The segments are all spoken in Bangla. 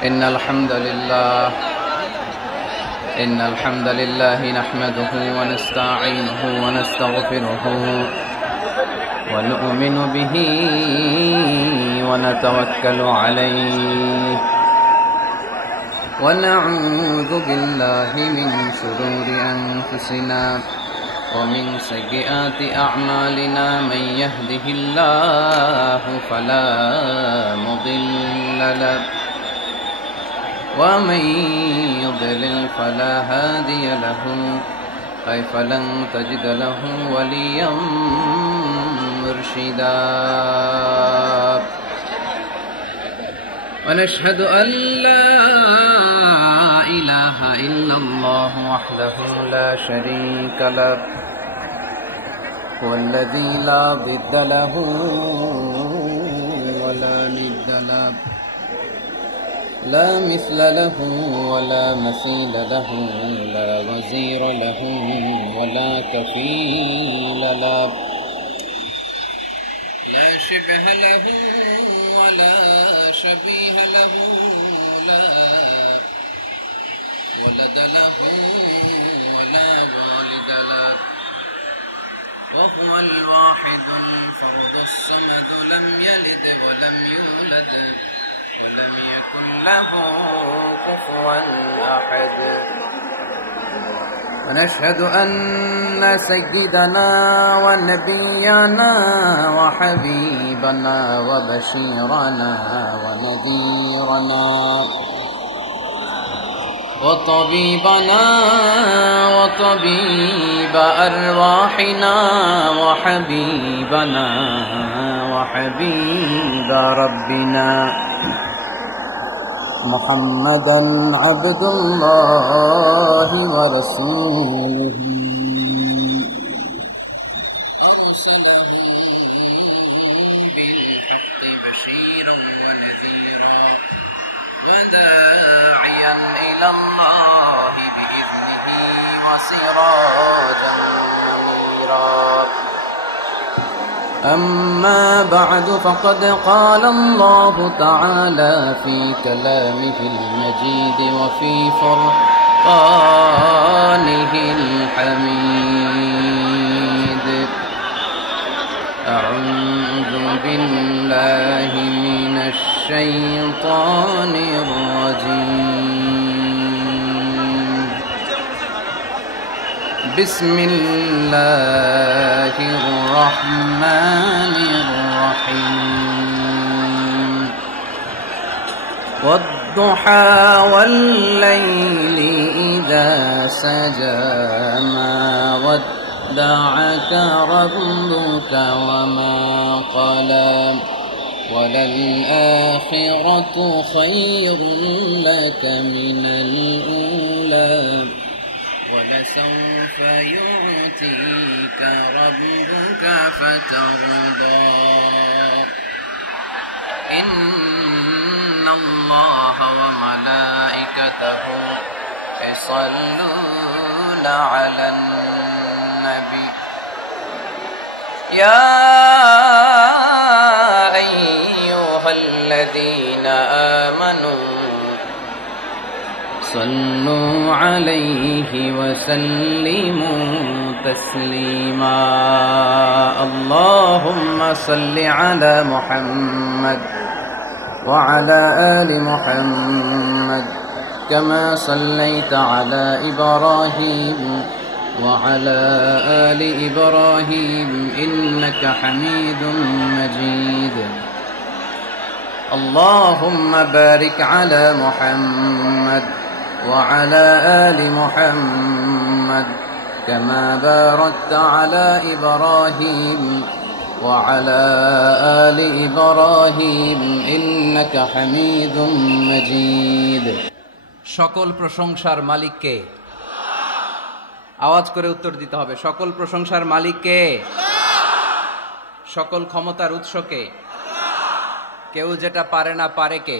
إن الحمد لله نحمده ونستعينه ونستغفره ونؤمن به ونتوكل عليه ونعوذ بالله من شرور أنفسنا ومن سيئات أعمالنا من يهده الله فلا مضل له ومن يضلل فلا هادي له أي فلن تجد له وليا مرشدا ونشهد أن لا إله إلا الله وحده لا شريك له هو الذي لا ضد له ولا ند له لا مثل له ولا مثيل له لا وزير له ولا كفيل له لا شبه له ولا شبيه له لا ولد له ولا والد له وهو الواحد الفرد الصمد لم يلد ولم يولد ولم يكن له كفوا أحد ونشهد أن سيدنا ونبينا وحبيبنا وبشيرنا ونذيرنا وطبيبنا وطبيب أرواحنا وحبيبنا وحبيب ربنا محمدا عبد الله ورسوله أرسله بالحق بشيرا ونذيرا وداعيا إلى الله بإذنه وسراجا منيرا أما بعد فقد قال الله تعالى في كلامه المجيد وفي فرقانه الحميد أعوذ بالله من الشيطان الرجيم بسم الله الرحمن الرحيم والضحى والليل إذا سجى ما ودعك ربك وما قلى وللآخرة خير لك من الأولى ولسوف يعطيك ربك فترضى إن الله وملائكته يصلون على النبي يا أيها الذين آمنوا صلوا عليه وسلموا تسليما اللهم صل على محمد وعلى آل محمد كما صليت على إبراهيم وعلى آل إبراهيم إنك حميد مجيد اللهم بارك على محمد وعلى آل محمد كما باركت على إبراهيم وعلى آل إبراهيم إنك حميد مجيد সকল প্রশংসার মালিক কে? আওয়াজ করে উত্তর দিতে হবে। সকল প্রশংসার মালিক কে? সকল ক্ষমতার উৎস কে? কেউ যেটা পারে না পারে কে?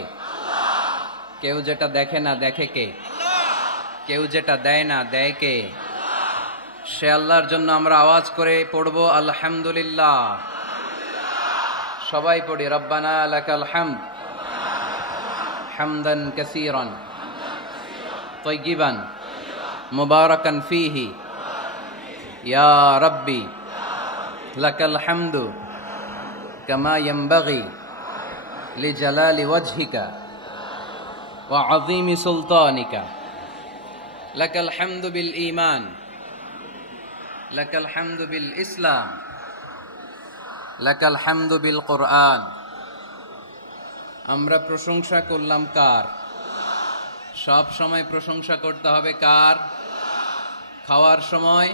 কেউ যেটা দেখে না দেখে কে? কেউ যেটা দেয় না দেয় কে? সে আল্লাহর জন্য আমরা আওয়াজ করে পড়ব আলহামদুলিল্লাহ। সবাই পড়ি রব্বানা লাকাল হামদ। حمدا كثيرا طيبا مباركا فيه يا ربي لك الحمد كما ينبغي لجلال وجهك وعظيم سلطانك لك الحمد بالإيمان لك الحمد بالإسلام لك الحمد بالقرآن আমরা প্রশংসা করলাম কার? সব সময় প্রশংসা করতে হবে কার? খাওয়ার সময়,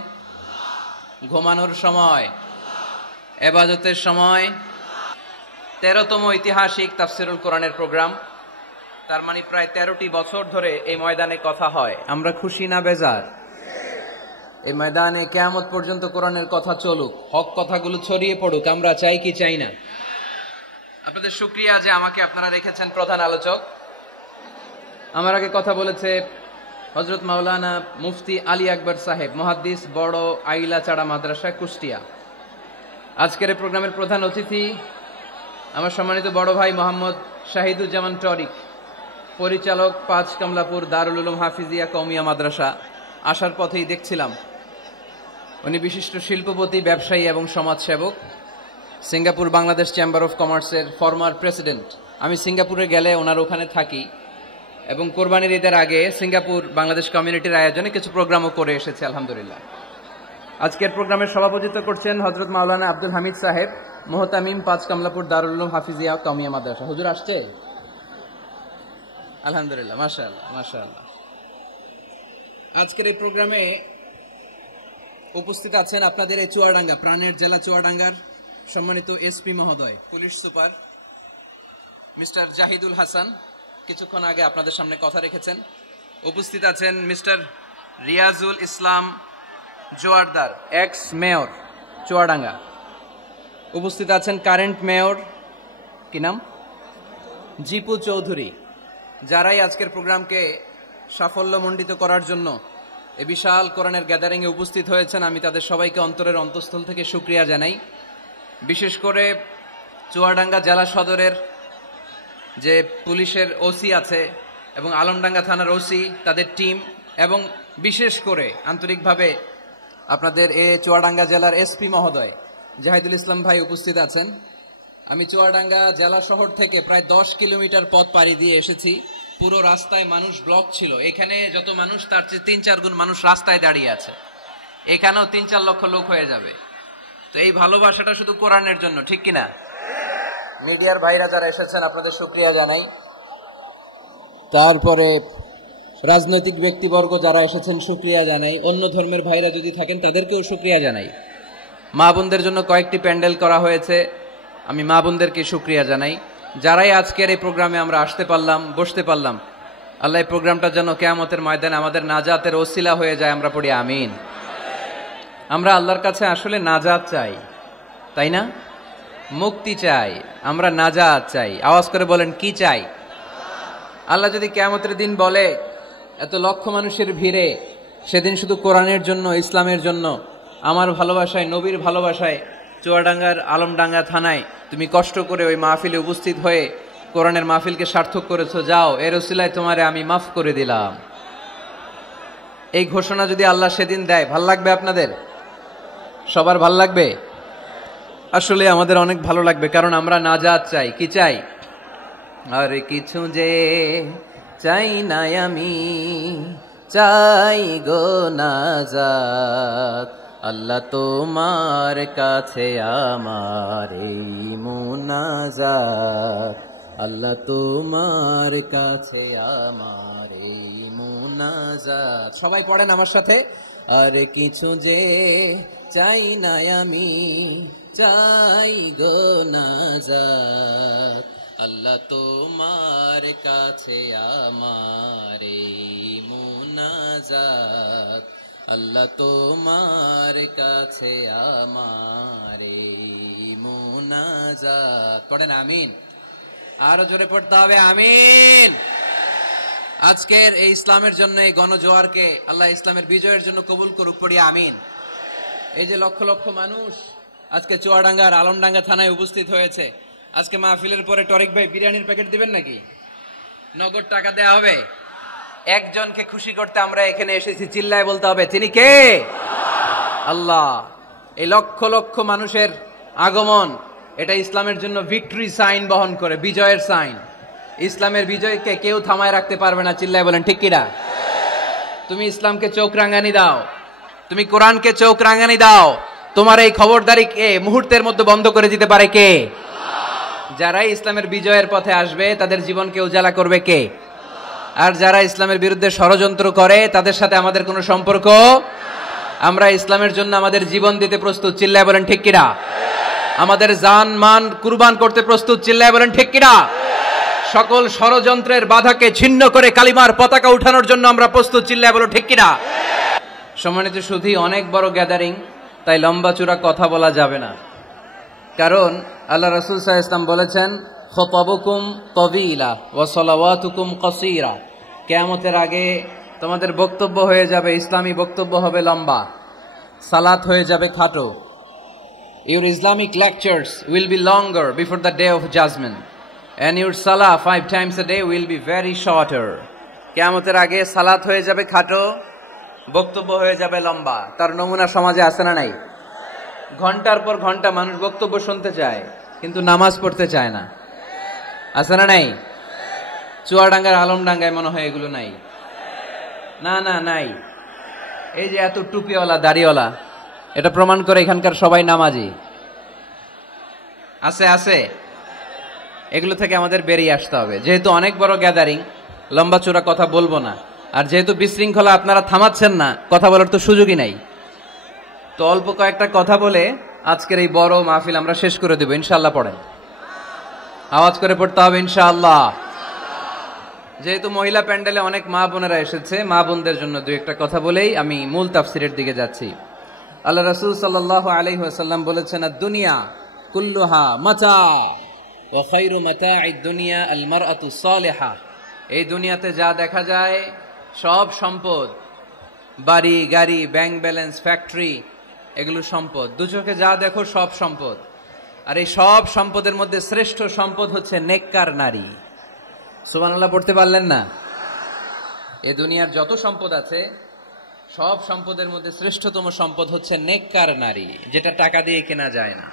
ঘুমানোর সময়, ইবাদতের সময়। 13তম ঐতিহাসিক তাফসিরুল কোরআনের প্রোগ্রাম, তার মানে প্রায় 13টি বছর ধরে এই ময়দানে কথা হয়। আমরা খুশি না বেজার? এই ময়দানে কিয়ামত পর্যন্ত কোরআনের কথা চলুক, হক কথাগুলো ছড়িয়ে পড়ুক, আমরা চাই কি চাই না? আপনাদের শুকরিয়া যে আমাকে আপনারা রেখেছেন প্রধান আলোচক। আমার আগে কথা বলেছে হযরত মাওলানা মুফতি আলী আকবর সাহেব, মুহাদ্দিস, বড় আইলাচাড়া মাদ্রাসা, কুষ্টিয়া। আজকের এই প্রোগ্রামের প্রধান অতিথি আমার সম্মানিত বড় ভাই মোহাম্মদ শাহিদুজ্জামান টরিক, পরিচালক, 5 কমলাপুর দারুল উলুম হাফিজিয়া কওমিয়া মাদ্রাসা। আসার পথেই দেখছিলাম উনি বিশিষ্ট শিল্পপতি, ব্যবসায়ী এবং সমাজসেবক, সিঙ্গাপুর বাংলাদেশ চেম্বার অফ কমার্সের ফরমার প্রেসিডেন্ট। আমি সিঙ্গাপুরে গেলে ওনার ওখানে থাকি এবং কোরবানির ঈদের আগে সিঙ্গাপুর বাংলাদেশ কমিউনিটির আয়োজনে কিছু প্রোগ্রামও করে এসেছে আলহামদুলিল্লাহ। আজকের প্রোগ্রামের সভাপতিত্ব করছেন হযরত মাওলানা আব্দুল হামিদ সাহেব, মুহতামিম, 5 কমলাপুর দারুল উলুম হাফিজিয়া কওমিয়া মাদ্রাসা। হুজুর আসছে? আলহামদুলিল্লাহ, মাশাআল্লাহ মাশাআল্লাহ। আজকের এই প্রোগ্রামে উপস্থিত আছেন আপনাদের এই চুয়াডাঙ্গা, প্রাণের জেলা চুয়াডাঙ্গার সম্মানিত এসপি মহোদয়, police super mister Zahidul Hasan, কিছুক্ষণ আগে আপনাদের সামনে কথা রেখেছেন। উপস্থিত আছেন mister Riazul Islam Joardar, ex mayor Chuadanga. উপস্থিত আছেন কারেন্ট মেয়র, কি নাম, জিপু চৌধুরী। যারাই আজকের প্রোগ্রামকে সাফল্যমণ্ডিত করার জন্য এই বিশাল কোরআনের গ্যাদারিং এ উপস্থিত হয়েছেন, আমি তাদের সবাইকে অন্তরের অন্তঃস্থল থেকে শুকরিয়া জানাই। বিশেষ করে চুয়াডাঙ্গা জেলা সদরের যে পুলিশের ওসি আছে এবং আলমডাঙ্গা থানার ওসি, তাদের টিম, এবং বিশেষ করে আন্তরিকভাবে আপনাদের এ চুয়াডাঙ্গা জেলার এসপি মহোদয় জাহিদুল ইসলাম ভাই উপস্থিত আছেন। আমি চুয়াডাঙ্গা জেলা শহর থেকে প্রায় 10 কিলোমিটার পথ পাড়ি দিয়ে এসেছি। পুরো রাস্তায় মানুষ ব্লক ছিল। এখানে যত মানুষ তার চেয়ে 3-4 গুণ মানুষ রাস্তায় দাঁড়িয়ে আছে। এখানেও 3-4 লক্ষ লোক হয়ে যাবে। তো এই ভালোবাসাটা শুধু কোরআনের জন্য, ঠিক কিনা? মিডিয়ার ভাইরা যারা এসেছেন আপনাদের শুকরিয়া জানাই। তারপরে রাজনৈতিক ব্যক্তিবর্গ যারা এসেছেন শুকরিয়া জানাই। অন্য ধর্মের ভাইরা যদি থাকেন তাদেরকেও শুকরিয়া জানাই। মা বোনদের জন্য কয়েকটি প্যান্ডেল করা হয়েছে, আমি মা বোনদেরকে শুকরিয়া জানাই। যারাই আজকের এই প্রোগ্রামে আমরা আসতে পারলাম, বসতে পারলাম, আল্লাহ এই প্রোগ্রামটা যেন কিয়ামতের ময়দানে আমাদের নাজাতের ওসিলা হয়ে যায়, আমরা পড়ি আমিন। আমরা আল্লাহর কাছে আসলে নাজাত চাই, তাই না? মুক্তি চাই, আমরা নাজাত চাই। আওয়াজ করে বলেন, কি চাই? আল্লাহ যদি কিয়ামতের দিন বলে এত লক্ষ মানুষের ভিড়ে সেদিন শুধু কোরআনের জন্য, ইসলামের জন্য, আমার ভালোবাসায়, নবীর ভালোবাসায় চুয়াডাঙ্গার আলমডাঙ্গা থানায় তুমি কষ্ট করে ওই মাহফিলে উপস্থিত হয়ে কোরআনের মাহফিলকে সার্থক করেছো, যাও এর ওসিলায় তোমারে আমি মাফ করে দিলাম, এই ঘোষণা যদি আল্লাহ সেদিন দেয়, ভাল লাগবে আপনাদের? সবার ভাল লাগবে? আসলে আমাদের অনেক ভালো লাগবে, কারণ আমরা নাজাত চাই। কি চাই? আর কিছু যে চাই না আমি, চাই গো নাজাত, আল্লাহ তোমার কাছে আমার এই মুনাজাত, আল্লাহ তোমার কাছে আমার এই মুনাজাত। সবাই পড়েন আমার সাথে, আর কিছু যে চাই না আমি, চাই গো নাজাত, আল্লাহ তোমার কাছে আমার এই মুনাজাত, আল্লাহ তোমার কাছে আমার এই মুনাজাত। পড়েন আমিন। আরো জোরে পড়তে হবে আমিন। আজকের এই ইসলামের জন্য, এই গণজোয়ারকে আল্লাহ ইসলামের বিজয়ের জন্য কবুল করুক, পড়ি আমিন। এই যে লক্ষ লক্ষ মানুষ আজকে চুয়াডাঙ্গার আলমডাঙ্গা থানায় উপস্থিত হয়েছে, আজকে মাহফিলের পরে টরিক ভাই বিরিয়ানির প্যাকেট দিবেন নাকি? নগদ টাকা দেয়া হবে? একজনকে খুশি করতে আমরা এখানে এসেছি, চিল্লায় বলতে হবে তিনি কে? আল্লাহ। এই লক্ষ লক্ষ মানুষের আগমন, এটা ইসলামের জন্য ভিক্টরি সাইন বহন করে, বিজয়ের সাইন। ইসলামের বিজয়কে কেউ থামায় রাখতে পারবে না, চিল্লায় বলেন ঠিক কিনা? তুমি ইসলামকে চোখ রাঙানি দাও, তুমি কোরআনকে চোখ রাঙানি দাও, তোমার এই খবরদারিকে মুহূর্তের মধ্যে বন্ধ করে দিতে পারে কে? যারাই ইসলামের বিজয়ের পথে আসবে তাদের জীবনকে উজালা করবে কে? আর যারা ইসলামের বিরুদ্ধে ষড়যন্ত্র করে তাদের সাথে আমাদের কোনো সম্পর্ক। আমরা ইসলামের জন্য আমাদের জীবন দিতে প্রস্তুত, চিল্লায় বলেন ঠিক কিনা? আমাদের জান মান কুরবান করতে প্রস্তুত, চিল্লায় বলেন ঠিক কিনা? সকল ষড়যন্ত্রের বাধাকে ছিন্ন করে কালিমার পতাকা উঠানোর জন্য আমরা প্রস্তুত, চিল্লায় বলো ঠিক কিনা? সম্মানিত সুধী, অনেক বড় গ্যাদারিং, তাই লম্বা চূড়া কথা বলা যাবে না। কারণ আল্লাহ রাসূল সাল্লাল্লাহু আলাইহি ওয়াসাল্লাম বলেছেন, খুতাবুকুম তাওয়িলা ওয়া সালাওয়াতুকুম কাসীরা। কিয়ামতের আগে তোমাদের বক্তব্য হয়ে যাবে, ইসলামী বক্তব্য হবে লম্বা, সালাত হয়ে যাবে খাটো। Your Islamic lectures will be longer before the day of judgment, and your salah 5 times a day will be very shorter. কিয়ামতের আগে সালাত হয়ে যাবে খাটো, বক্তব্য হয়ে যাবে লম্বা। তার নমুনা সমাজে আছে না নাই? ঘন্টার পর ঘন্টা মানুষ বক্তব্য শুনতে চায়, কিন্তু নামাজ পড়তে চায় না, আছে না নাই? চুয়াডাঙ্গার আলমডাঙ্গায় মনে হয় এগুলো নাই। না না নাই। এই যে এত টুপিওয়ালা দাড়িওয়ালা, এটা প্রমাণ করে এখানকার সবাই নামাজি। আছে আছে, এগুলো থেকে আমাদের বেরিয়ে আসতে হবে। যেহেতু অনেক বড় গ্যাদারিং, লম্বা চূড়া কথা বলবো না। আর যেহেতু বিশৃঙ্খলা আপনারা থামাচ্ছেন না, কথা বলার তো সুযোগই নাই। তো অল্প কয়েকটা কথা বলে আজকের এই বড় মাহফিল আমরা শেষ করে দেব ইনশাআল্লাহ। পড়েন, আওয়াজ করে পড়তে হবে ইনশাআল্লাহ। যেহেতু মহিলা প্যান্ডেলে অনেক মা বোনেরা এসেছে, মা বোনদের জন্য দুই একটা কথা বলেই আমি মূল তাফসিরের দিকে যাচ্ছি। আল্লাহ রাসূল সাল্লাল্লাহু আলাইহি ওয়াসাল্লাম বলেছেন, দুনিয়া কুল্লুহা মাতা ওয়া খায়রু মাতা'আদ দুনিয়া আল মারআতু সালিহা। এই দুনিয়াতে যা দেখা যায় সব সম্পদ, বাড়ি গাড়ি ব্যাংক ব্যালেন্স ফ্যাক্টরি, এগুলো সম্পদ। দু চোখে যা দেখো সব সম্পদ। আর এই সব সম্পদের মধ্যে শ্রেষ্ঠ সম্পদ হচ্ছে নেককার নারী। সুবহানাল্লাহ পড়তে পারলেন না? এই দুনিয়ার যত সম্পদ আছে সব সম্পদের মধ্যে শ্রেষ্ঠতম সম্পদ হচ্ছে নেককার নারী, যেটা টাকা দিয়ে কেনা যায় না।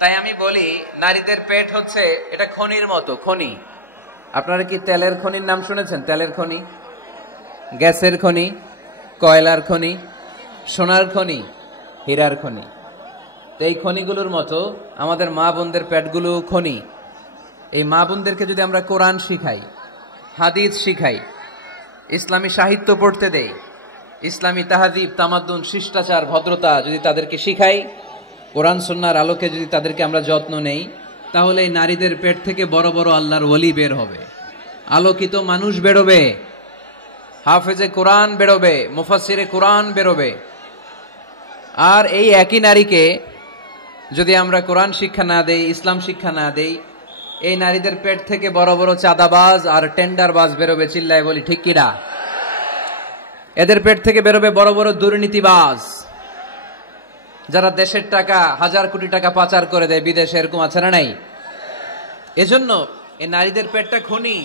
তাই আমি বলি, নারীদের পেট হচ্ছে এটা খনির মতো। খনি, আপনারা কি তেলের খনির নাম শুনেছেন? তেলের খনি, গ্যাসের খনি, কয়লার খনি, সোনার খনি, হীরার খনি। তো এই খনিগুলোর মতো আমাদের মা বোনদের পেটগুলো খনি। এই মা বোনদেরকে যদি আমরা কোরআন শিখাই, হাদিস শিখাই, ইসলামী সাহিত্য পড়তে দেই, ইসলামী তাহাদিব তামাদ্দুন শিষ্টাচার ভদ্রতা যদি তাদেরকে শিখাই, কোরআন সুন্নাহর আলোকে যদি তাদেরকে আমরা যত্ন নেই, তাহলে এই নারীদের পেট থেকে বড় বড় আল্লাহর ওলি বের হবে, আলোকিত মানুষ বেরোবে, হাফেজে কোরআন বেরোবে, মুফাসসিরে কোরআন বেরোবে। আর এই একই নারীকে যদি আমরা কোরআন শিক্ষা না দেই, ইসলাম শিক্ষা না দেই, এই নারীদের পেট থেকে বড় বড় চাঁদাবাজ আর টেন্ডারবাজ বেরোবে, চিল্লায় বলি ঠিক কিনা? এদের পেট থেকে বেরোবে বড় বড় দুর্নীতিবাজ, যারা দেশের টাকা, হাজার কোটি টাকা পাচার করে দেয় বিদেশে, এরকম আছে না নাই? এজন্য এই নারীদের পেটটা খনি,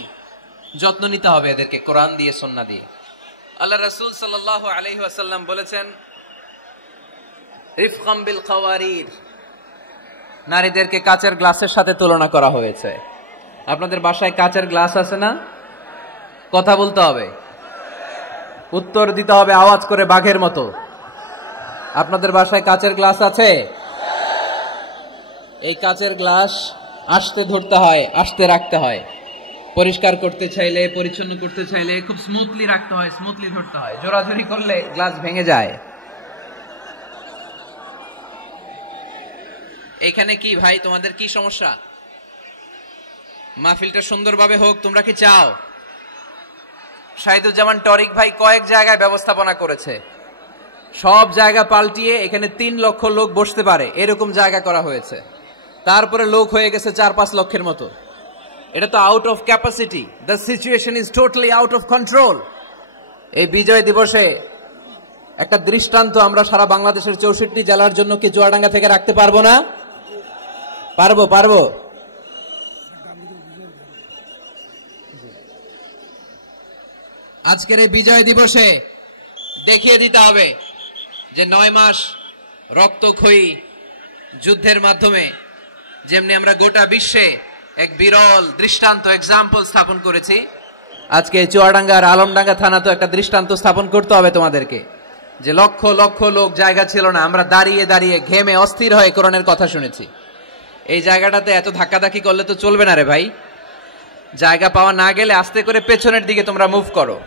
যত্ন নিতে হবে এদেরকে কোরআন দিয়ে, সুন্নাহ দিয়ে। আল্লাহ রাসূল সাল্লাল্লাহু আলাইহি ওয়াসাল্লাম বলেছেন, রিফকাম বিল খাওয়ারির, নারীদেরকে কাচের গ্লাসের সাথে তুলনা করা হয়েছে। আপনাদের বাসায় কাচের গ্লাস আছে না? কথা বলতে হবে, উত্তর দিতে হবে আওয়াজ করে বাঘের মতো। আপনাদের বাসায় কাচের গ্লাস আছে? এই কাচের গ্লাস আস্তে ধরতে হয়, আস্তে রাখতে হয়। পরিষ্কার করতে চাইলে, পরিচ্ছন্ন করতে চাইলে খুব স্মুথলি রাখতে হয়, স্মুথলি ধরতে হয়। জোরাজোরি করলে গ্লাস ভেঙে যায়। এইখানে কি ভাই, তোমাদের কি সমস্যা? মাহফিলটা সুন্দরভাবে হোক, তোমরা কি চাও? শাহিদুজ্জামান টরিক ভাই কয়েক জায়গায় ব্যবস্থাপনা করেছে, সব জায়গা পাল্টিয়ে এখানে 3 লক্ষ লোক বসতে পারে এরকম জায়গা করা হয়েছে। তারপরে লোক হয়ে গেছে 4-5 লক্ষের মতো। এটা তো out of capacity. The situation is totally out of control. এই বিজয় দিবসে একটা দৃষ্টান্ত আমরা সারা বাংলাদেশের 64 জেলার জন্য কি চুয়াডাঙ্গা থেকে রাখতে পারবো না? পারবো। আজকের এই বিজয় দিবসে দেখিয়ে দিতে হবে যে 9 মাস রক্তক্ষয়ী যুদ্ধের মাধ্যমে যেমনি আমরা গোটা বিশ্বে এক বিরল দৃষ্টান্ত এক্সাম্পল স্থাপন করেছি, আজকে চুয়াডাঙ্গার আলমডাঙ্গা থানা তো একটা দৃষ্টান্ত স্থাপন করতে হবে তোমাদেরকে, যে লক্ষ লক্ষ লোক জায়গা ছিল না, আমরা দাঁড়িয়ে দাঁড়িয়ে ঘেমে অস্থির হয়ে কোরআনের কথা শুনেছি। এই জায়গাটাতে এত ধাক্কাধাক্কি করলে তো চলবে না রে ভাই। জায়গা পাওয়া না গেলে আস্তে করে পেছনের দিকে তোমরা মুভ করো,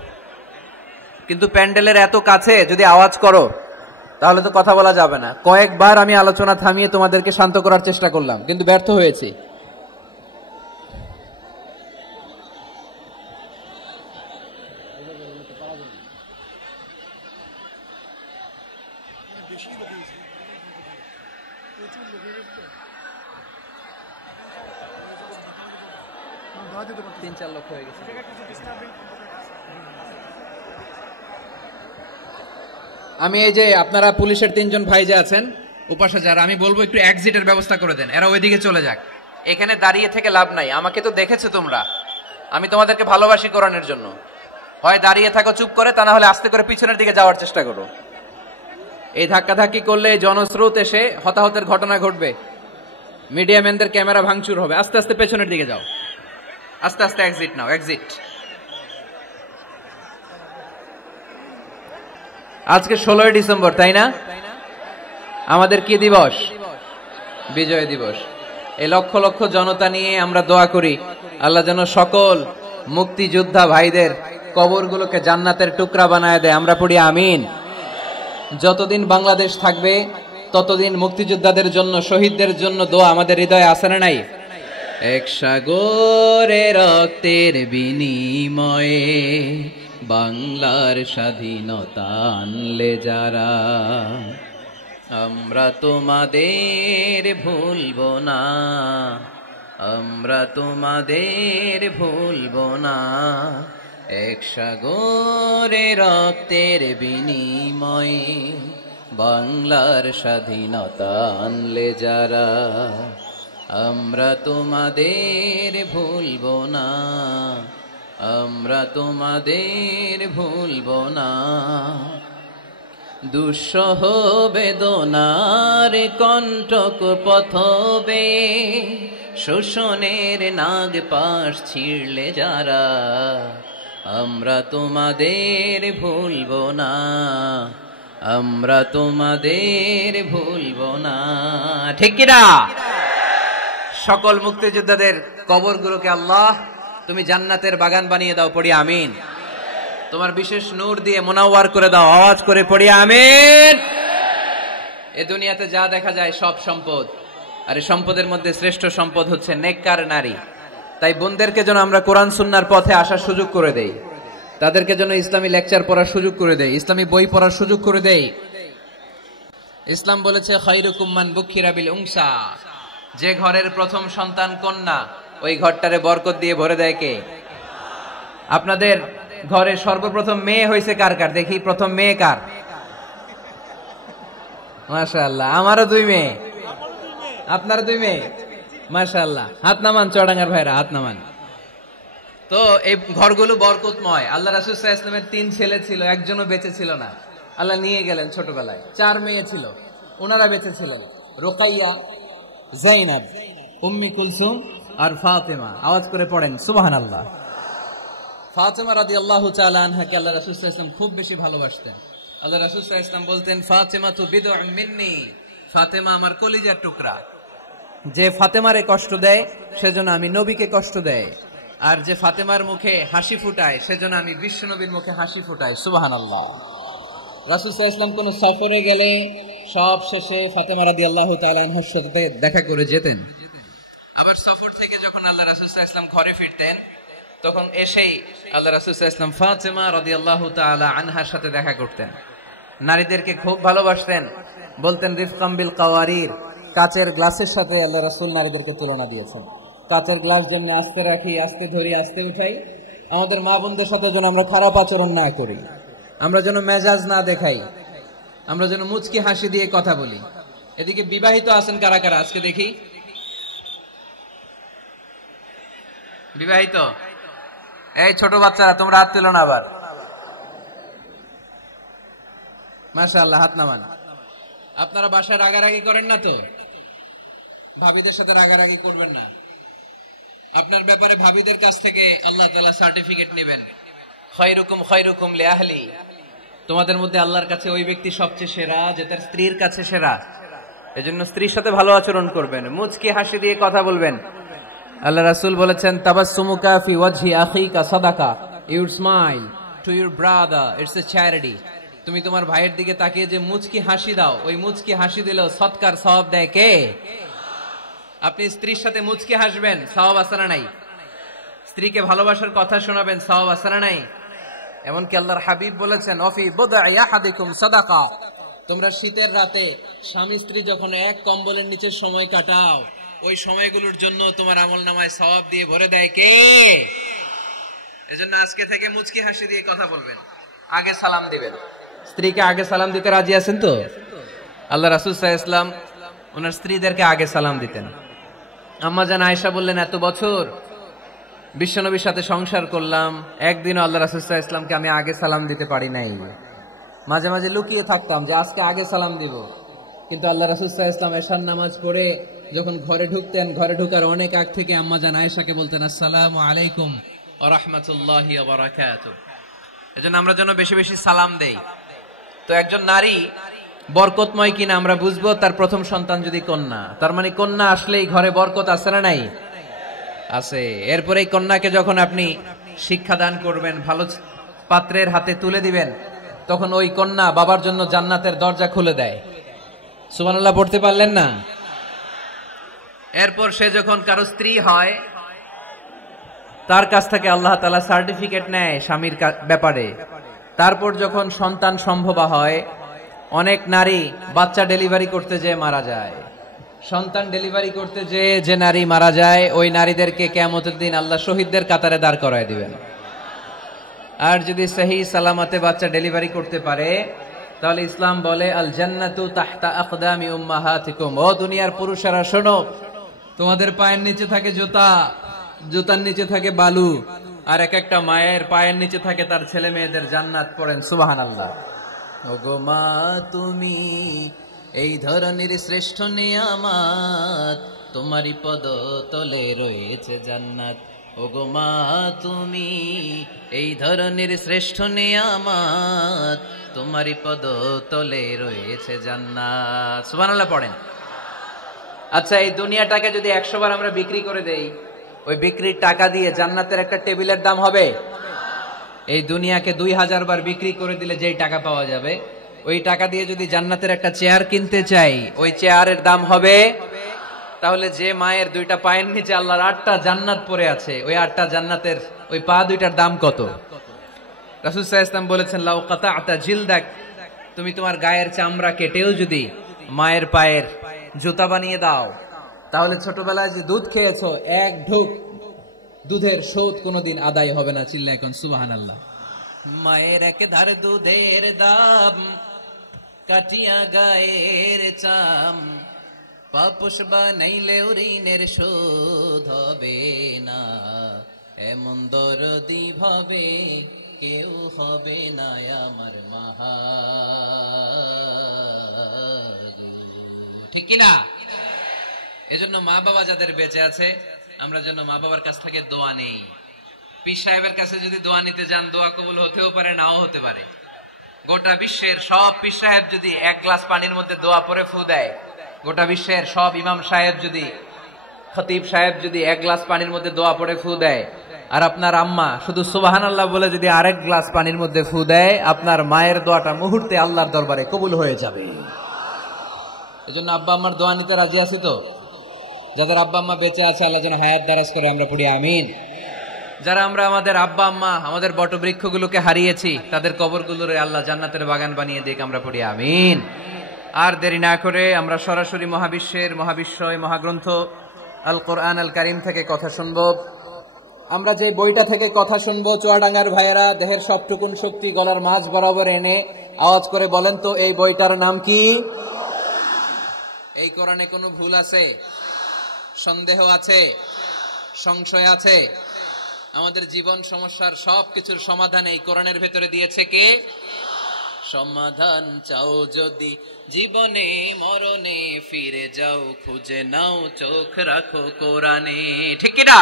কিন্তু প্যান্ডেলের এত কাছে যদি আওয়াজ করো তাহলে তো কথা বলা যাবে না। কয়েকবার আমি আলোচনা থামিয়ে তোমাদেরকে শান্ত করার চেষ্টা করলাম, কিন্তু ব্যর্থ হয়েছি। লক্ষ হয়ে গেছে। আমি এই যে আপনারা পুলিশের 3 জন ভাই যে আছেন উপাসে যারা, আমি বলবো একটু এক্সিটের ব্যবস্থা করে দেন, এরা ওইদিকে চলে যাক। এখানে দাঁড়িয়ে থেকে লাভ নাই, আমাকে তো দেখেছো তোমরা, আমি তোমাদেরকে ভালোবাসি কোরআনের জন্য। হয় দাঁড়িয়ে থাকো চুপ করে, তা না হলে আস্তে করে পিছনের দিকে যাওয়ার চেষ্টা করো। এই ধাক্কাধাক্কি করলে জনস্রোত এসে হতাহতের ঘটনা ঘটবে, মিডিয়া ম্যানদের ক্যামেরা ভাঙচুর হবে। আস্তে আস্তে পেছনের দিকে যাও, আস্তে আস্তে এক্সিট নাও, এক্সিট। আজকে 16 ডিসেম্বর, তাই না? আমাদের কি দিবস? বিজয় দিবস। এই লক্ষ লক্ষ জনতা নিয়ে আমরা দোয়া করি আল্লাহ যেন সকল মুক্তিযোদ্ধা ভাইদের কবরগুলোকে জান্নাতের টুকরা বানায় দেয়। আমরা পড়ি আমিন। যতদিন বাংলাদেশ থাকবে ততদিন মুক্তিযোদ্ধাদের জন্য, শহীদদের জন্য দোয়া আমাদের হৃদয়ে আছে না নাই? এক সাগরে রক্তের বিনিময়ে বাংলার স্বাধীনতা আনলে যারা, আমরা তোমাদের ভুলব না, আমরা তোমাদের ভুলব না। এক সাগরে রক্তের বিনিময়ে বাংলার স্বাধীনতা আনলে যারা, আমরা তোমাদের ভুলব না, আমরা তোমাদের ভুলব না। দুঃসহ বেদনার কণ্টক পথবে শোষণের নাগ পাশ ছিঁড়লে যারা, আমরা তোমাদের ভুলব না, আমরা তোমাদের ভুলব না। ঠিক কিনা? সকল মুক্তিযোদ্ধাদের কবরগুলোকে আল্লাহ তুমি জান্নাতের বাগান বানিয়ে দাও, পড়ি আমিন। তোমার বিশেষ নূর দিয়ে মুনাওয়ার করে দাও, আওয়াজ করে পড়ি আমিন। এ দুনিয়াতে যা দেখা যায় সব সম্পদ, আর এই সম্পদের মধ্যে শ্রেষ্ঠ সম্পদ হচ্ছে নেককার নারী। তাই বোনদেরকে যেন আমরা কোরআন সুন্নাহর পথে আসার সুযোগ করে দেই, তাদেরকে যেন ইসলামী লেকচার পড়ার সুযোগ করে দেই, ইসলামী বই পড়ার সুযোগ করে দেই। ইসলাম বলেছে খায়রুকুম মান বুখিরা বিল উনসা, যে ঘরের প্রথম সন্তান কন্যা ওই ঘরটারে বরকত দিয়ে ভরে দেয় কে? আপনাদের ঘরে সর্বপ্রথম মেয়ে হয়েছে কার কার? দেখি প্রথম মেয়ে কার? মাশাআল্লাহ, আমারও 2 মেয়ে, আপনার 2 মেয়ে, মাশাআল্লাহ। হাত নামান চুয়াডাঙ্গার ভাইরা, হাত নামান। তো এই ঘরগুলো বরকতময়। আল্লাহ রাসূল সাল্লাল্লাহু আলাইহি ওয়াসাল্লামের 3 ছেলে ছিল, একজনও বেঁচে ছিল না, আল্লাহ নিয়ে গেলেন ছোটবেলায়। 4 মেয়ে ছিল, ওনারা বেঁচে ছিলেন, রুকাইয়া, যায়েনব, উম্মি কুলসুম আর ফাতেমা। আওয়াজ করে পড়েন সুবহানাল্লাহ। ফাতেমা রাদিয়াল্লাহু তাআলা আনহাকে আল্লাহ রাসূল সাল্লাল্লাহু আলাইহি ওয়াসাল্লাম খুব বেশি ভালোবাসতেন। আল্লাহ রাসূল সাল্লাল্লাহু আলাইহি ওয়াসাল্লাম বলতেন, ফাতেমা তু বিদউম মিন্নি, ফাতেমা আমার কলিজার টুকরা। যে ফাতেমারে কষ্ট দেয় সেজন্য আমি নবীকে কষ্ট দেয়, আর যে ফাতেমার মুখে হাসি ফুটায় সেজন্য আমি বিশ্ব নবীর মুখে হাসি ফুটাই। সুবহানাল্লাহ। রাসূল সাল্লাল্লাহু আলাইহি ওয়াসাল্লাম কোন সফরে গেলে সব শেষে ফাতেমা রাদিয়াল্লাহু তাআলা আনহার সাথে দেখা করে যেতেন। আবার সফর থেকে যখন আল্লাহ রাসূল সাল্লাল্লাহু আলাইহি ওয়াসাল্লাম ঘরে ফিরতেন তখন এসেই আল্লাহ রাসূল সাল্লাল্লাহু আলাইহি ওয়াসাল্লাম ফাতেমা রাদিয়াল্লাহু তাআলা আনহার সাথে দেখা করতেন। নারীদেরকে খুব ভালোবাসতেন, বলতেন রিফকাম বিল কাওয়ারির, কাচের গ্লাসের সাথে আল্লাহ রাসূল নারীদেরকে তুলনা দিয়েছেন। কাচের গ্লাস যেমনি আস্তে রাখি, আস্তে ধরি, আস্তে উঠাই, আমাদের মা বোনদের সাথে যেন আমরা খারাপ আচরণ না করি, আমরা যেন মেজাজ না দেখাই, আমরা যেন মুচকি হাসি দিয়ে কথা বলি। এদিকে বিবাহিত আছেন কারা কারা আজকে দেখি? বিবাহিত? এই ছোট বাচ্চারা তোমরা হাত তুলো না আবার। মাশাআল্লাহ, হাত নামান। আপনারা বাসায় রাগারাগি করেন না তো? ভাবিদের সাথে রাগারাগি করবেন না। আপনার ব্যাপারে ভাবিদের কাছ থেকে আল্লাহ তাআলা সার্টিফিকেট নেবেন। খায়রুকুম খায়রুকুম লিআহলি। তোমাদের মধ্যে আল্লাহর কাছে ওই ব্যক্তি সবচেয়ে সেরা যে তার স্ত্রীর কাছে সেরা। এজন্য স্ত্রীর সাথে ভালো আচরণ করবেন, মুচকি হাসি দিয়ে কথা বলবেন। আল্লাহ রাসূল বলেছেন, তাবাসসুমুকা ফি ওয়াজহি আখিকা সাদাকা। Your smile to your brother, it's a charity. তুমি তোমার ভাইয়ের দিকে তাকিয়ে যে মুচকি হাসি দাও, ওই মুচকি হাসি দিলেও সৎকার সওয়াব দেয় কে? আপনি স্ত্রীর সাথে মুচকি হাসবেন, সওয়াব আছে না নাই? স্ত্রীকে ভালোবাসার কথা শোনাবেন, সওয়াব আছে না নাই? এমনকি আল্লাহর হাবিব বলেছেন, অফি বুদআ আহাদিকুম সাদাকা। তোমরা শীতের রাতে স্বামী স্ত্রী যখন এক কম্বলের নিচে সময় কাটাও, ওই সময়গুলোর জন্য তোমার আমলনামায় সওয়াব দিয়ে ভরে দেয় কে? এজন্য আজকে থেকে মুচকি হাসি দিয়ে কথা বলবেন, আগে সালাম দিবেন। স্ত্রীকে আগে সালাম দিতে রাজি আছেন তো? আল্লাহ রাসূল সাল্লাল্লাহু আলাইহি ওয়াসাল্লাম ওনার স্ত্রীদেরকে আগে সালাম দিতেন। আম্মা জান আয়েশা বললেন, এত বছর বিশ্বনবীর সাথে সংসার করলাম, একদিনও আল্লাহ রাসূল সাল্লাল্লাহু আলাইহি ওয়াসাল্লামকে আমি আগে সালাম দিতে পারি নাই। মাঝে মাঝে লুকিয়ে থাকতাম যে আজকে আগে সালাম দিব, কিন্তু আল্লাহ রাসূল সাল্লাল্লাহু আলাইহি ওয়াসাল্লাম এশার নামাজ পড়ে যখন ঘরে ঢুকতেন, ঘরে ঢোকার অনেক আগ থেকে আম্মা জান আয়েশাকে বলতেন, আসসালামু আলাইকুম ওয়া রাহমাতুল্লাহি ওয়া বারাকাতুহু। এজন্য আমরা যেন বেশি বেশি সালাম দেই। তো একজন নারী বরকতময় কিনা আমরা বুঝবো তার প্রথম সন্তান যদি কন্যা। তার মানে কন্যা আসলেই ঘরে বরকত আছে না নাই? আছে। এরপরে এই কন্যাকে যখন আপনি শিক্ষা দান করবেন, ভালো পাত্রের হাতে তুলে দিবেন, তখন ওই কন্যা বাবার জন্য জান্নাতের দরজা খুলে দেয়। সুবহানাল্লাহ পড়তে পারলেন না? এরপর সে যখন কারো স্ত্রী হয়, তার কাছ থেকে আল্লাহ তাআলা সার্টিফিকেট নেয় স্বামীর ব্যাপারে। তারপর যখন সন্তান সম্ভবা হয়, অনেক নারী বাচ্চা ডেলিভারি করতে যেয়ে মারা যায়। সন্তান ডেলিভারি করতে যেয়ে যে নারী মারা যায়, ওই নারীদেরকে কিয়ামতের দিন আল্লাহ শহীদদের কাতারে দাঁড় করায় দিবেন। আর যদি সহি সালামতে বাচ্চা ডেলিভারি করতে পারে, তাহলে ইসলাম বলে, আল জান্নাতু তাহতা আকদামি উম্মাহাতিকুম। ও দুনিয়ার পুরুষেরা শোনো, তোমাদের পায়ের নিচে থাকে জুতা, জুতার নিচে থাকে বালু, আর এক একটা মায়ের পায়ের নিচে থাকে তার ছেলে মেয়েদের জান্নাত। পড়েন সুবহানাল্লাহ। ওগো মা তুমি এই ধরনের শ্রেষ্ঠ নিয়ামত, তোমারই পদ তলে রয়েছে জান্নাত। ওগো মা তুমি এই ধরনের শ্রেষ্ঠ নিয়ামত, তোমারই পদ তলে রয়েছে জান্নাত। সুবহানাল্লাহ পড়েন। আচ্ছা, এই দুনিয়াটাকে যদি 100 বার আমরা বিক্রি করে দেই, ওই বিক্রির টাকা দিয়ে জান্নাতের একটা টেবিলের দাম হবে? এই দুনিয়াকে 2000 বার বিক্রি করে দিলে যেই টাকা পাওয়া যাবে, ওই টাকা দিয়ে যদি জান্নাতের একটা চেয়ার কিনতে চাই, ওই চেয়ারের দাম হবে? তাহলে যে মায়ের 2টা পায়ের নিচে আল্লাহর 8টা জান্নাত পড়ে আছে, ওই 8টা জান্নাতের ওই পা 2টার দাম কত? রাসূল সাল্লাল্লাহু আলাইহি ওয়াসাল্লাম বলেছেন, লাউ কাতা'তা জিলদাক, তুমি তোমার গায়ের চামড়া কেটেও যদি মায়ের পায়ের জুতা বানিয়ে দাও, তাহলে ছোটবেলায় যে দুধ খেয়েছো, এক ঢোক দুধের শোধ কোনোদিন আদায় হবে না। চিল্লা এখন সুবহানাল্লাহ। মায়ের এক ধার দুধের দাম, কাটিয়া গায়ের চাম, পাপোশ বানাইলে ঋণের শোধ হবে না। এমন দরদি ভাবে কেউ হবে না আমার মাহা। ঠিক কিনা? এজন্য মা বাবা যাদের বেঁচে আছে, আমরা যেন মা বাবার কাছ থেকে দোয়া নেই। পীর সাহেবের কাছে যদি দোয়া নিতে যান, দোয়া কবুল হতেও পারে, নাও হতে পারে। গোটা বিশ্বের সব পীর সাহেব যদি 1 গ্লাস পানির মধ্যে দোয়া পরে ফু দেয়, গোটা বিশ্বের সব ইমাম সাহেব যদি, খতিব সাহেব যদি 1 গ্লাস পানির মধ্যে দোয়া পরে ফু দেয়, আর আপনার আম্মা শুধু সুবহানাল্লাহ বলে যদি আরেক গ্লাস পানির মধ্যে ফু দেয়, আপনার মায়ের দোয়াটা মুহূর্তে আল্লাহর দরবারে কবুল হয়ে যাবে। এজন্য আব্বা আম্মার দোয়া নিতে রাজি আছি তো? যাদের আব্বা আম্মা বেঁচে আছে, আল্লাহ যেন হায়াত দারাজ করে, আমরা পড়ি আমিন। যারা আমরা আমাদের আব্বা আম্মা, আমাদের বটবৃক্ষগুলোকে হারিয়েছি, তাদের কবরগুলোরে আল্লাহ জান্নাতের বাগান বানিয়ে দিক, আমরা পড়ি আমিন। আর দেরি না করে আমরা সরাসরি মহাবিশ্বের মহাবিশ্বয় মহাগ্রন্থ আল কোরআন আল কারীম থেকে কথা শুনবো। আমরা যে বইটা থেকে কথা শুনবো, চুয়াডাঙ্গার ভাইয়েরা দেহের সবটুকুন শক্তি গলার মাঝ বরাবর এনে আওয়াজ করে বলেন তো, এই বইটার নাম কি? এই কোরআনে কোনো ভুল আছে? সন্দেহ আছে? সংশয় আছে? আমাদের জীবন সমস্যার সবকিছুর সমাধান এই কোরআনের ভেতরে দিয়েছে কে? সমাধান চাও যদি জীবনে মরণে, ফিরে যাও খুঁজে নাও চোখ রাখো কোরআনে। ঠিক কি না?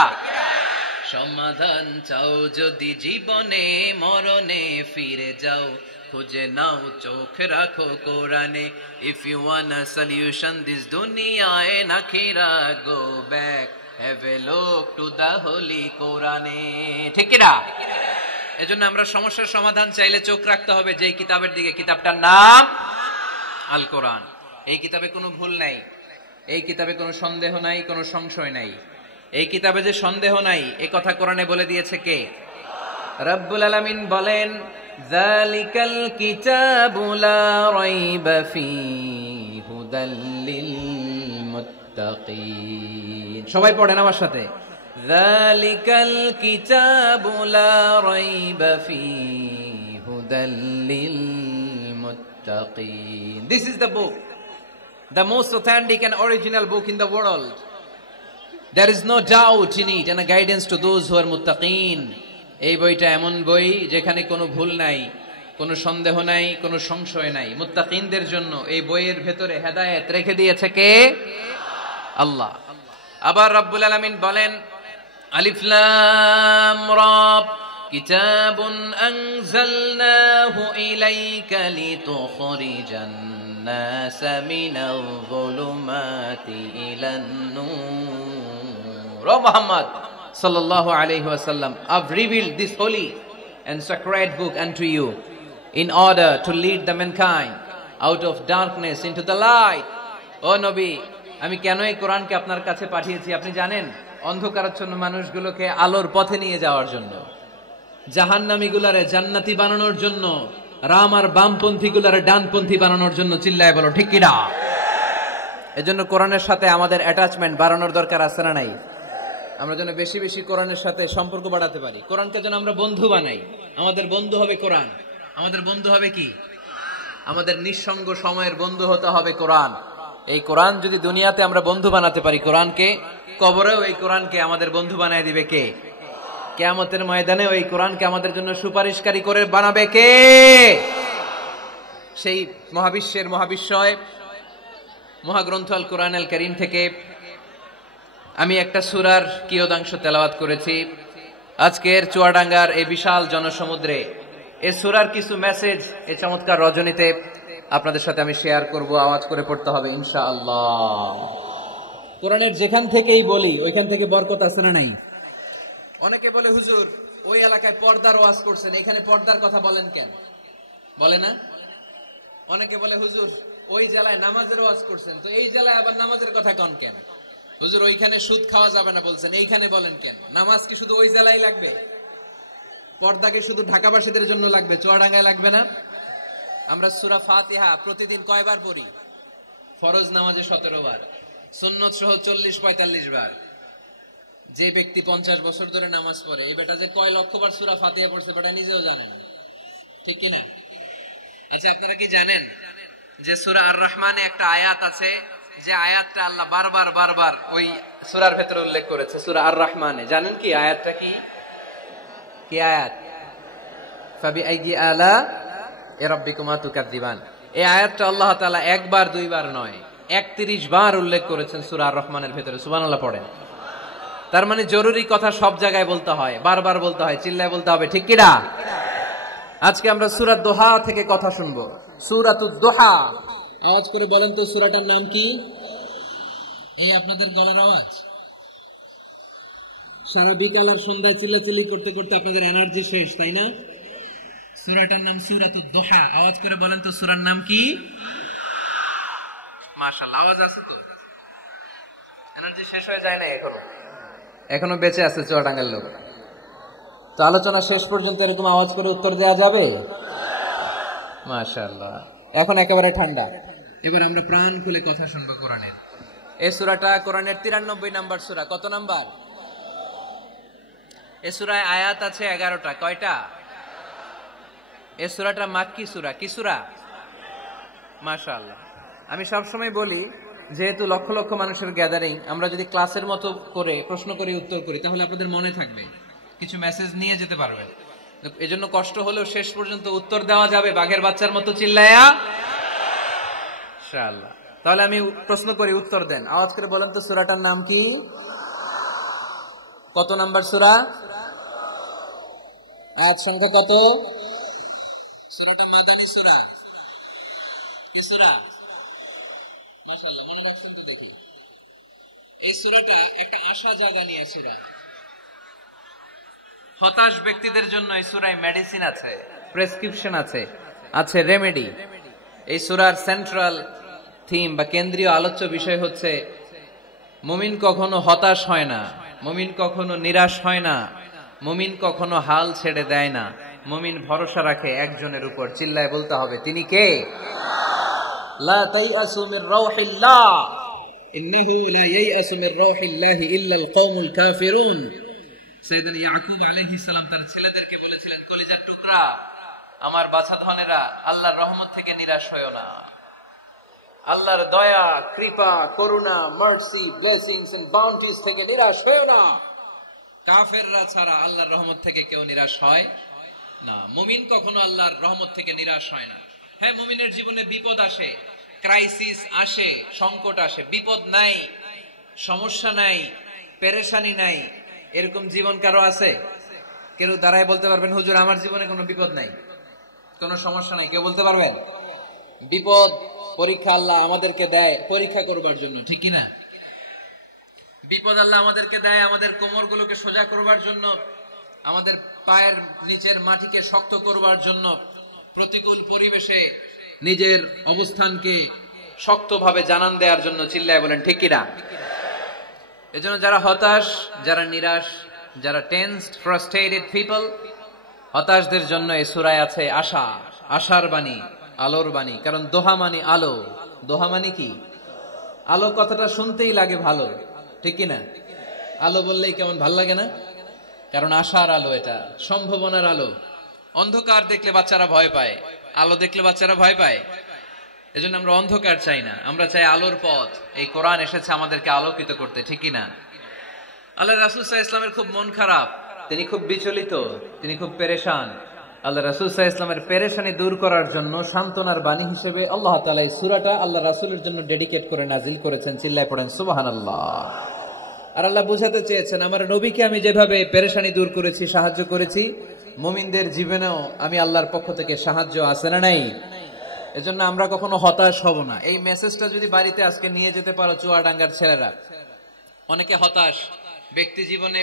সমাধান চাও যদি জীবনে মরণে, ফিরে যাও খুঁজে নাও চোখ রাখো কোরআনে। If you want a solution this দুনিয়া এন্ড আখিরা, go back have a look to the holy কোরআনে। ঠিক কি না? এজন্য আমরা সমস্যার সমাধান চাইলে চোখ রাখতে হবে যেই কিতাবের দিকে, কিতাবটার নাম আল কোরআন। এই কিতাবে কোনো ভুল নাই, এই কিতাবে কোনো সন্দেহ নাই, কোনো সংশয় নাই। এই কিতাবে যে সন্দেহ নাই এই কথা কোরআনে বলে দিয়েছে কে? রব্বুল আলামিন বলেন, যালিকাল কিতাবু লা রাইবা ফীহি হুদাল লিল মুত্তাকিন। সবাই পড়েন আমার সাথে, যালিকাল কিতাবু লা রাইবা ফীহি হুদাল লিল মুত্তাকিন। This is the book, the most authentic and original book in the world. There is no doubt in it and a guidance to those who are muttaqin. এই বইটা এমন বই যেখানে কোনো ভুল নাই, কোনো সন্দেহ নাই, কোনো সংশয় নাই। মুত্তাকিনদের জন্য এই বইয়ের ভেতরে হেদায়েত রেখে দিয়েছে কে? আল্লাহ। আবার রব্বুল আলামিন বলেন, আলিফ লাম রা, কিতাবুন আনজালনাহু ইলাইকা লিতুখরিজান নাসা মিনাল যুলুমাতি ইলান নূর। ও Muhammad sallallahu alayhi wa sallam, I've revealed this holy and sacred book unto you in order to lead the mankind out of darkness into the light. ও নবী, আমি কেন এই কোরআনকে আপনার কাছে পাঠিয়েছি আপনি জানেন? অন্ধকারাচ্ছন্ন মানুষগুলোকে আলোর পথে নিয়ে যাওয়ার জন্য, জাহান্নামীগুলারে জান্নাতি বানানোর জন্য, রাম আর বামপন্থীগুলারে ডানপন্থী বানানোর জন্য। চিল্লায় বলো ঠিক কি না? এজন্য কোরআনের সাথে আমাদের অ্যাটাচমেন্ট বাড়ানোর দরকার আছে না নাই? আমরা যেন বেশি বেশি কোরআনের সাথে সম্পর্ক বাড়াতে পারি, কোরআনকে যেন আমরা বন্ধু বানাই। আমাদের বন্ধু হবে কোরআন। আমাদের বন্ধু হবে কি? আমাদের নিঃসঙ্গ সময়ের বন্ধু হতে হবে কোরআন। এই কোরআন যদি দুনিয়াতে আমরা বন্ধু বানাতে পারি কোরআনকে, কবরেও এই কোরআনকে আমাদের বন্ধু বানায় দিবে কে? কিয়ামতের ময়দানে ওই কোরআনকে আমাদের জন্য সুপারিশকারী করে বানাবে কে? সেই মহাবিশ্বের মহাবিশ্বয় মহাগ্রন্থ আল কোরআন আল কারীম থেকে আমি একটা সূরার কিয়দাংশ তেলাওয়াত করেছি আজকের চুয়াডাঙ্গার এই বিশাল জনসমুদ্রে। এই সূরার কিছু মেসেজ এই চমৎকার রজনীতে আপনাদের সাথে আমি শেয়ার করব। আওয়াজ করে পড়তে হবে ইনশাআল্লাহ। কোরআনের যেখান থেকেই বলি ওইখান থেকে বরকত আছে না নাই? অনেকে বলে, হুজুর ওই এলাকায় পর্দার ওয়াজ করছেন, এখানে পর্দার কথা বলেন কেন? বলে না? অনেকে বলে, হুজুর ওই জেলায় নামাজের ওয়াজ করছেন, তো এই জেলায় আবার নামাজের কথা কন কেন? হুজুর ওইখানে সুদ খাওয়া যাবে না বলছেন, এইখানে বলেন কেন? নামাজ কি শুধু ওই জেলায় লাগবে? পর্দাকে শুধু ঢাকাবাসীদের জন্য লাগবে, চুয়াডাঙ্গায় লাগবে না? আমরা সূরা ফাতিহা প্রতিদিন কয়বার পড়ি? ফরজ নামাজে 17 বার, সুন্নত সহ 40-45 বার। যে ব্যক্তি 50 বছর ধরে নামাজ পড়ে, এই বেটা যে কয় লক্ষ বার সূরা ফাতিহা পড়ছে বেটা নিজেও জানেন। ঠিক কিনা? আচ্ছা, আপনারা কি জানেন যে সূরা আর রহমানে একটা আয়াত আছে, যে আয়াতটা আল্লাহ বারবার বারবার ওই সূরার ভেতরে উল্লেখ করেছে, সূরা আর রহমানে। জানেন কি আয়াতটা কি? কি আয়াত? ফাবিআইয়ি আলা রাব্বিকুমা তুকাযযিবান। এই আয়াতটা আল্লাহ তাআলা একবার দুইবার নয় 31 বার উল্লেখ করেছেন সূরা আর রহমানের ভেতরে। সুবহানাল্লাহ পড়েন। তার মানে জরুরি কথা সব জায়গায় বলতে হয়, বারবার বলতে হয়, চিল্লায় বলতে হবে। ঠিক কি না? আজকে আমরা সূরা দোহা থেকে কথা শুনবো। সূরাতুদ দোহা। আওয়াজ করে বলেন তো সূরাটার নাম কি? এই আপনাদের গলার আওয়াজ। সারা বিকাল আর সন্ধ্যায় চিল্লাচিল্লি করতে করতে আপনাদের এনার্জি শেষ, তাই না? সূরাটার নাম সূরাতুদ দোহা। আওয়াজ করে বলেন তো সূরার নাম কি? মাশাআল্লাহ, আওয়াজ আছে তো? এনার্জি শেষ হয়ে যায় না এখনো বেঁচে আছে চুয়াডাঙ্গার লোক। তো আলোচনা শেষ পর্যন্ত এরকম আওয়াজ করে উত্তর দেওয়া যাবে? মাশাআল্লাহ, এখন একেবারে ঠান্ডা। এবার আমরা প্রাণ খুলে কথা শুনবো কোরআনের। এই সূরাটা কোরআনের 93 নাম্বার সূরা। কত নাম্বার? এই সূরায় আয়াত আছে 11টা। কয়টা? এই সূরাটা মাক্কি সূরা। কি সূরা? মাশাআল্লাহ। আমি সবসময় বলি, যেহেতু লক্ষ লক্ষ মানুষের গ্যাদারিং, আমরা যদি ক্লাসের মতো করে প্রশ্ন করি, উত্তর করি, তাহলে আপনাদের মনে থাকবে, কিছু মেসেজ নিয়ে যেতে পারবেন। এজন্য কষ্ট হলেও শেষ পর্যন্ত উত্তর দেওয়া যাবে বাঘের বাচ্চার মতো চিল্লায়া ইনশাআল্লাহ। তাহলে আমি প্রশ্ন করি, উত্তর দেন। আওয়াজ করে বলেন তো সূরাটার নাম কি? কত নাম্বার সূরা? আয়াত সংখ্যা কত? সূরাটা মাদানী সূরা। কি সূরা? মাশাআল্লাহ, মনে রাখছেন তো দেখি। এই সূরাটা একটা আশা জাগানিয়া সূরা। হতাশ ব্যক্তিদের জন্য এই সূরায় মেডিসিন আছে, প্রেসক্রিপশন আছে, আছে রেমেডি। এই সূরার সেন্ট্রাল থিম বা কেন্দ্রীয় আলোচ্য বিষয় হচ্ছে মুমিন কখনো হতাশ হয় না, মুমিন কখনো নিরাশ হয় না, মুমিন কখনো হাল ছেড়ে দেয় না, মুমিন ভরসা রাখে একজনের উপর। চিল্লায় বলতে হবে, তিনি কে? লা তাইয়াসু মির রাউহিল্লাহ ইন্নাহু লা ইয়াইয়াসু মির রাউহিল্লাহি ইল্লাল কওমুল কাফিরুন। সাইয়েদনা ইয়াকুব আলাইহিস সালাম তার ছেলেদেরকে বলেছিলেন, কলিজার টুকরা, আমার বাছা ধনেরা, আল্লাহর রহমত থেকে নিরাশ হয়ো না। আল্লাহর দয়া, কৃপা, করুণা, মার্সি, ব্লেসিংস এন্ড বাউন্টিজ থেকে নিরাশ হয়ো না। কাফেররা ছাড়া আল্লাহর রহমত থেকে কেউ নিরাশ হয় না। মুমিন কখনো আল্লাহর রহমত থেকে নিরাশ হয় না। হ্যাঁ, মুমিনের জীবনে বিপদ আসে, ক্রাইসিস আসে, সংকট আসে। বিপদ নাই, সমস্যা নাই, পেরেশানি নাই, এরকম জীবন কারো আছে? কেউ দাঁড়ায় বলতে পারবেন, হুজুর আমার জীবনে কোনো বিপদ নাই, কোনো সমস্যা নাই? কেউ বলতে পারবেন? বিপদ, পরীক্ষা আল্লাহ আমাদেরকে দেয় পরীক্ষা করবার জন্য, ঠিক কিনা? বিপদ আল্লাহ আমাদেরকে দেয় আমাদের কোমরগুলোকে সোজা করবার জন্য, আমাদের পায়ের নিচের মাটিকে শক্ত করবার জন্য, প্রতিকূল পরিবেশে নিজের অবস্থানকে শক্তভাবে জানান দেওয়ার জন্য। চিল্লায় বলেন ঠিক কিনা? এজন্য যারা হতাশ, যারা নিরাশ, যারা টেন্সড, ফ্রাস্ট্রেটেড পিপল, হতাশদের জন্য এই সূরায় আছে আশা, আশার বাণী, আলোর বাণী। কারণ দোহা মানে আলো। দোহা মানে কি? আলো কথাটা শুনতেই লাগে ভালো, ঠিক কিনা? আলো বললেই কেমন ভাল লাগে না? কারণ আশার আলো, এটা সম্ভাবনার আলো। অন্ধকার দেখলে বাচ্চারা ভয় পায়, আলো দেখলে বাচ্চারা ভয় পায়। এজন্য আমরা অন্ধকার চাই না, আমরা চাই আলোর পথ। এই কোরআন এসেছে আমাদেরকে আলোকিত করতে, ঠিক কিনা? আল্লাহ রাসূল সাল্লাল্লাহু আলাইহি ওয়াসাল্লামের খুব মন খারাপ, তিনি খুব বিচলিত, তিনি খুব পেরেশান। আল্লাহ রাসূল সাল্লাল্লাহু আলাইহি ওয়াসাল্লামের পেরেশানি দূর করার জন্য সান্ত্বনার বাণী হিসেবে আল্লাহ তাআলা এই সূরাটা আল্লাহ রাসূলের জন্য ডেডিকেট করে নাজিল করেছেন। চিল্লায় পড়েন সুবহানাল্লাহ। আর আল্লাহ বুঝাতে চেয়েছেন, আমার নবীকে আমি যেভাবে পেরেশানি দূর করেছি, সাহায্য করেছি, মুমিনদের জীবনেও আমি আল্লাহর পক্ষ থেকে সাহায্য আছে না নাই? এজন্য আমরা কখনো হতাশ হব না। এই মেসেজটা যদি বাড়িতে আজকে নিয়ে যেতে পারো চুয়াডাঙ্গার ছেলেরা, অনেকে হতাশ ব্যক্তি জীবনে,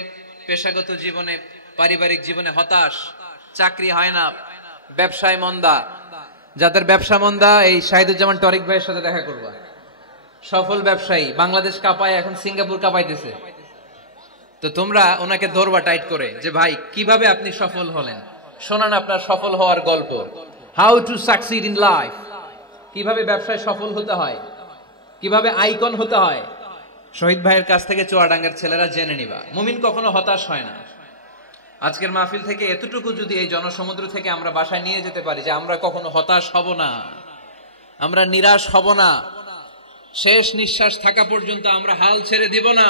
পেশাগত জীবনে, পারিবারিক জীবনে হতাশ, চাকরি হয় না, ব্যবসায় মন্দা। যাদের ব্যবসা মন্দা, এই শাহিদুজ্জামান টরিক ভাইয়ের সাথে দেখা করবা। সফল ব্যবসায়ী, বাংলাদেশ কাঁপায়, এখন সিঙ্গাপুর কাঁপাইতেছে। তো তোমরা ওনাকে ধরবা টাইট করে, যে ভাই কিভাবে আপনি সফল হলেন, শোনান আপনার সফল হওয়ার গল্প। How to succeed in life, কিভাবে ব্যবসায় সফল হতে হয়, কিভাবে আইকন হতে হয়, শহীদ ভাইয়ের কাছ থেকে চুয়াডাঙ্গার ছেলেরা জেনে নিবা। মুমিন কখনো হতাশ হয় না। আজকের মাহফিল থেকে এতটুকু যদি এই জনসমুদ্র থেকে আমরা বাসায় নিয়ে যেতে পারি, যে আমরা কখনো হতাশ হব না, আমরা নিরাশ হব না, শেষ নিঃশ্বাস থাকা পর্যন্ত আমরা হাল ছেড়ে দিব না,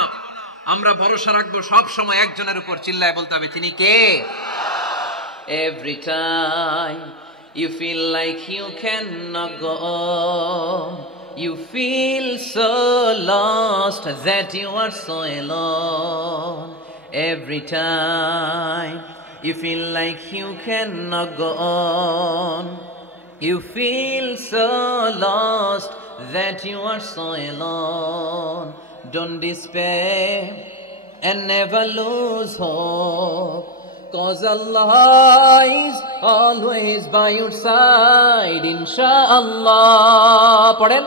আমরা ভরসা রাখবো সব সময় একজনের উপর। চিল্লায় বলতে হবে, তিনি কে? Every time you feel like you cannot go on, you feel so lost that you are so alone. Every time you feel like you cannot go on, you feel so lost that you are so alone. Don't despair and never lose hope, 'cause Allah is always by your side. Inshallah, পড়েন,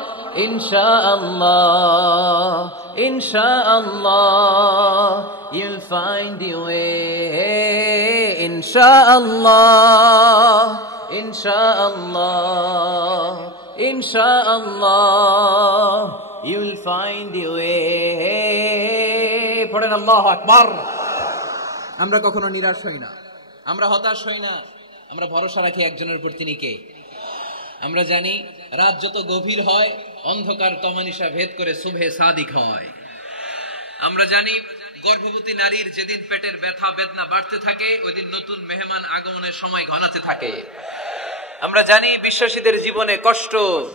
Inshallah, Inshallah, you'll find your way. Inshallah, Inshallah, Inshallah, you'll find your way. পড়েন আল্লাহু আকবার। আমরা কখনো নিরাশ হই না, আমরা হতাশ হই না, আমরা ভরসা রাখি একজনের উপর, তিনি কে? আমরা জানি রাত যত গভীর হয়, অন্ধকার তমানিসা ভেদ করে সুবহে সাদিক হয়। আমরা জানি গর্ভবতী নারীর যেদিন পেটের ব্যথা বেদনা বাড়তে থাকে ওই দিন নতুন মেহমান আগমনের সময় ঘনাতে থাকে। আমরা জানি বিশ্বাসীদের জীবনে কষ্ট,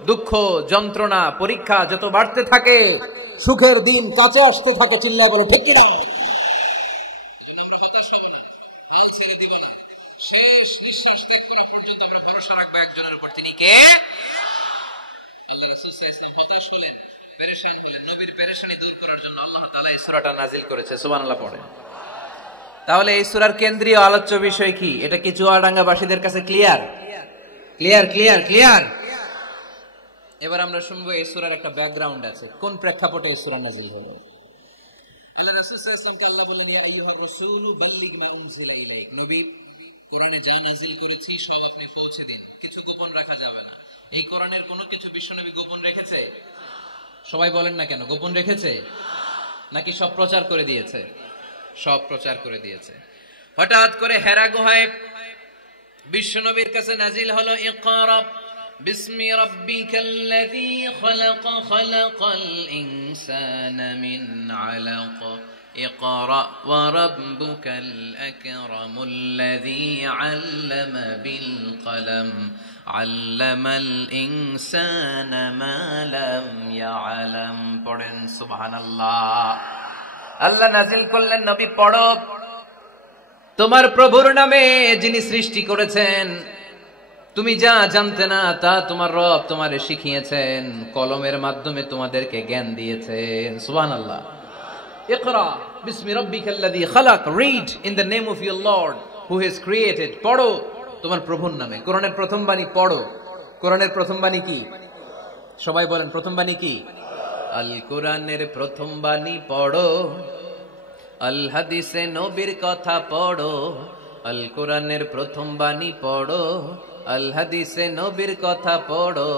দুঃখ, যন্ত্রণা, পরীক্ষা যত বাড়তে থাকে সুখের দিন কাছে আসতে থাকে। চিল্লায় বলো ঠিক কিনা? শেষ নিঃশ্বাস দিয়ে পুরো পর্যন্ত আমরা ভরসা রাখবো একজনের উপর, তিনি কে? পেরেশানি দূর করার জন্য আল্লাহ তাআলা এই সূরাটা নাজিল করেছে। সুবহানাল্লাহ পড়ে। তাহলে এই সূরার কেন্দ্রীয় আলোচ্য বিষয় কি? এটা কি চুয়াডাঙ্গাবাসীদের কাছে ক্লিয়ার? Clear clear clear. এবার আমরা শুনবো এই সূরার একটা ব্যাকগ্রাউন্ড আছে, কোন প্রেক্ষাপটে এই সূরা নাজিল হলো। আল্লাহ রাসূল সাল্লাল্লাহু আলাইহি ওয়াসাল্লামকে আল্লাহ বলেন, ইয়া আইয়ুহার রাসূলু বাল্লিগ মা উনজিলা ইলাইক। নবী, কোরআনে যা নাজিল করেছি সব আপনি পৌঁছে দিন, কিছু গোপন রাখা যাবে না। এই কোরআনের কোনো কিছু বিশ্বনবী গোপন রেখেছে? সবাই বলেন না কেন, গোপন রেখেছে নাকি সব প্রচার করে দিয়েছে? সব প্রচার করে দিয়েছে। হঠাৎ করে হেরা গুহায় বিশ্বনবীর কাছে নাজিল হলো, ইকরা বিসমি রাব্বিকাল্লাযী খালাক খালাকাল ইনসানা মিন আলাক ইকরা ওয়া রাব্বুকাল আকরামুল্লাযী আল্লামা বিল কলম আল্লামাল ইনসানা মা লাম ইয়ালাম। পড়েন সুবহানাল্লাহ। আল্লাহ নাজিল করলেন, নবী পড়ো, তোমার প্রভুর নামে যিনি সৃষ্টি করেছেন, তুমি যা জানতে না তা তোমার রব তোমারে শিখিয়েছেন, কলমের মাধ্যমে তোমাদেরকে জ্ঞান দিয়েছেন। সুবহানাল্লাহ। ইকরা বিসমি রাব্বিকাল্লাযী খালাক, read in the name of your lord who has created. পড়ো তোমার প্রভুর নামে। কোরআনের প্রথম বাণী পড়ো। কোরআনের প্রথম বাণী কি? সবাই বলেন, প্রথম বাণী কি? আল কোরআনের প্রথম বাণী পড়ো, আল হাদিসে নবীর কথা পড়ো। আল কোরআনের প্রথম বাণী পড়ো, আল হাদিসে নবীর কথা পড়ো।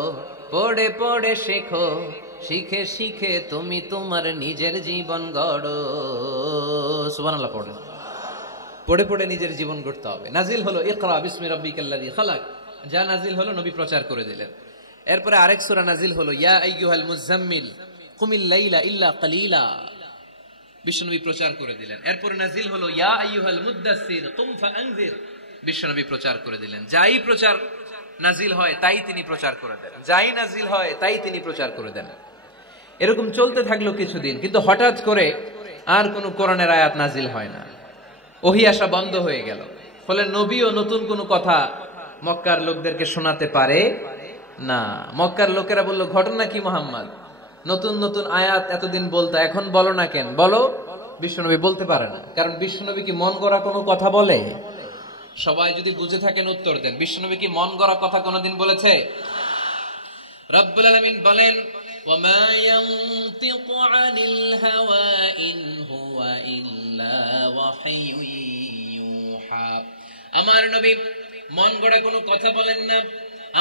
পড়ে পড়ে শেখো, শিখে শিখে তুমি তোমার নিজের জীবন গড়ো। সুবহানাল্লাহ পড়ে। পড়ে পড়ে নিজের জীবন গড়তে হবে। নাজিল হলো ইকরা বিসমি রাব্বিকাল্লাযী খালাক, যা নাজিল হলো নবী প্রচার করে দিলেন। এরপরে আরেক সূরা নাজিল হলো, ইয়া আইয়ুহাল মুযাম্মিল কুমিল লাইলা ইল্লা কালিলা, বিশ্বনবী প্রচার করে দিলেন। এরপরে নাজিল হলো, ইয়া আইয়ুহাল মুদ্দাসসির কুম ফাআনজির, বিশ্বনবী প্রচার করে দিলেন। যাই প্রচার নাজিল হয় তাই তিনি প্রচার করে দেন, যাই নাজিল হয় তাই তিনি প্রচার করে দেন। এরকম চলতে থাকলো কিছুদিন, কিন্তু হঠাৎ করে আর কোন কোরআনের আয়াত নাজিল হয় না, ওহী আসা বন্ধ হয়ে গেল। ফলে নবীও নতুন কোন কথা মক্কার লোকদেরকে শোনাতে পারে না। মক্কার লোকেরা বলল, ঘটনা কি মুহাম্মদ? নতুন নতুন আয়াত এতদিন বলতো, এখন বলো না কেন? বলো। বিশ্বনবী বলতে পারে না, কারণ বিশ্বনবী কি মন গড়া কোনো কথা বলে? সবাই যদি বুঝে থাকেন উত্তর দেন, বিশ্বনবী কি মন গড়া কথা কোনোদিন বলেছে? রব্বুল আলামিন বলেন, ওয়ামা ইয়ানতিকু আনিল হাওয়া ইন হুয়া ইল্লা ওয়াহয়ুন ইউহা। আমার নবী মন গড়া কোনো কথা বলেন না।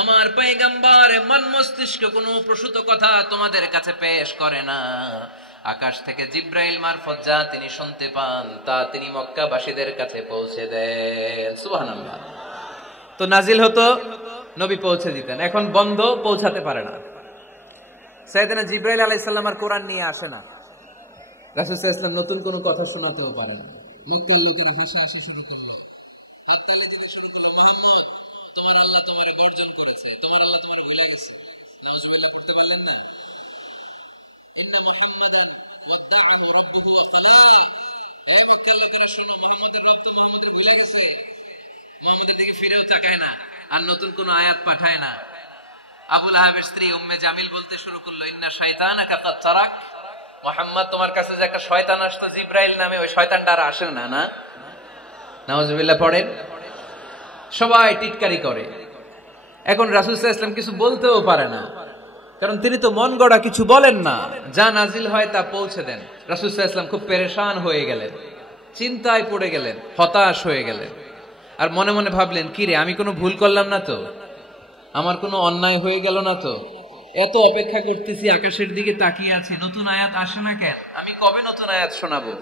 আমার পয়গম্বর মন মস্তিষ্ক কোনো প্রসূত কথা তোমাদের কাছে পেশ করে না। আকাশ থেকে জিব্রাইল মারফত যা তিনি শুনতে পান তা তিনি মক্কাবাসীদের কাছে পৌঁছে দেন। সুবহানাল্লাহ। তো নাজিল হতো, নবী পৌঁছে দিতেন। এখন বন্ধ, পৌঁছাতে পারে না। সাইয়েদনা জিব্রাইল আলাইহিস সালাম আর কোরআন নিয়ে আসে না। রাসূল সাল্লাল্লাহু আলাইহি ওয়াসাল্লাম নতুন কোনো কথা শোনাতেও পারে না। মক্কার লোকেরা হাসা হাসি শুরু করলো। আল্লাহ দিতে শুরু করলো, মুহাম্মদ তোমার আল্লাহ তোমারে বর্জন করেছে, তোমার আল্লাহ তোমারে ভুলে গেছে। নাউজুবিল্লাহ পড়তে পারলেন না? ইন্না মুহাম্মাদান ওয়াদাআহু রাব্বুহু ওয়া ক্বালা। এই মক্কার লোকেরা শুনে, মুহাম্মদের রব তো মুহাম্মদের ভুলে গেছে, মুহাম্মদের দিকে ফিরেও তাকায় না, আর নতুন কোন আয়াত পাঠায় না। আবু লাহাবের স্ত্রী উম্মে জামিল বলতে শুরু করলো, ইন্না শাইতানাকা কাদ তারাক। মুহাম্মদ তোমার কাছে যে একটা শয়তান আসতো জিব্রাইল নামে, ওই শয়তানটা আর আসে না। না, নাউজুবিল্লাহ পড়েন। সবাই টিটকারি করে। এখন রাসূল সাল্লাল্লাহু আলাইহি ওয়াসাল্লাম কিছু বলতেও পারে না, কারণ তিনি তো মন গড়া কিছু বলেন না, যা নাজিল হয় তা পৌঁছে দেন। রাসূল সাল্লাল্লাহু আলাইহি ওয়াসাল্লাম খুব পেরেশান হয়ে গেলেন, চিন্তায় পড়ে গেলেন, হতাশ হয়ে গেলেন। আর মনে মনে ভাবলেন, কি রে, আমি কোনো ভুল করলাম না তো? আমার কোনো অন্যায় হয়ে গেল না তো? এত অপেক্ষা করতেছি, আকাশের দিকে তাকিয়ে আছি, নতুন আয়াত আসে না কেন? আমি কবে নতুন আয়াত শোনাবো?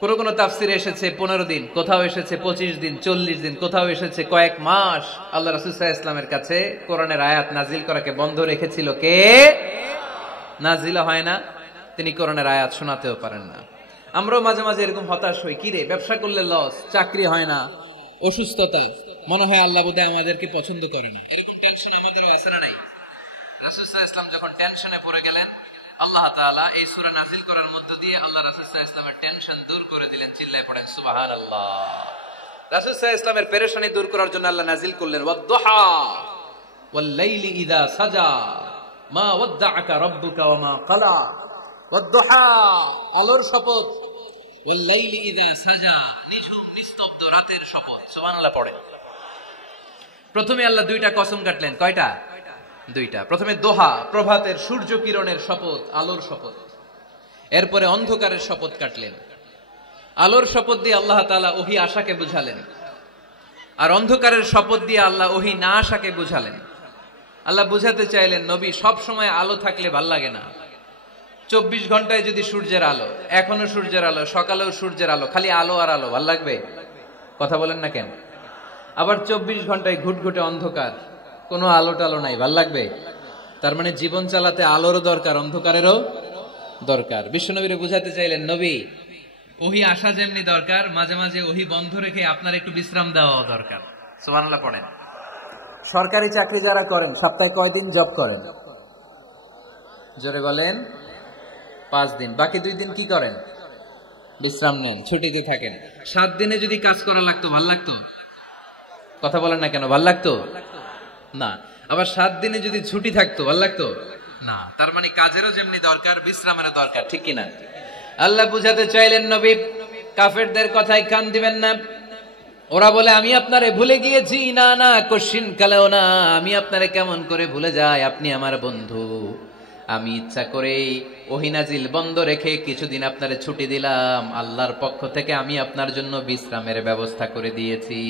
কোন কোন তাফসিরে এসেছে 15 দিন, কোথাও এসেছে 25 দিন, 40 দিন, কোথাও এসেছে কয়েক মাস আল্লাহ রাসূল সাল্লাল্লাহু আলাইহি ওয়াসাল্লামের কাছে কোরআনের আয়াত নাজিল করাকে বন্ধ রেখেছিল কে? নাজিল হয় না, তিনি কোরআনের আয়াত শোনাতেও পারেন না। আমরাও মাঝে মাঝে এরকম হতাশ হই, কিরে ব্যবসা করলে লস, চাকরি হয় না, অসুস্থতা, মনে হয় আল্লাহ বোধহয় আমাদেরকে পছন্দ করে না, এরকম টেনশন আমাদেরও আছে না নাই? রাসূল সাল্লাল্লাহু আলাইহি ওয়াসাল্লাম যখন টেনশনে পড়ে গেলেন, আল্লাহ তাআলা এই সূরা নাযিল করার মধ্য দিয়ে আল্লাহ রাসূল সাল্লাল্লাহু আলাইহি ওয়াসাল্লামের টেনশন দূর করে দিলেন। চিল্লায়ে পড়েন সুবহানাল্লাহ। রাসূল সাল্লাল্লাহু আলাইহি ওয়াসাল্লামের পেরেশানি দূর করার জন্য আল্লাহ নাযিল করলেন ওয়াদ-দুহা ওয়াল-লাইলি ইযা সাজা মা ওয়াদ্দাআকা রাব্বুকা ওয়া মা ক্বালা। ওয়াদ-দুহা আলোর শপথ, ওয়াল-লাইলি ইযা সাজা নিঝুম নিস্তব্ধ রাতের শপথ। সুবহানাল্লাহ পড়েন। প্রথমে আল্লাহ দুইটা কসম কাটলেন। কয়টা? দুইটা। প্রথমে দোহা, প্রভাতের সূর্য কিরণের শপথ, আলোর শপথ। এরপরে অন্ধকারের শপথ কাটলেন। আলোর শপথ দিয়ে আল্লাহ তাআলা ওহী আশাকে বুঝালেন, আর অন্ধকারের শপথ দিয়ে আল্লাহ ওহী না আশাকে বুঝালেন। আল্লাহ বুঝাতে চাইলেন, নবী সব সময় আলো থাকলে ভাল লাগে না। 24 ঘন্টায় যদি সূর্যের আলো, এখনো সূর্যের আলো, সকালেও সূর্যের আলো, খালি আলো আর আলো, ভাল লাগবে? কথা বলেন না কেন? আবার 24 ঘন্টায় ঘুটঘুটে অন্ধকার, কোনো আলো টালো নাই, ভাল লাগবে? তার মানে জীবন চালাতে আলোরও দরকার, অন্ধকারেরও দরকার। বিশ্বনবীরে বুঝাতে চাইলেন, নবী ওহী আসা যেমনি দরকার, মাঝে মাঝে ওহী বন্ধ রেখে আপনার একটু বিশ্রাম দেওয়া দরকার। সুবহানাল্লাহ পড়েন। সরকারি চাকরি যারা করেন সপ্তাহে কয়দিন জব করেন? জোরে বলেন। 5 দিন। বাকি 2 দিন কি করেন? বিশ্রাম নেন, ছুটিতে থাকেন। 7 দিনে যদি কাজ করা লাগতো, ভাল লাগতো? কথা বলেন না কেন? ভাল লাগতো না। আবার 7 দিনে যদি ছুটি থাকতো, ভাল লাগতো না। তার মানে কাজেরও যেমনি দরকার, বিশ্রামেরও দরকার, ঠিক কিনা? আল্লাহ বুঝাতে চাইলেন, নবী কাফেরদের কথায় কান দিবেন না। ওরা বলে আমি আপনারে ভুলে গিয়েছি। না না, কোশ্চিন কালেও না। আমি আপনারে কেমন করে ভুলে যাই? আপনি আমার বন্ধু। আমি ইচ্ছা করে ওহী নাজিল বন্ধ রেখে কিছুদিন আপনারে ছুটি দিলাম। আল্লাহর পক্ষ থেকে আমি আপনার জন্য বিশ্রামের ব্যবস্থা করে দিয়েছি।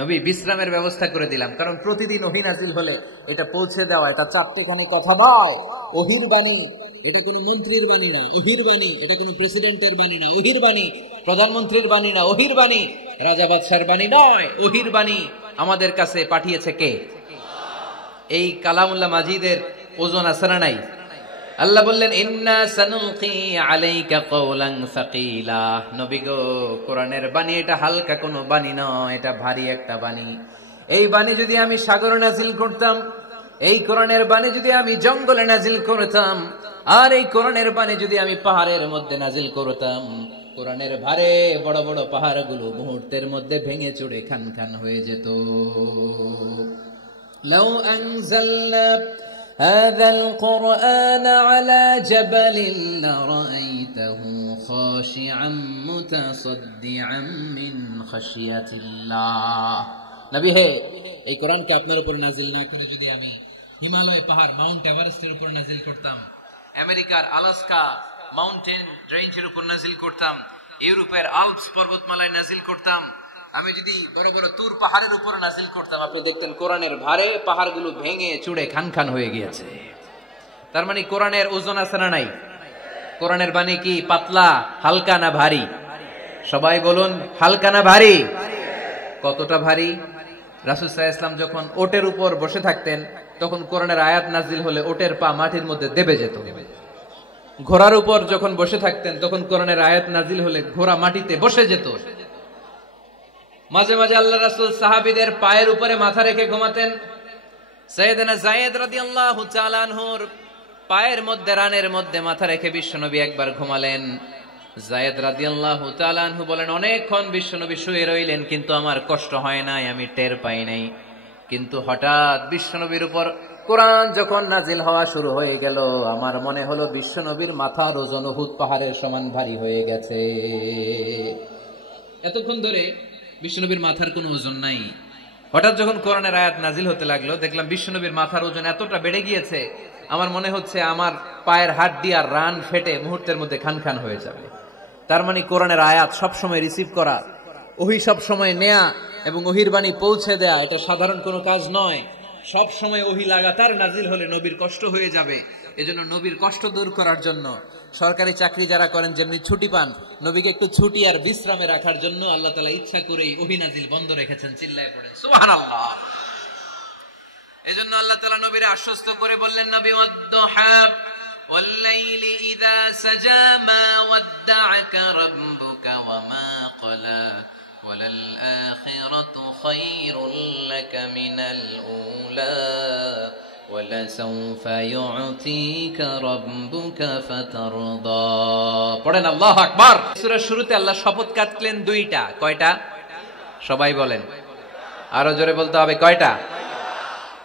নবী বিশ্রামের ব্যবস্থা করে দিলাম, কারণ প্রতিদিন ওহী নাজিল হলে এটা পৌঁছে দেওয়া, এটা 4টিখানি কথা নয়। ওহীর বাণী, এটা কোনো মন্ত্রীর বাণী নয়। ওহীর বাণী, এটা কোনো প্রেসিডেন্টের বাণী নয়। ওহীর বাণী প্রধানমন্ত্রীর বাণী না। ওহীর বাণী রাজা বাদশার বাণী নয়। ওহীর বাণী আমাদের কাছে পাঠিয়েছে কে? এই কালামুল্লাহ মাজিদের ওজন আছে না নাই? আল্লাহ বললেন, ইন্না সানুলকি আলাইকা কওলান সাকিলা। নবী গো, কোরআনের বাণী এটা হালকা কোনো বাণী নয়, এটা ভারী একটা বাণী। এই বাণী যদি আমি সাগরে নাজিল করতাম, এই কোরআনের বাণী যদি আমি জঙ্গলে নাজিল করতাম, আর এই কোরআনের বাণী যদি আমি পাহাড়ের মধ্যে নাজিল করতাম, কোরআনের ভারে বড় বড় পাহাড়গুলো মুহূর্তের মধ্যে ভেঙে চুরে খান খান হয়ে যেত। লাউ আনজালনা هذا القرآن على جبل لرأيته خاشعا متصدعا من خشية الله। নবী হে, এই কোরআনকে আপনার উপর নাজিল না করে যদি আমি হিমালয় পাহাড় মাউন্ট এভারেস্টের উপর নাজিল করতাম, আমেরিকার আলাস্কা মাউন্টেন রেঞ্জের উপর নাজিল করতাম, ইউরোপের আল্পস পর্বতমালায় নাজিল করতাম, আমি যদি বড় বড় তুর পাহাড়ের উপর নাজিল করতাম, আপনি দেখতেন কোরআনের ভারে পাহাড়গুলো ভেঙে চুড়ে খান খান হয়ে গিয়েছে। তার মানে কোরআনের ওজন আছে না নাই? কোরআনের বাণী কি পাতলা, হালকা না ভারী? সবাই বলুন, হালকা না ভারী? কতটা ভারী? রাসূল সাল্লাল্লাহু আলাইহি ওয়াসাল্লাম যখন ওটের উপর বসে থাকতেন, তখন কোরআনের আয়াত নাজিল হলে ওটের পা মাটির মধ্যে দেবে যেত। ঘোড়ার উপর যখন বসে থাকতেন, তখন কোরআনের আয়াত নাজিল হলে ঘোড়া মাটিতে বসে যেত। মাঝে মাঝে আল্লাহ রাসূল সাহাবীদের পায়ের উপরে মাথা রেখে ঘুমাতেন। সাইয়েদনা যায়েদ রাদিয়াল্লাহু তাআলা আনহুর পায়ের মধ্যে, রানের মধ্যে মাথা রেখে বিশ্বনবী একবার ঘুমালেন। যায়েদ রাদিয়াল্লাহু তাআলা আনহু বলেন, অনেকক্ষণ বিশ্বনবী শুয়ে রইলেন, কিন্তু আমার কষ্ট হয় নাই, আমি টের পাই নাই। কিন্তু হঠাৎ বিশ্বনবীর উপর কোরআন যখন নাজিল হওয়া শুরু হয়ে গেল, আমার মনে হলো বিশ্বনবীর মাথার ওজন উহুদ পাহাড়ের সমান ভারী হয়ে গেছে। এতক্ষণ ধরে বিশ্বনবীর মাথার কোনো ওজন নাই। হঠাৎ যখন কোরআনের আয়াত নাজিল হতে লাগলো, দেখলাম বিশ্বনবীর মাথার ওজন এতটা বেড়ে গিয়েছে, আমার মনে হচ্ছে আমার পায়ের হাড্ডি আর রান ফেটে মুহূর্তের মধ্যে খান খান হয়ে যাবে। তার মানে কোরআনের আয়াত সবসময় রিসিভ করা, ওহী সবসময় নেয়া এবং ওহীর বাণী পৌঁছে দেয়া, এটা সাধারণ কোনো কাজ নয়। সব সময় ওহী লাগাতার নাজিল হলে নবীর কষ্ট হয়ে যাবে। এজন্য নবীর কষ্ট দূর করার জন্য সরকারি চাকরি যারা করেন যেমনি ছুটি পান, নবীকে একটু ছুটি আর বিশ্রামে রাখার জন্য আল্লাহ তাআলা ইচ্ছা করেই ওহী নাজিল বন্ধ রেখেছেন। চিল্লায়ে পড়েন সুবহানাল্লাহ। এজন্য আল্লাহ তাআলা নবীর আশ্বস্ত করে বললেন, নবী ওয়াদ-দুহা والليل إذا سجى ما ودعك ربك وما قلى وللآخرة خير لك من الأولى ولسوف يعطيك ربك فترضى পড়েন আল্লাহু আকবার। সূরার শুরুতে আল্লাহ শপথ কাটলেন দুইটা। কয়টা? সবাই বলেন, আরো জোরে বলতে হবে, কয়টা?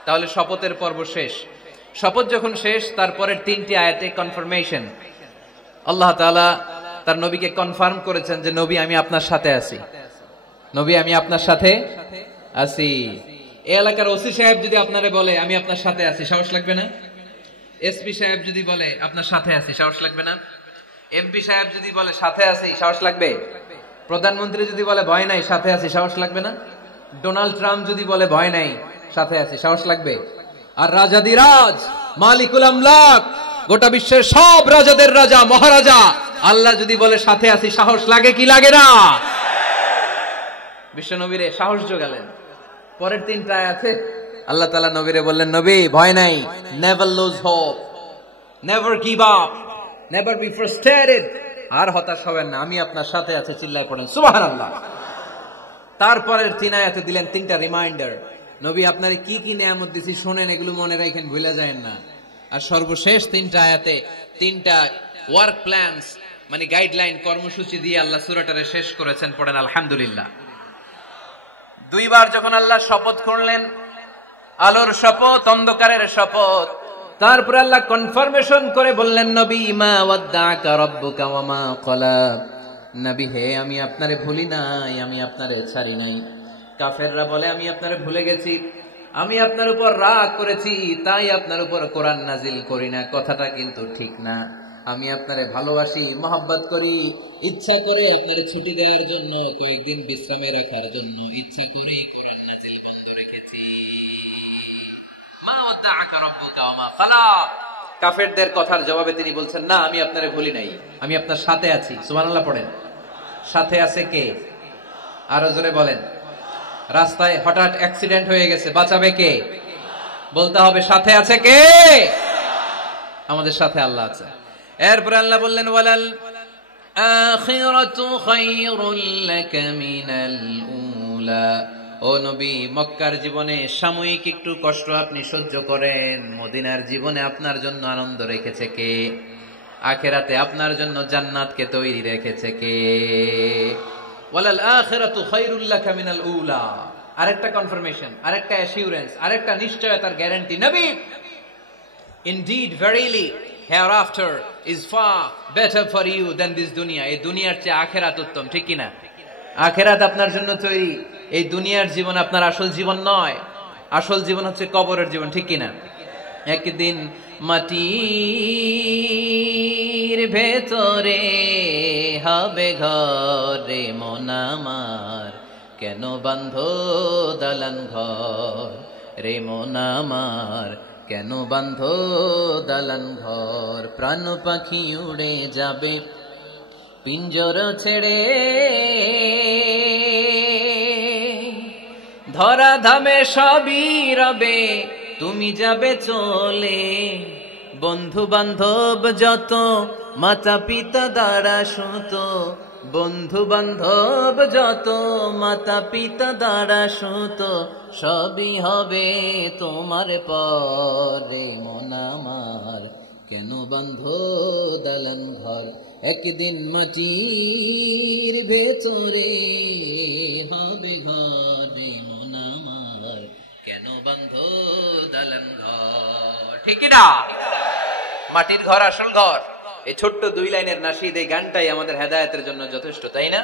তাহলে শপথের পর্ব শেষ। শপথ যখন শেষ, তারপরের তিনটি আয়াতে কনফার্মেশন। আল্লাহ তাআলা তার নবীকে কনফার্ম করেছেন যে নবী আমি আপনার সাথে আছি, নবী আমি আপনার সাথে আছি। এই এলাকার ওসি সাহেব যদি আপনারে বলে আমি আপনার সাথে আছি, সাহস লাগবে না? এসপি সাহেব যদি বলে আপনার সাথে আছি, সাহস লাগবে না? এমপি সাহেব যদি বলে সাথে আছি, সাহস লাগবে? প্রধানমন্ত্রী যদি বলে ভয় নাই সাথে আছি, সাহস লাগবে না? ডোনাল্ড ট্রাম্প যদি বলে ভয় নাই সাথে আছি, সাহস লাগবে? আর রাজাদিরাজ মালিকুল আমলাক, গোটা বিশ্বের সব রাজাদের রাজা মহারাজা আল্লাহ যদি বলে সাথে আছি, সাহস লাগে কি লাগে না? বিশ্ব নবীরে সাহস যোগালেন। পরের তিনটা আয়াতে আল্লাহ তাআলা নবীরে বললেন, নবী ভয় নাই, never lose hope, never give up, never be frustrated, আর হতাশ হবেন না, আমি আপনার সাথে আছি। চিল্লায় পড়েন সুবহানাল্লাহ। তারপরের তিন আয়াতে দিলেন তিনটা রিমাইন্ডার, নবী আপনারে কি কি নিয়ামত দিছি শুনেন, এগুলো মনে রাখেন, ভুলে যায়েন না। আর সর্বশেষ তিনটা আয়াতে তিনটা ওয়ার্ক প্ল্যানস, মানে গাইডলাইন, কর্মসূচি দিয়ে আল্লাহ সূরাটারে শেষ করেছেন। পড়েন আলহামদুলিল্লাহ। দুইবার যখন আল্লাহ শপথ করলেন, আলোর শপথ, অন্ধকারের শপথ, তারপরে আল্লাহ কনফার্মেশন করে বললেন, নবী মা ওয়াদ্দাকা রাব্বুকা ওয়া মা ক্বালা, নবী হে আমি আপনারে ভুলি নাই, আমি আপনারে ছাড়ি নাই। কাফেররা বলে আমি আপনারে ভুলে গেছি, আমি আপনার উপর রাগ করেছি, তাই আপনার উপর কোরআন নাজিল করি না। কথাটা কিন্তু ঠিক না। আমি আপনারে ভালোবাসি, মহব্বত করি, ইচ্ছা করে আপনারে ছুটি দেওয়ার জন্য, কয়েকদিন বিশ্রামে রাখার জন্য ইচ্ছা করে কোরআন নাজিল বন্ধ রেখেছি। মা ওয়াদ্দাআকা রাব্বুকা ওয়া মা ক্বালা। কাফেরদের কথার জবাবে তিনি বলছেন, না আমি আপনারে ভুলি নাই, আমি আপনার সাথে আছি। সুবহানাল্লাহ পড়েন। সাথে আছে কে? আরো জোরে বলেন। রাস্তায় হঠাৎ অ্যাক্সিডেন্ট হয়ে গেছে, বাঁচাবে কে? বলতে হবে সাথে আছে কে? আমাদের সাথে আল্লাহ আছে। এরপর আল্লাহ বললেন, ওয়ালাল আখিরাতু খায়রুল লাকা মিনাল উলা। ও নবী, মক্কার জীবনে সাময়িক একটু কষ্ট আপনি সহ্য করেন, মদিনার জীবনে আপনার জন্য আনন্দ রেখেছে কে? আখিরাতে আপনার জন্য জান্নাতকে তৈরি রেখেছে কে? ওয়ালাল আখিরাতু খায়রুল লাকা মিনাল উলা। আরেকটা কনফার্মেশন, আরেকটা অ্যাসিউরেন্স, আরেকটা নিশ্চয়তার গ্যারান্টি। নবী, indeed verily hereafter is far better for you than this dunya. এই দুনিয়ার চেয়ে আখিরাত উত্তম, ঠিক কি না? আখিরাত আপনার জন্য তৈরি, এই দুনিয়ার জীবন আপনার আসল জীবন নয়। আসল জীবন হচ্ছে কবরের জীবন, ঠিক কি না? একদিন মাটির ভেতরে হবে ঘরে মন আমার, কেন বাঁধো দালান ঘর রে মন আমার, কেন বাঁধো দালান ঘর। প্রাণ পাখি উড়ে যাবে পিঞ্জর ছেড়ে, ধরা ধামে সবই রবে, তুমি যাবে চলে। বন্ধু বান্ধব যত মাতা পিতা দ্বারা সুত, বন্ধু বান্ধব যত মাতা পিতা দ্বারা সুত, সবই হবে তোমার পরে মন আমার, কেন বাঁধো দালান ঘর। একদিন মাটির ভেতরে হবে ঘরে মন আমার, কেন বাঁধো দালান ঘর। ঠিক না? মাটির ঘর আসল ঘর। এই ছোট্ট দুই লাইনের নাশিদ, এই গানটাই আমাদের হেদায়েতের জন্য যথেষ্ট, তাই না?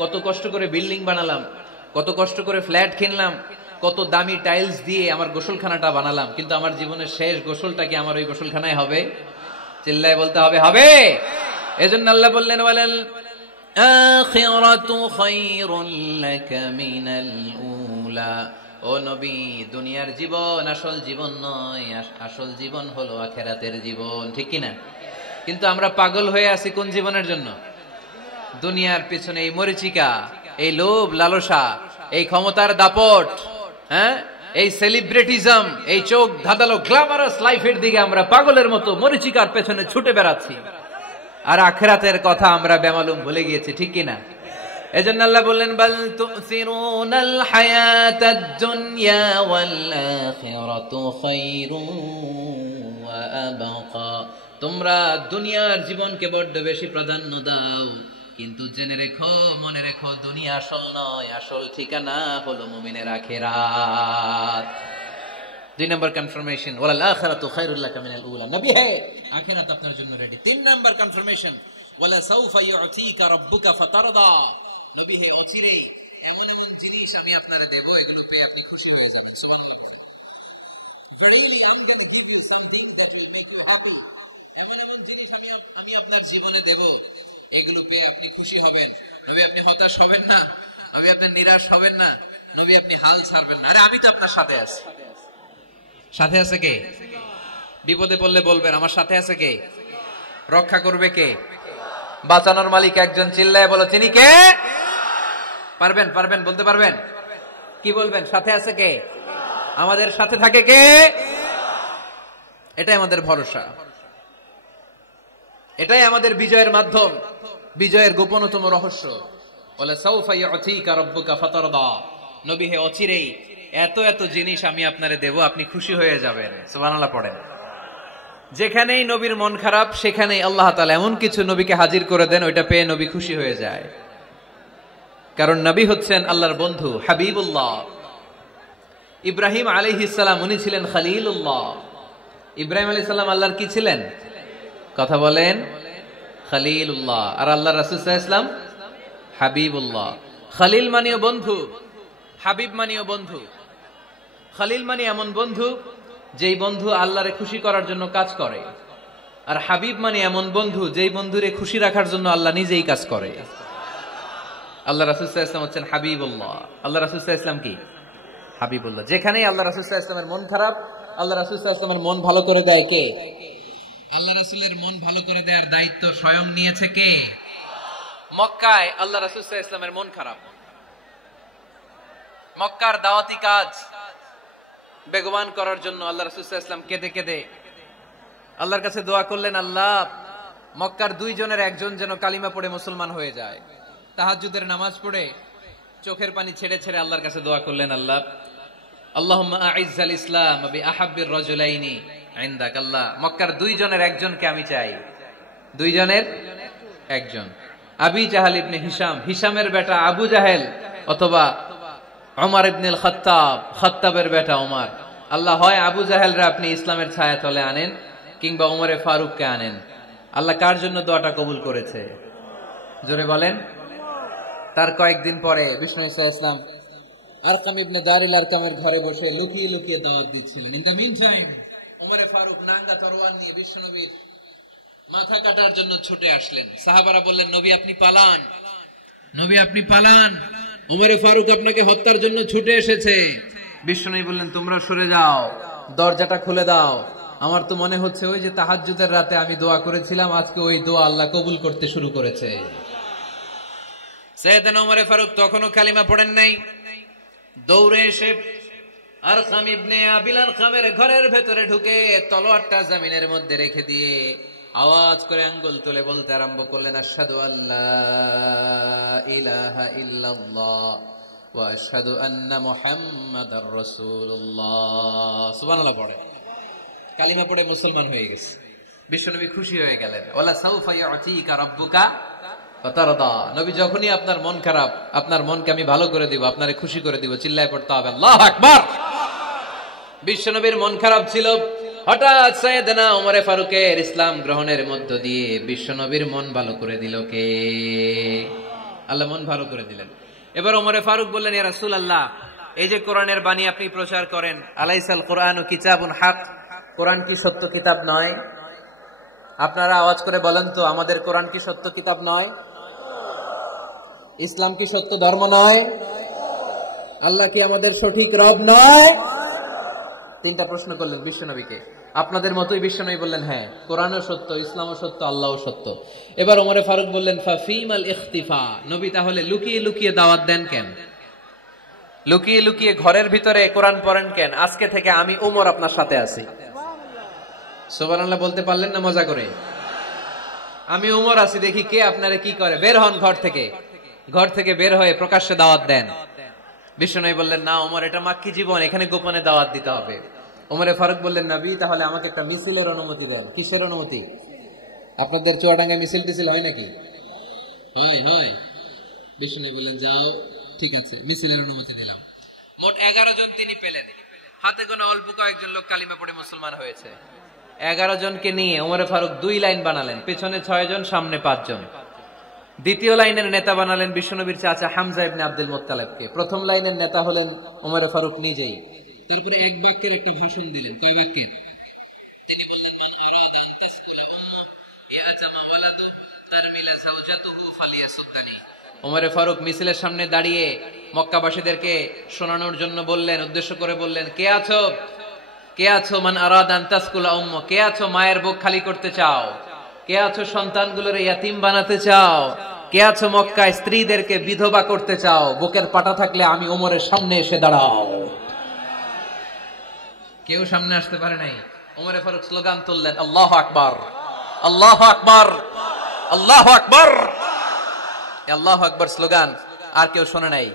কত কষ্ট করে বিল্ডিং বানালাম, কত কষ্ট করে ফ্ল্যাট কিনলাম, কত দামি টাইলস দিয়ে আমার গোসলখানাটা বানালাম, কিন্তু আমার জীবনের শেষ গোসলটা কি আমার ওই গোসলখানায় হবে? চিল্লায় বলতে হবে, হবে। এজন্য আল্লাহ বললেন, ওয়ালাল আখিরাতু খায়রুল লাকা মিনাল উলা। ও নবী, দুনিয়ার জীবন আসল জীবন নয়, আসল জীবন হলো আখিরাতের জীবন, ঠিক কি না? কিন্তু আমরা পাগল হয়ে আছি কোন জীবনের জন্য? দুনিয়ার পিছনে এই মরিচিকা, এই লোভ লালসা, এই ক্ষমতার দাপট, হ্যাঁ, এই সেলিব্রিটিজম, এই চোখ ধাঁধালো গ্ল্যামারাস লাইফের দিকে আমরা পাগলের মতো মরিচিকার পেছনে ছুটে বেড়াচ্ছি, আর আখিরাতের কথা আমরা বেমালুম ভুলে গিয়েছি, ঠিক কিনা? এজন্য আল্লাহ বললেন, বাল তুসিরুনাল হায়াতাদ দুনিয়া ওয়াল আখিরাতু খায়রুন ওয়া আবকা। তোমরা দুনিয়ার জীবনকে বড্ড বেশি প্রাধান্য দাও, কিন্তু জেনে রেখো, মনে রেখো, দুনিয়া আসল নয়, আসল ঠিকানা হলো মুমিনের আখিরাত। 2 নম্বর কনফার্মেশন, ওয়াল আখিরাতু খায়রুল লাকা মিনাল উলা। নবী হে, আখিরাত আপনার জন্য রেডি। 3 নম্বর কনফার্মেশন, ওয়ালা সাউফা ইউতিকা রাব্বুকা ফাতারদা। নবী হে, অচিরে এমন এমন জিনিস আমি আপনাকে দেব, এগুলো পেয়ে আপনি খুশি হয়ে যাবেন। সুবহানাল্লাহ। Verily I'm going to give you something that will make you happy. এমন এমন জিনিস আমি আপনার জীবনে দেব, এগুলো পেয়ে আপনি খুশি হবেন। নবী আপনি হতাশ হবেন না, নবী আপনি নিরাশ হবেন না, নবী আপনি হাল ছাড়বেন না। আরে আমি তো আপনার সাথে আছি। সাথে আছে কে? বিপদে পড়লে বলবেন আমার সাথে আছে কে? রক্ষা করবে কে? বাঁচানোর মালিক একজন। চিল্লায় বলো, তিনি কে? পারবেন পারবেন বলতে পারবেন? কি বলবেন? সাথে আছে কে? আমাদের সাথে থাকে কে? এটাই আমাদের ভরসা, এটাই আমাদের বিজয়ের মাধ্যম, বিজয়ের গোপনতম রহস্য। বলে সাউফা ইউতিকা রাব্বুকা ফাতারদা। নবী হে, অচিরেই এত এত জিনিস আমি আপনারে দেব, আপনি খুশি হয়ে যাবেন। সুবহানাল্লাহ পড়েন। যেখানেই নবীর মন খারাপ, সেখানেই আল্লাহ তাআলা এমন কিছু নবীকে হাজির করে দেন, ওইটা পেয়ে নবী খুশি হয়ে যায়। কারণ নবী হচ্ছেন আল্লাহর বন্ধু, হাবিবুল্লাহ। ইব্রাহিম আলাইহিস সালাম, উনি ছিলেন খলিলুল্লাহ। ইব্রাহিম আলাইহিস সালাম আল্লাহর কি ছিলেন? কথা বলেন, খলিলুল্লাহ। আর আল্লাহ রাসূল সাল্লাল্লাহু আলাইহি ওয়াসাল্লাম হাবিবুল্লাহ। খলিল মানেও বন্ধু, হাবিব মানেও বন্ধু। খলিল মানে এমন বন্ধু যেই বন্ধু আল্লাহরে খুশি করার জন্য কাজ করে, আর হাবিব মানে এমন বন্ধু যেই বন্ধুরে খুশি রাখার জন্য আল্লাহ নিজেই কাজ করে। আল্লাহ রাসূল সাল্লাল্লাহু আলাইহি ওয়াসাল্লাম হচ্ছেন হাবিবুল্লাহ। আল্লাহ রাসূল সাল্লাল্লাহু আলাইহি ওয়াসাল্লাম কি? হাবিবুল্লাহ। যেখানেই আল্লাহ রাসূল সাল্লাল্লাহু আলাইহি ওয়াসাল্লামের মন খারাপ, আল্লাহ রাসূল সাল্লাল্লাহু আলাইহি ওয়াসাল্লামের মন ভালো করে দেয় কে? আল্লাহ রাসূলের মন ভালো করে দেওয়ার দায়িত্ব স্বয়ং নিয়েছে কে? মক্কায় আল্লাহ রাসূল সাল্লাল্লাহু আলাইহি ওয়াসাল্লামের মন খারাপ। মক্কার দাওয়াতি কাজ বেগবান করার জন্য আল্লাহ রাসূল সাল্লাল্লাহু আলাইহি ওয়াসাল্লাম কেঁদে কেঁদে আল্লাহর কাছে দোয়া করলেন, আল্লাহ মক্কার 2 জনের একজন যেন কালিমা পড়ে মুসলমান হয়ে যায়। তাহাজ্জুদের নামাজ পড়ে চোখের পানি ছেড়ে ছেড়ে আল্লাহর কাছে দোয়া করলেন, আল্লাহ আল্লাহুম্মা আইজ্জাল ইসলাম বিআহাব্বির রাজুলাইনি ইনদাক। আল্লাহ মক্কার 2 জনের একজনকে আমি চাই। 2 জনের একজন, আবি জাহাল ইবনে হিশাম, হিশামের বেটা আবু জাহেল, অথবা ওমর ইবনে আল খাত্তাব, খাত্তাবের বেটা ওমর। আল্লাহ হয় আবু জাহেলরা আপনি ইসলামের ছায়া তলে আনেন, কিংবা ওমরে ফারুককে আনেন। আল্লাহ কার জন্য দোয়াটা কবুল করেছে? জোরে বলেন। তার কয়েকদিন পরে বিষ্ণু ঈসা ইসলাম আরকাম ইবনে দারিল আরকামের ঘরে বসে লুকিয়ে লুকিয়ে দাওয়াত দিচ্ছিলেন। ইন দ্য মিন টাইম ওমরে ফারুক নাঙ্গা তরোয়ার নিয়ে বিশ্বনবীর মাথা কাটার জন্য ছুটে আসলেন। সাহাবারা বললেন, নবী আপনি পালান, নবী আপনি পালান, ওমরে ফারুক আপনাকে হত্যার জন্য ছুটে এসেছে। বিশ্বনবী বললেন, তোমরা সরে যাও, দরজাটা খুলে দাও। আমার তো মনে হচ্ছে ওই যে তাহাজ্জুদের রাতে আমি দোয়া করেছিলাম, আজকে ওই দোয়া আল্লাহ কবুল করতে শুরু করেছে। সাইয়েদনা ওমরে ফারুক তখনও কালিমা পড়েন নাই। দৌড়ে এসে আরকাম ইবনে আবিল আরকামের ঘরের ভেতরে ঢুকে তলোয়ারটা জমিনের মধ্যে রেখে দিয়ে আওয়াজ করে আঙ্গুল তুলে বলতে আরম্ভ করলেন, আশহাদু আল্লা ইলাহা ইল্লাল্লাহ ওয়া আশহাদু আন্না মুহাম্মাদার রাসূলুল্লাহ। সুবহানাল্লাহ পড়ে কালিমা পড়ে মুসলমান হয়ে গেছে। বিশ্বনবী খুশি হয়ে গেলেন। ওয়ালা সাউফা ইউতিকা রাব্বুকা ফাতারদা। নবী যখনই আপনার মন খারাপ, আপনার মনকে আমি ভালো করে দিব, আপনারে খুশি করে দিব, চিল্লায় পড়তে হবে আল্লাহু আকবার। বিশ্বনবীর মন খারাপ ছিল, হঠাৎ সাইয়েদনা ওমরে ফারুকের ইসলাম গ্রহণের মধ্য দিয়ে বিশ্বনবীর মন ভালো করে দিল কে? আল্লাহ মন ভালো করে দিলেন। এবার ওমরে ফারুক বললেন, ইয়া রাসূলুল্লাহ, এই যে কোরআনের বাণী আপনি প্রচার করেন, আলাইসাল কোরআনু কিতাবুন হক, কোরআন কি সত্য কিতাব নয়? আপনারা আওয়াজ করে বলেন তো, আমাদের কোরআন কি সত্য কিতাব নয়? ইসলাম কি সত্য ধর্ম নয়? আল্লাহ কি আমাদের সঠিক রব নয়? 3টা প্রশ্ন করলেন বিশ্বনবীকে। আপনাদের মতোই বিশ্বনবী বললেন, হ্যাঁ কোরআনও সত্য, ইসলামও সত্য, আল্লাহও সত্য। এবার ওমরে ফারুক বললেন, ফাফিমাল ইখতিফা, নবী তাহলে লুকিয়ে লুকিয়ে দাওয়াত দেন কেন? লুকিয়ে লুকিয়ে ঘরের ভিতরে কোরআন পড়েন কেন? আজকে থেকে আমি উমর আপনার সাথে আছি। সুবহানাল্লাহ বলতে পারলেন না মজা করে? আমি উমর আছি, দেখি কে আপনারে কি করে। বের হন ঘর থেকে। ঘর থেকে বের হয়ে প্রকাশ্যে দাওয়াত দেন। বিশ্বনবী বললেন, না উমর, এটা মাক্কি জীবন, এখানে গোপনে দাওয়াত দিতে হবে। উমরে ফারুক বললেন, নবী তাহলে আমাকে একটা মিছিলের অনুমতি দেন। কিসের অনুমতি? আপনাদের চুয়াডাঙ্গায় মিছিল টিছিল হয় নাকি? হয়। বিশ্বনবী বললেন, যাও, ঠিক আছে, মিছিলের অনুমতি দিলাম। মোট 11 জন তিনি পেলেন। হাতে গোনা অল্প কয়েকজন লোক কালিমা পড়ে মুসলমান হয়েছে। 11 জনকে নিয়ে উমরে ফারুক 2 লাইন বানালেন, পেছনে 6 জন, সামনে 5 জন। দ্বিতীয় লাইনের নেতা বানালেন বিশ্বনবীর চাচা হামজা ইবনে আব্দুল মুত্তালিবকে। প্রথম লাইনের নেতা হলেন উমরে ফারুক নিজেই। তারপরে এক বাক্যের একটা ভাষণ দিলেন। কয় বাক্যের? তিনি বললেন, মান আরাদা আন তাসআলা ইয়াতামা ওয়ালাদু তারমিলা যাওজাতুহু ফালিয়াসুদ্দানি। উমরে ফারুক মিছিলের সামনে দাঁড়িয়ে মক্কাবাসীদেরকে শোনানোর জন্য বললেন, উদ্দেশ্য করে বললেন, কে আছো? কে আছো? মান আরাদা আন তাসকুলা উম্মু, কে আছো মায়ের বুক খালি করতে চাও? কে আছো সন্তানগুলোর ইয়াতিম বানাতে চাও? কে আছো মক্কায় স্ত্রীদেরকে বিধবা করতে চাও? বুকের পাটা থাকলে আমি ওমরের সামনে এসে দাঁড়াও। কেউ সামনে আসতে পারে নাই। ওমরে ফারুক স্লোগান তুললেন, আল্লাহু আকবার, আল্লাহু আকবার, আল্লাহু আকবার। আল্লাহু আকবার স্লোগান আর কেউ শোনে নাই।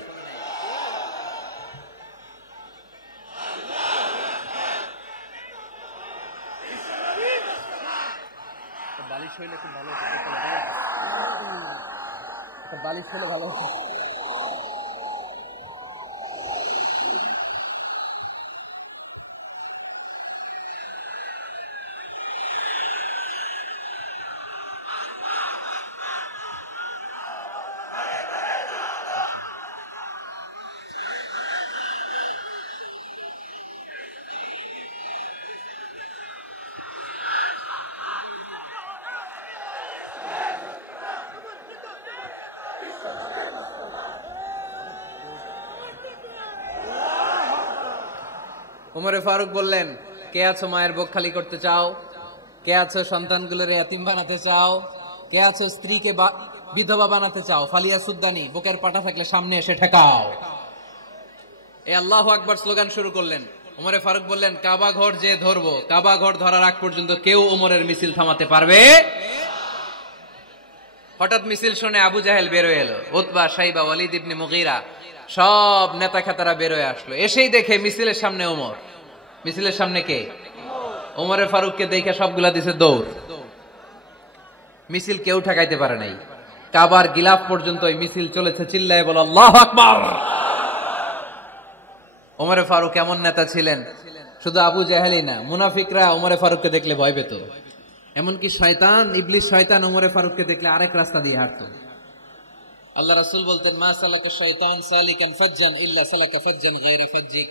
বালিশ হলে ভালো হতো। উমরে ফারুক বললেন, কে আছো মায়ের বুক খালি করতে চাও? কে আছো সন্তানগুলোর ইয়াতিম বানাতে চাও? কে আছো স্ত্রীকে বিধবা বানাতে চাও? ফালিয়া সুদ্দানি, বুকের পাটা থাকলে সামনে এসে ঠেকাও। এই আল্লাহু আকবার স্লোগান শুরু করলেন। উমরে ফারুক বললেন, কাবা ঘর যে ধরবো, কাবা ঘর ধরার আগ পর্যন্ত কেউ উমরের মিছিল থামাতে পারবে? হঠাৎ মিছিল শুনে আবু জাহেল বের হয়ে এলো, উতবা, সাইবা, ওয়ালিদ ইবনে মুগীরা, সব নেতা খেতারা বের হয়ে আসলো। এসেই দেখে মিছিলের সামনে উমর। মিছিলের সামনে কে? উমরে ফারুককে দেখে সবগুলা দিছে দৌড়। মিছিল কেউ ঠেকাইতে পারে নাই। কাবার গিলাফ পর্যন্ত এই মিছিল চলেছে। চিল্লায় বলো আল্লাহু আকবার। উমরে ফারুক এমন নেতা ছিলেন, শুধু আবু জাহেলই না, মুনাফিকরা উমরে ফারুককে দেখলে ভয় পেত। এমনকি শয়তান, ইবলিস শয়তান উমরে ফারুককে দেখলে আরেক রাস্তা দিয়ে হাঁটতো। আল্লাহ রাসূল বলতেন, মা সালাকা শাইতান সালিকান ফাজ্জান ইল্লা সালাকা ফাজ্জান গায়রা ফাজ্জিক।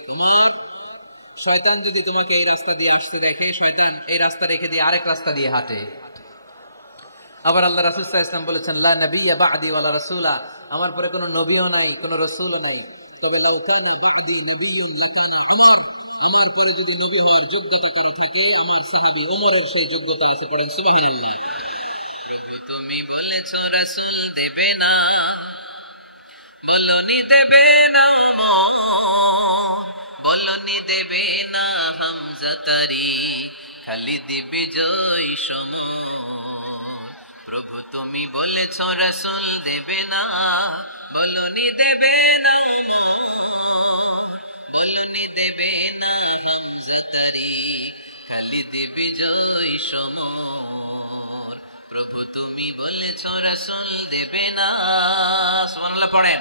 শয়তান যদি তোমাকে এই রাস্তা দিয়ে আসতে দেখে, শয়তান এই রাস্তা রেখে দিয়ে আরেক রাস্তা দিয়ে হাঁটে। আবার আল্লাহ রাসূল সাল্লাল্লাহু আলাইহি ওয়াসাল্লাম বলেছেন, লা নাবিয়্যা বা'দি ওয়ালা রাসূলা, আমার পরে কোনো নবীও নাই, কোনো রাসূলও নাই। তবে লাউ কানা বা'দি নাবিয়্যুন লাকানা উমর, আমার পরে যদি নবী হওয়ার যোগ্যতা করে থাকে, আমার সাহাবী ওমরের সেই যোগ্যতা আছে। পড়েন সুবহানাল্লাহ। তুমি বলেছো রাসূল দেবে না, বলনি দেবে না বলনি দেবে না হামজা তারি, খালিদ বিজয় সমর। প্রভু তুমি বলেছো রাসূল দেবে না, বলনি দেবে না বলনি দেবে না হামজা তারি, খালিদ বিজয় সমর। প্রভু তুমি বলেছো রাসূল দেবে না। সুবহানাল্লাহ পড়েন।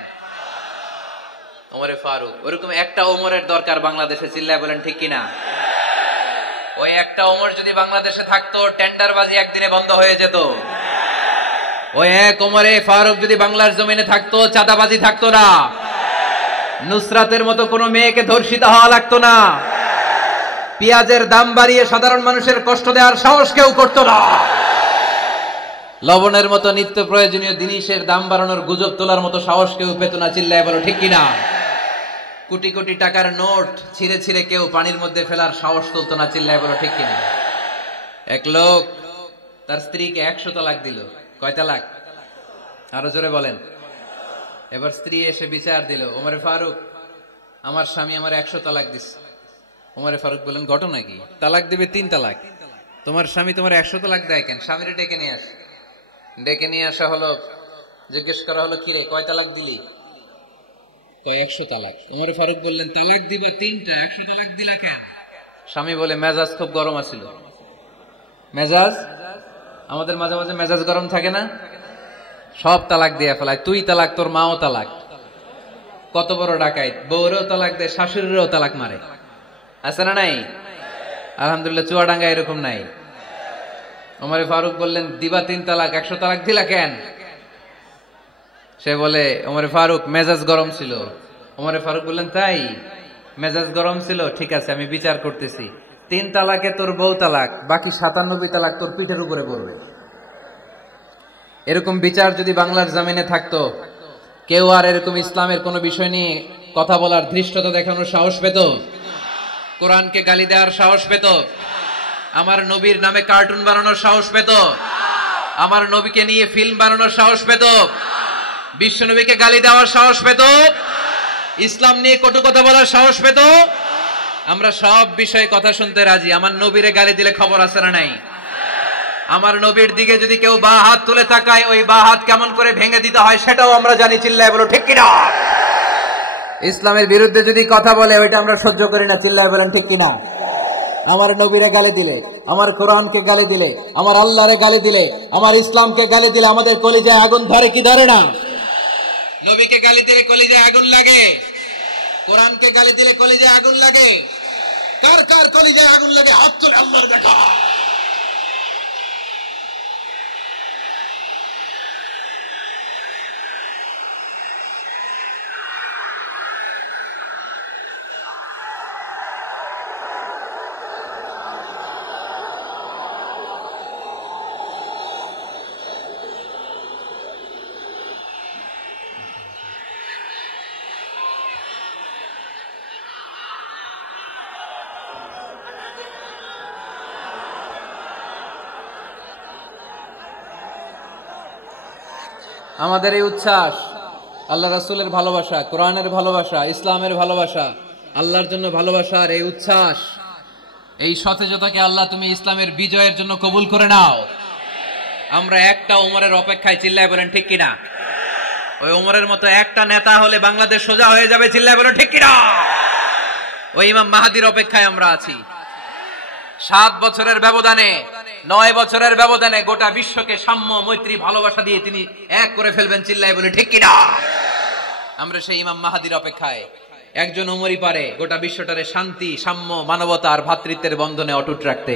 ওমরে ফারুক, ওরকম একটা ওমরের দরকার বাংলাদেশে। চিল্লায় বলেন ঠিক কিনা? ওই একটা ওমর যদি বাংলাদেশে থাকতো, টেন্ডারবাজি একদিনে বন্ধ হয়ে যেত। ওই এক ওমরে ফারুক যদি বাংলার জমিনে থাকতো, চাঁদাবাজি থাকতো না। নুসরাতের মতো কোনো মেয়েকে ধর্ষিত হওয়া লাগতো না। পেঁয়াজের দাম বাড়িয়ে সাধারণ মানুষের কষ্ট দেওয়ার সাহস কেউ করতো না। লবণের মতো নিত্য প্রয়োজনীয় জিনিসের দাম বাড়ানোর গুজব তোলার মতো সাহস কেউ পেত না। চিল্লায় বলো ঠিক কিনা? কোটি কোটি টাকার নোট ছিঁড়ে ছিঁড়ে কেউ পানির মধ্যে ফেলার সাহস তুলতো না। চিল্লায় বলো ঠিক কিনা? এক লোক তার স্ত্রীকে 100 তালাক দিল। কয় তালাক? আরো জোরে বলেন। এবার স্ত্রী এসে বিচার দিল, ওমরে ফারুক আমার স্বামী আমার 100 তালাক দিচ্ছে। ওমরে ফারুক বললেন, ঘটনা কি? তালাক দেবে 3 তালাক, তোমার স্বামী তোমার 100 তালাক দেয় কেন? স্বামীরে ডেকে নিয়ে আস। ডেকে নিয়ে আসা হলো, জিজ্ঞেস করা হলো, কি রে কয় তালাক দিলি? কয় 100 তালাক। ওমরে ফারুক বললেন, তালাক দিবা 3টা, 100 তালাক দিলা কেন? স্বামী বলে, মেজাজ খুব গরম আছিল। মেজাজ, আমাদের মাঝে মাঝে মেজাজ গরম থাকে না, সব তালাক দিয়ে ফেলায়। তুই তালাক, তোর মাও তালাক। কত বড় ডাকাইত, বউরেও তালাক দেয়, শাশুড়িরও তালাক মারে। আছে না নাই? আলহামদুলিল্লাহ চুয়াডাঙ্গা এরকম নাই। ওমরে ফারুক বললেন, দিবা 3 তালাক, 100 তালাক দিলা কেন? সে বলে, ওমরে ফারুক মেজাজ গরম ছিল। ওমরে ফারুক বললেন, তাই মেজাজ গরম ছিল, ঠিক আছে আমি বিচার করতেছি। 3 তালাকে তোর বউ তালাক, বাকি 97 তালাক তোর পিঠের উপরে পড়বে। এরকম বিচার যদি বাংলার জমিনে থাকতো, কেউ আর এরকম ইসলামের কোন বিষয় নিয়ে কথা বলার, ধৃষ্টতা দেখানোর সাহস পেত? কোরআনকে গালি দেওয়ার সাহস পেত? আমার নবীর নামে কার্টুন বানানোর সাহস পেত? আমার নবীকে নিয়ে ফিল্ম বানানোর সাহস পেত? বিশ্ব নবীকে গালি দেওয়ার সাহস পেত? ইসলাম নিয়ে কটু কথা বলার সাহস পেত? আমরা সব বিষয়ে কথা শুনতে রাজি। আমার নবীরে গালি দিলে খবর আছে না নাই? আমার নবীর দিকে যদি কেউ বা হাত তুলে তাকায়, ওই বা হাত কেমন করে ভেঙে দিতে হয় সেটাও আমরা জানি। চিল্লায় বলো ঠিক কিনা? ইসলামের বিরুদ্ধে যদি কথা বলে, ওইটা আমরা সহ্য করি না। চিল্লায় বলেন ঠিক কিনা? আমার নবীরে গালি দিলে, আমার কোরআনকে গালি দিলে, আমার আল্লাহরে গালি দিলে, আমার ইসলামকে গালি দিলে আমাদের কলিজায় আগুন ধরে কি ধরে না? নবীকে গালি দিলে কলিজায় আগুন লাগে, কোরআনকে গালি দিলে কলিজায় আগুন লাগে। কার কার কলিজায় আগুন লাগে হাত তুলে আল্লাহর দেখা। আমাদের এই উচ্ছ্বাস, আল্লাহ রাসূলের ভালোবাসা, কোরআনের ভালোবাসা, ইসলামের ভালোবাসা, আল্লাহর জন্য ভালোবাসার এই উচ্ছ্বাস, এই সতেজতাকে আল্লাহ তুমি ইসলামের বিজয়ের জন্য কবুল করে নাও। আমরা একটা ওমরের অপেক্ষায়। চিল্লায় বলেন ঠিক কিনা? ওই ওমরের মতো একটা নেতা হলে বাংলাদেশ সোজা হয়ে যাবে। চিল্লায় বলেন ঠিক কিনা? ওই ইমাম মাহাদির অপেক্ষায় আমরা আছি। 7 বছরের ব্যবধানে, 9 বছরের ব্যবধানে গোটা বিশ্বকে সাম্য, মৈত্রী, ভালোবাসা দিয়ে তিনি এক করে ফেলবেন। চিল্লায় বলে ঠিক কিনা? আমরা সেই ইমাম মাহাদির অপেক্ষায়। একজন ওমরই পারে গোটা বিশ্বটারে শান্তি, সাম্য, মানবতা আর ভ্রাতৃত্বের বন্ধনে অটুট রাখতে।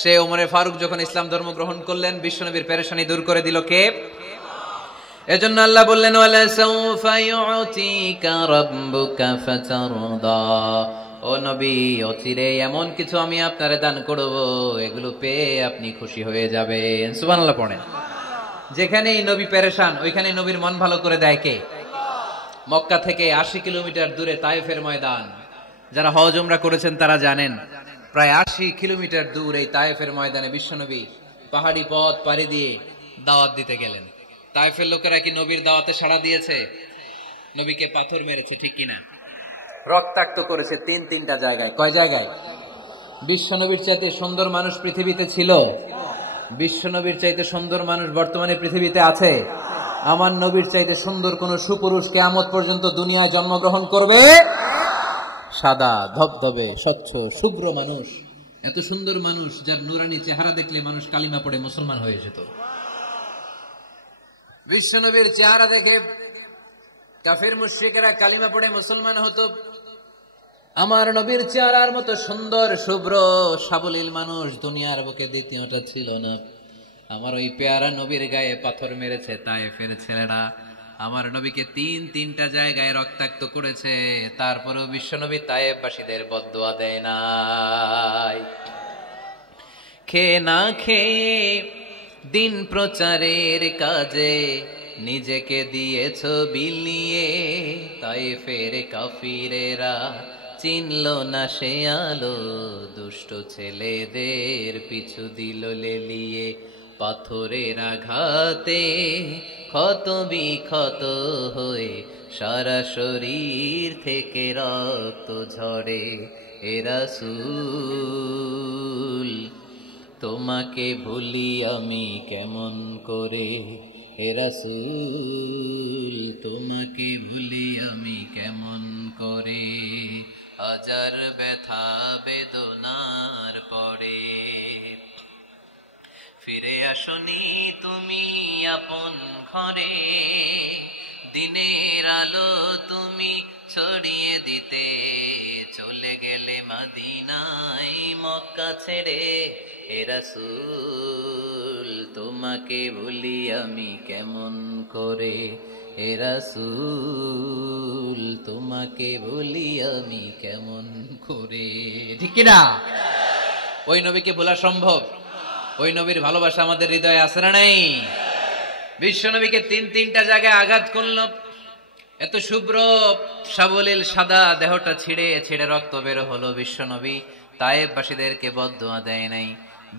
সে ওমরে ফারুক যখন ইসলাম ধর্ম গ্রহণ করলেন, বিশ্বনবীর পেরেশানি দূর করে দিল কে? এজন্য আল্লাহ বললেন, ওয়ালা সাউফা ইউতিকা রাব্বুকা ফাতারদা। ও নবী, অচিরে এমন কিছু আমি আপনারে দান করব, এগুলো পেয়ে আপনি খুশি হয়ে যাবেন। সুবহানাল্লাহ পড়েন। যেখানেই নবী পেরেশান, ওইখানেই নবীর মন ভালো করে দেয় কে? মক্কা থেকে 80 কিলোমিটার দূরে তায়েফের ময়দান। যারা হজ উমরা করেছেন তারা জানেন, প্রায় 80 কিলোমিটার দূর এই তায়েফের ময়দানে বিশ্বনবী পাহাড়ি পথ পাড়ি দিয়ে দাওয়াত দিতে গেলেন। তায়েফের লোকেরা কি নবীর দাওয়াতে সাড়া দিয়েছে? নবীকে পাথর মেরেছে, ঠিক কিনা? রক্তাক্ত করেছে 3টা জায়গায়। কয় জায়গায়? বিশ্বনবীর চাইতে সুন্দর মানুষ পৃথিবীতে ছিল? বিশ্বনবীর চাইতে সুন্দর মানুষ বর্তমানে পৃথিবীতে আছে? আমার নবীর চাইতে সুন্দর কোন সুপুরুষ কিয়ামত পর্যন্ত দুনিয়ায় জন্মগ্রহণ করবে? সাদা ধবধবে স্বচ্ছ শুভ্র মানুষ, এত সুন্দর মানুষ যার নুরানি চেহারা দেখলে মানুষ কালিমা পড়ে মুসলমান হয়ে যেত। বিশ্বনবীর চেহারা দেখে কাফির মুশরিকেরা কালিমা পড়ে মুসলমান হতো। আমার নবীর চেহারার মতো সুন্দর শুভ্র সাবলীল মানুষ দুনিয়ার বুকে দ্বিতীয়টা ছিল না। আমার ওই পেয়ারা নবীর গায়ে পাথর মেরেছে তায়েফের ছেলেরা। আমার নবীকে 3টা জায়গায় রক্তাক্ত করেছে, তারপরেও বিশ্বনবী তায়েফবাসীদের বদদুয়া দেয় নাই। খেয়ে না খেয়ে দিন প্রচারের কাজে নিজেকে দিয়েছ বিলিয়ে, তায়েফের কাফিরেরা চিনল না সে আলো, দুষ্ট ছেলেদের পিছু দিল লেলিয়ে। পাথরের আঘাতে ক্ষত বিক্ষত হয়ে সারা শরীর থেকে রক্ত ঝরে। হে রাসূল তোমাকে ভুলি আমি কেমন করে, হে রাসূল তোমাকে ভুলি আমি কেমন করে, হাজার ব্যথা বেদনার পরে। ফিরে আসনি তুমি আপন ঘরে, দিনের আলো তুমি ছড়িয়ে দিতে, চলে গেলে মদিনায় মক্কা ছেড়ে। হে রাসূল তোমাকে ভুলি আমি কেমন করে, হে রাসূল তোমাকে ভুলি আমি কেমন করে। ঠিক কিনা? ওই নবীকে ভোলা সম্ভব? ওই নবীর ভালোবাসা আমাদের হৃদয়ে আছে না নাই? বিশ্ব নবীকে তিনটা জায়গায় আঘাত করল। এত শুভ্র সাবলীল সাদা দেহটা ছিঁড়ে ছিঁড়ে রক্ত বের হলো। বিশ্ব নবী তায়েববাসীদেরকে বদদুয়া দেয় নাই।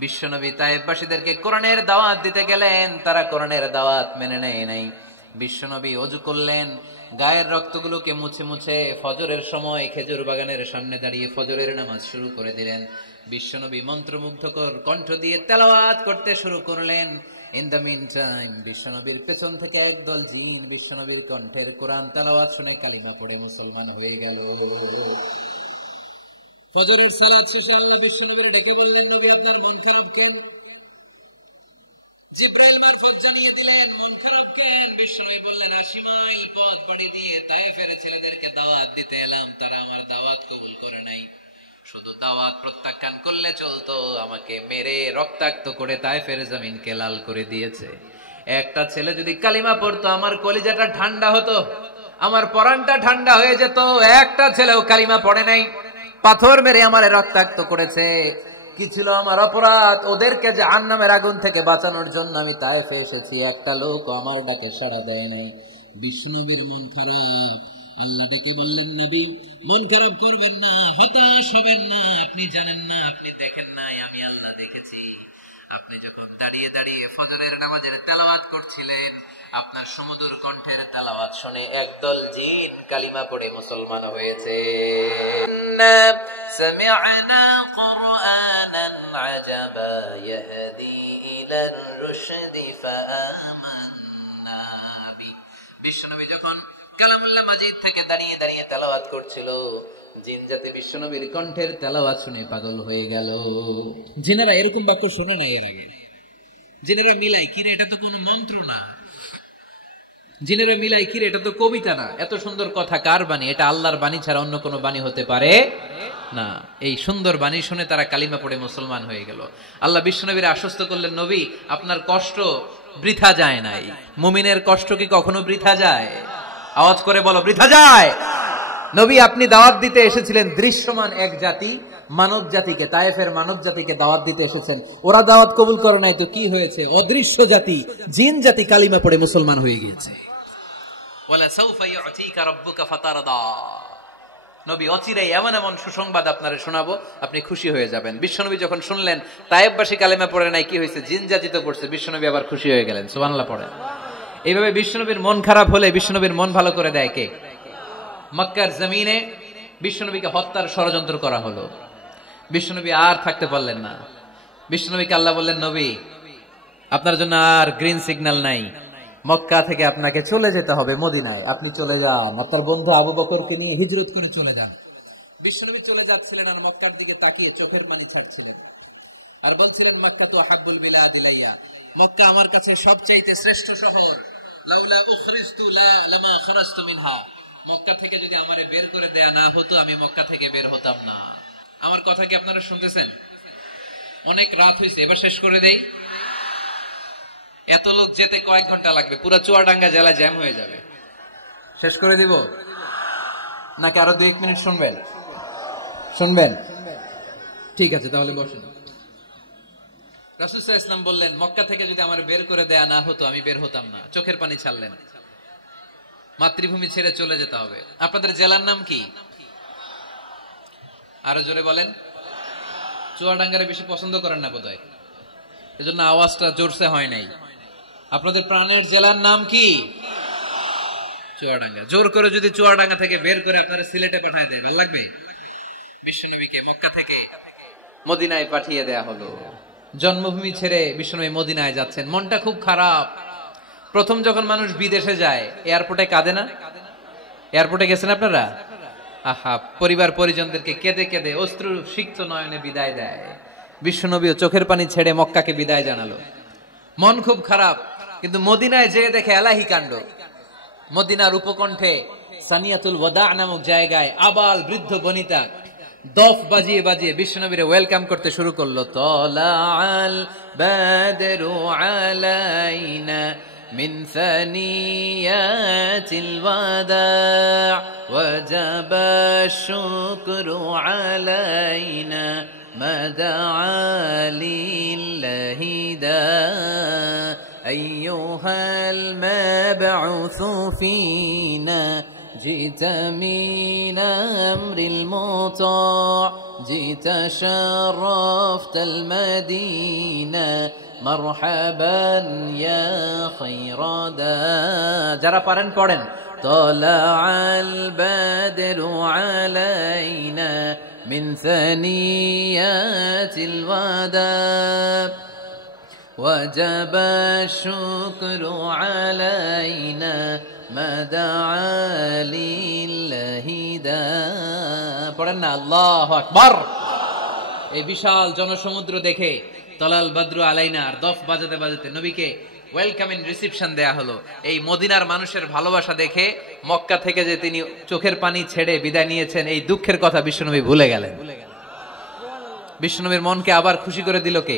বিশ্ব নবী তায়েববাসীদেরকে কোরআনের দাওয়াত দিতে গেলেন, তারা কোরআনের দাওয়াত মেনে নেয় নাই। বিশ্ব নবী ওযু করলেন, গায়ের রক্তগুলোকে মুছে মুছে ফজরের সময় খেজুর বাগানের সামনে দাঁড়িয়ে ফজরের নামাজ শুরু করে দিলেন। বিশ্বনবী মন্ত্রমুগ্ধকর কণ্ঠ দিয়ে তেলাওয়াত করতে শুরু করলেন। ইন দ্য মিন টাইম বিশ্বনবীর পেছন থেকে একদল জিন বিশ্বনবীর কণ্ঠের কোরআন তেলাওয়াত শুনে কালিমা পড়ে মুসলমান হয়ে গেল। ফজরের সালাত শেষে আল্লাহ বিশ্বনবীর ডেকে বললেন, নবী আপনার মন খারাপ কেন? জিব্রাইল মারফত জানিয়ে দিলেন মন খারাপ কেন? বিশ্বনবী বললেন, ৮০ মাইল পথ পাড়ি দিয়ে তায়েফের ছেলেদেরকে দাওয়াত দিতে এলাম, তারা আমার দাওয়াত কবুল করে নাই। শুধু দাওয়াত প্রত্যাখ্যান করলে চলতো, আমাকে মেরে রক্তাক্ত করে তায়েফের জমিনকে লাল করে দিয়েছে। একটা ছেলে যদি কালিমা পড়তো আমার কলিজাটা ঠান্ডা হতো, আমার পরানটা ঠান্ডা হয়ে যেত। একটা ছেলেও কালিমা পড়ে নাই, পাথর মেরে আমার রক্তাক্ত করেছে। কি ছিল আমার অপরাধ? ওদেরকে জাহান্নামের আগুন থেকে বাঁচানোর জন্য আমি তায়েফে এসেছি, একটা লোক আমার ডাকে সাড়া দেয় নাই। বিশ্বনবীর মন খারাপ। আল্লাহ ডেকে বললেন, নবী মন খারাপ করবেন না, হতাশ হবেন না। আপনি জানেন না, আপনি দেখেন নাই, আমি আল্লাহ দেখেছি। আপনি যখন দাঁড়িয়ে দাঁড়িয়ে ফজরের নামাজের তেলাওয়াত করছিলেন, আপনার সুমধুর কণ্ঠের তেলাওয়াত শুনে একদল জিন কালিমা পড়ে মুসলমান হয়েছে। সামি'না কুরআনান আজাবা ইয়াহদি ইলার রুশদি ফাআমান্না বি। বিশ্বনবী যখন কালামুল্লাহ মাজিদ থেকে দাঁড়িয়ে দাঁড়িয়ে তেলাওয়াত করছিল, জিন জাতি বিশ্বনবীর কণ্ঠের তেলাওয়াত শুনে পাগল হয়ে গেল। জিনেরা এরকম বাক্য শুনে না এর আগে। জিনেরা মিলাই কিরে, এটা তো কোনো মন্ত্র না। জিনেরা মিলাই কিরে, এটা তো কবিতা না। এত সুন্দর কথা কার বাণী? এটা আল্লাহর বাণী ছাড়া অন্য কোনো বাণী হতে পারে না। এই সুন্দর বাণী শুনে তারা কালিমা পড়ে মুসলমান হয়ে গেল। আল্লাহ বিশ্বনবীর আশ্বস্ত করলেন, নবী আপনার কষ্ট বৃথা যায় নাই। মুমিনের কষ্ট কি কখনো বৃথা যায়? আওয়াজ করে বলো, বৃথা যায়? নবী আপনি দাওয়াত দিতে এসেছিলেন দৃশ্যমান এক জাতি, মানব জাতিকে, তায়েফের মানব জাতিকে দাওয়াত দিতে এসেছেন। ওরা দাওয়াত কবুল করে নাই তো কি হয়েছে? অদৃশ্য জাতি, জিন জাতি কালিমা পড়ে মুসলমান হয়ে গিয়েছে। ওয়ালা সাউফা ইউতিকা রাব্বুকা ফাতারদা। নবী অচিরেই এমন এমন সুসংবাদ আপনারে শোনাবো, আপনি খুশি হয়ে যাবেন। বিশ্বনবী যখন শুনলেন তায়েফবাসী কালিমা পড়ে নাই, কি হয়েছে? জিন জাতি তো পড়ছে। বিশ্বনবী আবার খুশি হয়ে গেলেন। সুবহানাল্লাহ পড়েন। এইভাবে বিশ্বনবীর মন খারাপ হলে বিশ্বনবীর মন ভালো করে দেয় কে? মক্কার জমিনে বিশ্বনবীকে হত্যার ষড়যন্ত্র করা হলো। বিশ্বনবী আর থাকতে পারলেন না। বিশ্বনবীকে আল্লাহ বললেন, নবী আপনার জন্য আর গ্রিন সিগন্যাল নাই, মক্কা থেকে আপনাকে চলে যেতে হবে মদিনায়। আপনি চলে যান, আপনার বন্ধু আবু বকরকে নিয়ে হিজরত করে চলে যান। বিশ্বনবী চলে যাচ্ছিলেন আর মক্কার দিকে তাকিয়ে চোখের পানি ছাড়ছিলেন আর বলছিলেন, মক্কা তো আহাব্বুল বিলাদ ইলাইয়া, মক্কা আমার কাছে সবচাইতে শ্রেষ্ঠ শহর। লাউলা উখরিজতু লামা খরাজতু মিনহা, মক্কা থেকে যদি আমারে বের করে দেয়া না হতো আমি মক্কা থেকে বের হতাম না। আমার কথা কি আপনারা শুনতেছেন? অনেক রাত হয়েছে, এবার শেষ করে দেই। এত লোক যেতে কয়েক ঘন্টা লাগবে, পুরো চুয়াডাঙ্গা জেলা জ্যাম হয়ে যাবে। শেষ করে দিব নাকি আরো 2-1 মিনিট শুনবেন? শুনবেন? ঠিক আছে, তাহলে বসুন। রাসূল সাল্লাল্লাহু আলাইহি ওয়াসাল্লাম বললেন, মক্কা থেকে যদি আমার বের করে দেয়া না হতো আমি বের হতাম না। চোখের পানি ছাড়লেন। মাতৃভূমি ছেড়ে চলে যেতে হবে। আপনাদের জেলার নাম কি? আরো জোরে বলেন। চুয়াডাঙ্গারে বেশি পছন্দ করেন না বোধহয়, এজন্য আওয়াজটা জোরসে হয় নাই। আপনাদের প্রাণের জেলার নাম কি? চুয়াডাঙ্গা। জোর করে যদি চুয়াডাঙ্গা থেকে বের করে আপনারা সিলেটে পাঠিয়ে দেয়, ভালো লাগবে? বিশ্বনবীকে মক্কা থেকে মদিনায় পাঠিয়ে দেয়া হলো। জন্মভূমি ছেড়ে বিশ্বনবী মদিনায় যাচ্ছেন, মনটা খুব খারাপ। প্রথম যখন মানুষ বিদেশে যায় এয়ারপোর্টে কাঁদে না? এয়ারপোর্টে গেছেন আপনারা? আহা, পরিবার পরিজনদেরকে কেঁদে কেঁদে অশ্রু সিক্ত নয়নে বিদায় দেয়। বিশ্বনবীও চোখের পানি ছেড়ে মক্কাকে বিদায় জানালো, মন খুব খারাপ। কিন্তু মদিনায় যেয়ে দেখে এলাহি কাণ্ড। মদিনার উপকণ্ঠে সানিয়াতুল ওয়াদা নামক জায়গায় আবাল বৃদ্ধ বনিতা দফ বাজিয়ে বাজিয়ে বিশ্বনবীরে ওয়েলকাম করতে শুরু করলো। তলাআল বাদরু আলাইনা মিন সানিয়াতিল ওয়াদা ওয়াজাবা শুকরু আলাইনা মাদআ লিল্লাহি দা আইয়ুহাল মাবউসু ফিনা جئت من أمر المطاع جئت شرفت المدينة مرحبا يا خير دا যারা পারেন পড়েন। طلع البدر علينا من ثنيات الوداع وجب الشكر علينا পড়েন না আল্লাহু আকবার। এই বিশাল জনসমুদ্র দেখে তলাল বদরু আলাইনা আর দফ বাজাতে বাজাতে নবীকে ওয়েলকাম ইন রিসিপশন দেয়া হলো। এই মদিনার মানুষের ভালোবাসা দেখে মক্কা থেকে যে তিনি চোখের পানি ছেড়ে বিদায় নিয়েছেন, এই দুঃখের কথা বিশ্বনবী ভুলে গেলেন। বিশ্বনবীর মনকে আবার খুশি করে দিল কে?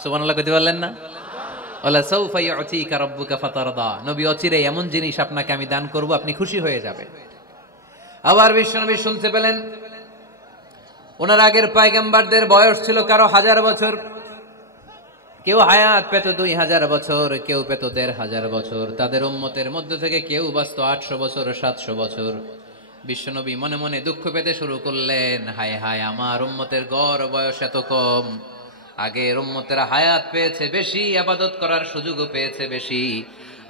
সুবহানাল্লাহ কইতে পারলেন না? নবী অচিরে এমন জিনিস আপনাকে আমি দান করব, আপনি খুশি হয়ে যাবেন। আবার বিশ্বনবী শুনতে পেলেন ওনার আগের পয়গম্বরদের বয়স ছিল কারো 1000 বছর, কেউ হায়াত পেত 2000 বছর, কেউ পেত 1500 বছর। তাদের উম্মতের মধ্য থেকে কেউ বাঁচত 800 বছর, 700 বছর। বিশ্বনবী মনে মনে দুঃখ পেতে শুরু করলেন, হায় হায়, আমার উম্মতের গড় বয়স এত কম। আগের উম্মতেরা হায়াত পেয়েছে বেশি, ইবাদত করার সুযোগও পেয়েছে বেশি।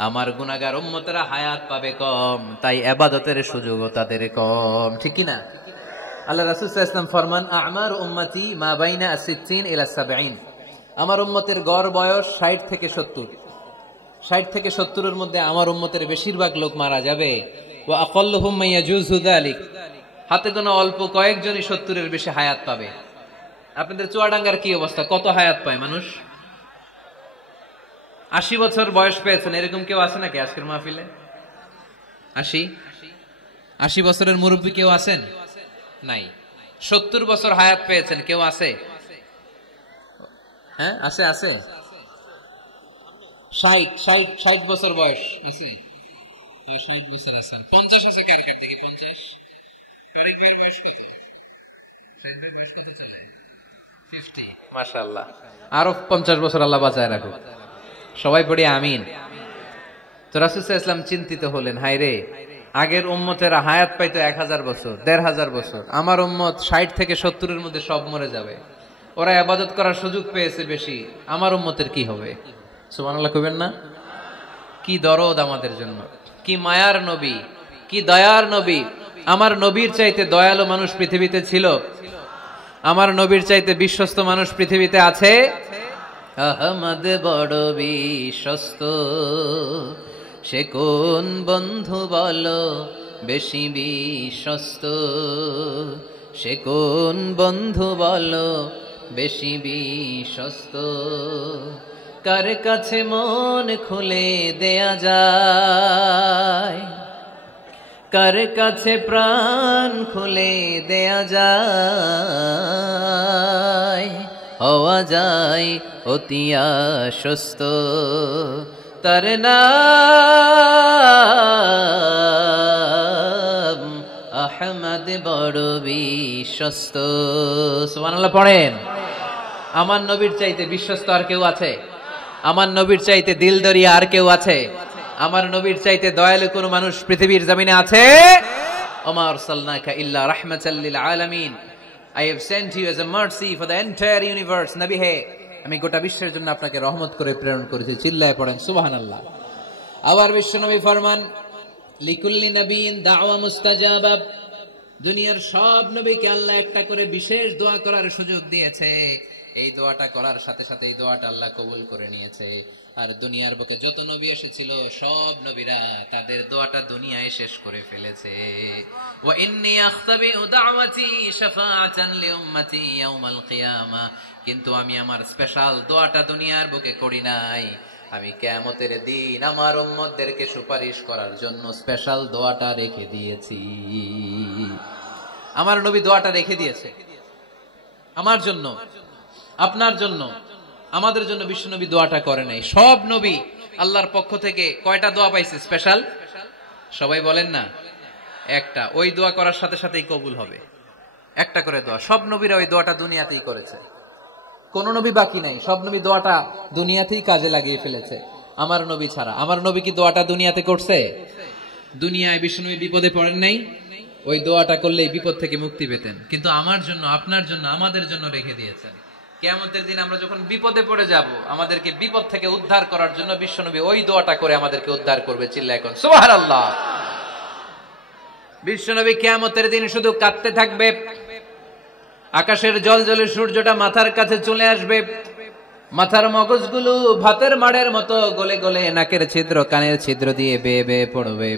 আমার গুনাহগার উম্মতেরা হায়াত পাবে কম, তাই ইবাদতের সুযোগও তাদের কম। ঠিক কি না? আল্লাহ রাসূল সাল্লাল্লাহু আলাইহি ওয়াসাল্লাম ফরমান, আ'মার উম্মতি মা বাইনা আস-সিত্তিন ইলা 70। আমার উম্মতের গড় বয়স 60 থেকে 70। 60 থেকে 70 এর মধ্যে আমার উম্মতের বেশিরভাগ লোক মারা যাবে। ওয়া আকাল্লুহুম মায়াজুযু যালিক, হাতে গোনা অল্প কয়েকজনই 70 এর বেশি হায়াত পাবে। আপনাদের চুয়াডাঙ্গার কি অবস্থা? কত হায়াত পায় মানুষ? 80 বছর বয়স পেয়েছেন এরকম কেউ আছে নাকি আজকের মাহফিলে? 80 বছরের মুরব্বী কেউ আছেন? নাই। 70 বছর হায়াত পেয়েছেন কেউ আছে? হ্যাঁ, আছে আছে। 60 বছর বয়স আছে? 60 বছর আছেন। 50 আছে কার কার দেখি? 50 তারিক ভাইয়ের বয়স কত? সাইদের বয়স কত চলে? 50। মাশাআল্লাহ, আরো 50 বছর আল্লাহ বাঁচায় রাখুক। সবাই পড়ি আমিন। তো রাসূল সাল্লাল্লাহু আলাইহি ওয়াসাল্লাম চিন্তিত হলেন, হায় রে, আগের উম্মতেরা হায়াত পাইতো 1000 বছর, 1500 বছর। আমার উম্মত 60 থেকে 70 এর মধ্যে সব মরে যাবে। ওরা ইবাদত করার সুযোগ পেয়েছে বেশি, আমার উম্মতের কি হবে? সুবহানাল্লাহ কইবেন না? কি দরদ আমাদের জন্য, কি মায়ার নবী, কি দয়ার নবী। আমার নবীর চাইতে দয়ালু মানুষ পৃথিবীতে ছিল? আমার নবীর চাইতে বিশ্বস্ত মানুষ পৃথিবীতে আছে? আহমদ বড় বিশ্বস্ত, সে কোন বন্ধু বলো বেশি বিশ্বস্ত? সে কোন বন্ধু বলো বেশি বিশ্বস্ত? কার কাছে মন খুলে দেয়া যায়, কার কাছে প্রাণ খুলে দেয়া যায়, হওয়া যায় অতি আশ্বস্ত। তার নাম আহমদ বড় বিশ্বস্ত। সুবহানাল্লাহ পড়েন। আমার নবীর চাইতে বিশ্বস্ত আর কেউ আছে? আমার নবীর চাইতে দিলদরিয়া আর কেউ আছে? আমার নবীর চাইতে দয়ালু কোন মানুষ পৃথিবীর জমিনে আছে? ওমা আরসালনাকা ইল্লা রাহমাতাল লিল আলামিন, I have sent you as a mercy for the entire universe. নবী হে, আমি গোটা বিশ্বের জন্য আপনাকে রহমত করে প্রেরণ করেছি। চিল্লায় পড়েন সুবহানাল্লাহ। আবার বিশ্বনবী ফরমান, লিকুল্লি নবিয়্যিন দাওয়া মুস্তাজাবা। দুনিয়ার সব নবীকে আল্লাহ একটা করে বিশেষ দোয়া করার সুযোগ দিয়েছে। এই দোয়াটা করার সাথে সাথে এই দোয়াটা আল্লাহ কবুল করে নিয়েছে। আর দুনিয়ার বুকে যত নবী এসেছিল সব নবীরা তাদের দোয়াটা দুনিয়ায় শেষ করে ফেলেছে। ওয়া ইন্নী আখতাবিউ দাওয়াতি শাফাআতান লিউম্মতি ইয়াউমাল কিয়ামা। কিন্তু আমি আমার স্পেশাল দোয়াটা দুনিয়ার বুকে করি নাই, আমি কিয়ামতের দিন আমার উম্মতদেরকে সুপারিশ করার জন্য স্পেশাল দোয়াটা রেখে দিয়েছি। আমার নবী দোয়াটা রেখে দিয়েছে আমার জন্য, আপনার জন্য, আমাদের জন্য। বিশ্বনবী দোয়াটা করে নাই। সব নবী আল্লাহর পক্ষ থেকে কয়টা দোয়া পাইছে স্পেশাল? সবাই বলেন না, একটা। ওই দোয়া করার সাথে সাথেই কবুল হবে, একটা করে দোয়া। সব নবীরা ওই দোয়াটা দুনিয়াতেই করেছে, কোন নবী বাকি নাই। সব নবী দোয়াটা দুনিয়াতেই কাজে লাগিয়ে ফেলেছে, আমার নবী ছাড়া। আমার নবী কি দোয়াটা দুনিয়াতে করছে? দুনিয়ায় বিশ্বনবী বিপদে পড়েন নাই, ওই দোয়াটা করলেই বিপদ থেকে মুক্তি পেতেন। কিন্তু আমার জন্য, আপনার জন্য, আমাদের জন্য রেখে দিয়েছেন। কিয়ামতের দিন আমরা যখন বিপদে পড়ে যাব, আমাদেরকে বিপদ থেকে উদ্ধার করার জন্য বিশ্বনবী ওই দোয়াটা করে আমাদেরকে উদ্ধার করবে। চিল্লায় এখন সুবহানাল্লাহ। বিশ্বনবী কিয়ামতের দিন শুধু কাঁদতে থাকবে। আকাশের জলজলে সূর্যটা মাথার কাছে চলে আসবে, মাথার মগজগুলো ভাতের মাড়ের মতো গলে গলে নাকের ছিদ্র কানের ছিদ্র দিয়ে বেয়ে বেয়ে পড়বে।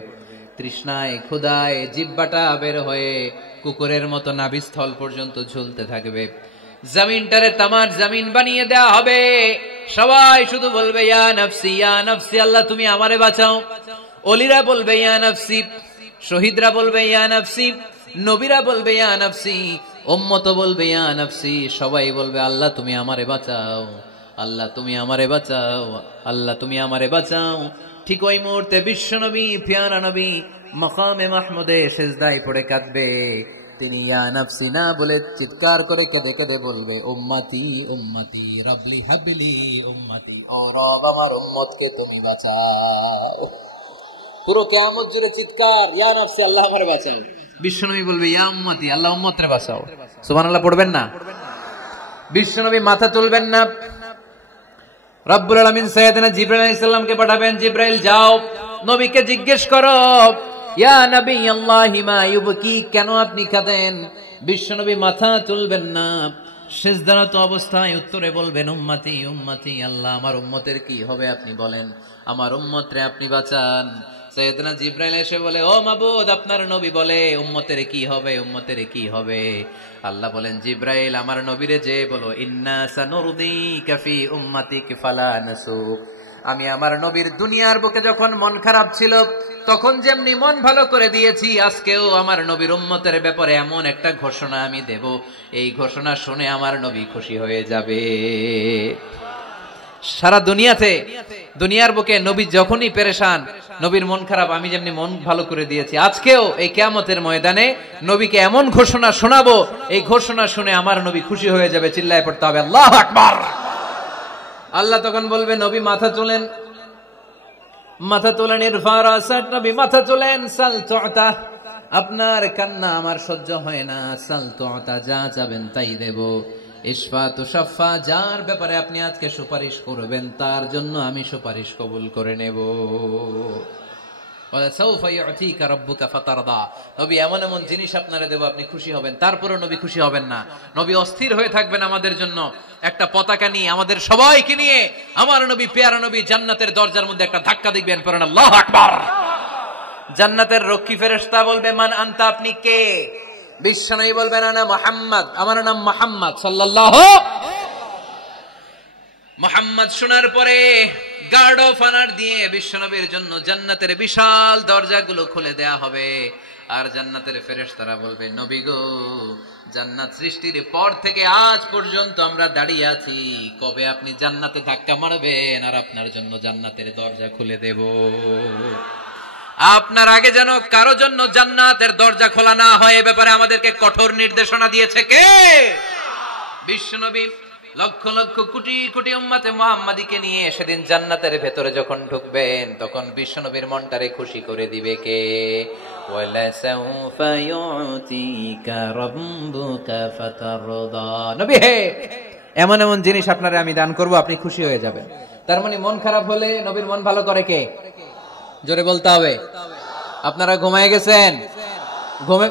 তৃষ্ণায় ক্ষুধায় জিহ্বাটা বের হয়ে কুকুরের মতো নাভিস্থল পর্যন্ত ঝুলতে থাকবে। জমিনটারে তামার জমিন বানিয়ে দেওয়া হবে। সবাই শুধু বলবে ইয়া নফসি ইয়া নফসি, আল্লাহ তুমি আমারে বাঁচাও। ওলিরা বলবে ইয়া নফসি, শহীদরা বলবে ইয়া নফসি, নবীরা বলবে ইয়া নফসি, উম্মত বলবে ইয়া নফসি। সবাই বলবে আল্লাহ তুমি আমারে বাঁচাও, আল্লাহ তুমি আমারে বাঁচাও, আল্লাহ তুমি আমারে বাঁচাও। ঠিক ওই মুহূর্তে বিশ্বনবী প্যারা নবী মাকামে মাহমুদে সিজদায় পড়ে কাঁদবে। তিনি ইয়া নফসি না বলে চিৎকার করে কেঁদে কেঁদে বলবে উম্মতি উম্মতি রবলি হাবলি উম্মতি, ও রব আমার উম্মতকে তুমি বাঁচাও। পুরো কিয়ামত জুড়ে চিৎকার ইয়া নফসি, আল্লাহ আমারে বাঁচাও। বিশ্বনবী বলবে ইয়া উম্মতি, আল্লাহ উম্মতরে বাঁচাও। সুবহানাল্লাহ পড়বেন না? বিশ্বনবী মাথা তুলবেন না। রব্বুল আলামিন সাইয়েদনা জিবরাইল আলাইহিস সালামকে পাঠাবেন, জিবরাইল যাও নবীকে জিজ্ঞেস করো ইয়া নবী আল্লাহি মা ইউবকি, কেন আপনি কাঁদেন? বিশ্বনবী মাথা তুলবেন না, সিজদারত অবস্থায় উত্তরে বলবেন উম্মতি উম্মতি, আল্লাহ আমার উম্মতের কি হবে আপনি বলেন, আমার উম্মতরে আপনি বাঁচান। সাইয়েদনা জিবরাইল এসে বলে ও মাবুদ, আপনার নবী বলে উম্মতের কি হবে, উম্মতের কি হবে? আল্লাহ বলেন জিবরাইল আমার নবীরে যে বলো ইন্না সানুরদিকা ফি উম্মাতিক ফালা নাসুক। আমি আমার নবীর দুনিয়ার বুকে যখন মন খারাপ ছিল তখন যেমনি মন ভালো করে দিয়েছি, আজকেও আমার নবীর উম্মতের ব্যাপারে এমন একটা ঘোষণা আমি দেব, এই ঘোষণা শুনে আমার নবী খুশি হয়ে যাবে। সারা দুনিয়াতে, দুনিয়ার বুকে নবী যখনই পেরেশান, নবীর মন খারাপ, আমি যেমনি মন ভালো করে দিয়েছি, আজকেও এই কিয়ামতের ময়দানে নবীকে এমন ঘোষণা শোনাবো, এই ঘোষণা শুনে আমার নবী খুশি হয়ে যাবে। চিল্লায় পড়তে হবে আল্লাহু আকবার। আল্লাহ তখন বলবে নবী মাথা তোলেন, মাথা তোলেন, ইরফা রাসাক, নবী মাথা তোলেন, সাল তুতা, আপনার কান্না আমার সহ্য হয় না, সাল তুতা, যা চাবেন তাই দেব। ইশফা তুশাফা, যার ব্যাপারে আপনি আজকে সুপারিশ করবেন তার জন্য আমি সুপারিশ কবুল করে নেব। নবী এমন এমন জিনিস আপনারা দেব, আপনি খুশি হবেন। তারপরে নবী খুশি হবেন না, নবী অস্থির হয়ে থাকবেন আমাদের জন্য একটা পতাকা নিয়ে, আমাদের সবাইকে নিয়ে আমার নবী পেয়ারা নবী জান্নাতের দরজার মধ্যে একটা ধাক্কা দিবেন, পড়েন আল্লাহু আকবার। জান্নাতের রক্ষী ফেরেশতা বলবে মান আনতা, আপনি কে? বিশ্বনবী বলবেন আনা মুহাম্মদ, আমার নাম মুহাম্মদ সাল্লাল্লাহু। মুহাম্মদ শোনার পরে গার্ড অফ অনার দিয়ে বিশ্বনবীর জন্য জান্নাতের বিশাল দরজাগুলো খুলে দেয়া হবে। আর জান্নাতের ফেরেশতারা বলবে নবী গো, জান্নাত সৃষ্টির পর থেকে আজ পর্যন্ত আমরা দাঁড়িয়ে আছি, কবে আপনি জান্নাতে ধাক্কা মারবেন আর আপনার জন্য জান্নাতের দরজা খুলে দেব। আপনার আগে যেন কারো জন্য জান্নাতের দরজা খোলা না হয়, এ ব্যাপারে আমাদেরকে কঠোর নির্দেশনা দিয়েছে কে? বিশ্বনবী লক্ষ লক্ষ কোটি কোটি উম্মতে মুহাম্মাদীকে নিয়ে সেদিন জান্নাতের ভেতরে যখন ঢুকবেন তখন বিশ্বনবীর মনটারে খুশি করে দিবে কে? ওয়ালা সাউফা ইউতিকা রাব্বুকা ফাতারদা। নবী হে, এমন এমন জিনিস আপনারে আমি দান করব, আপনি খুশি হয়ে যাবেন। তার মানে মন খারাপ হলে নবীর মন ভালো করে কে? জোরে বলতে হবে। আপনারা ঘুমায় গেছেন,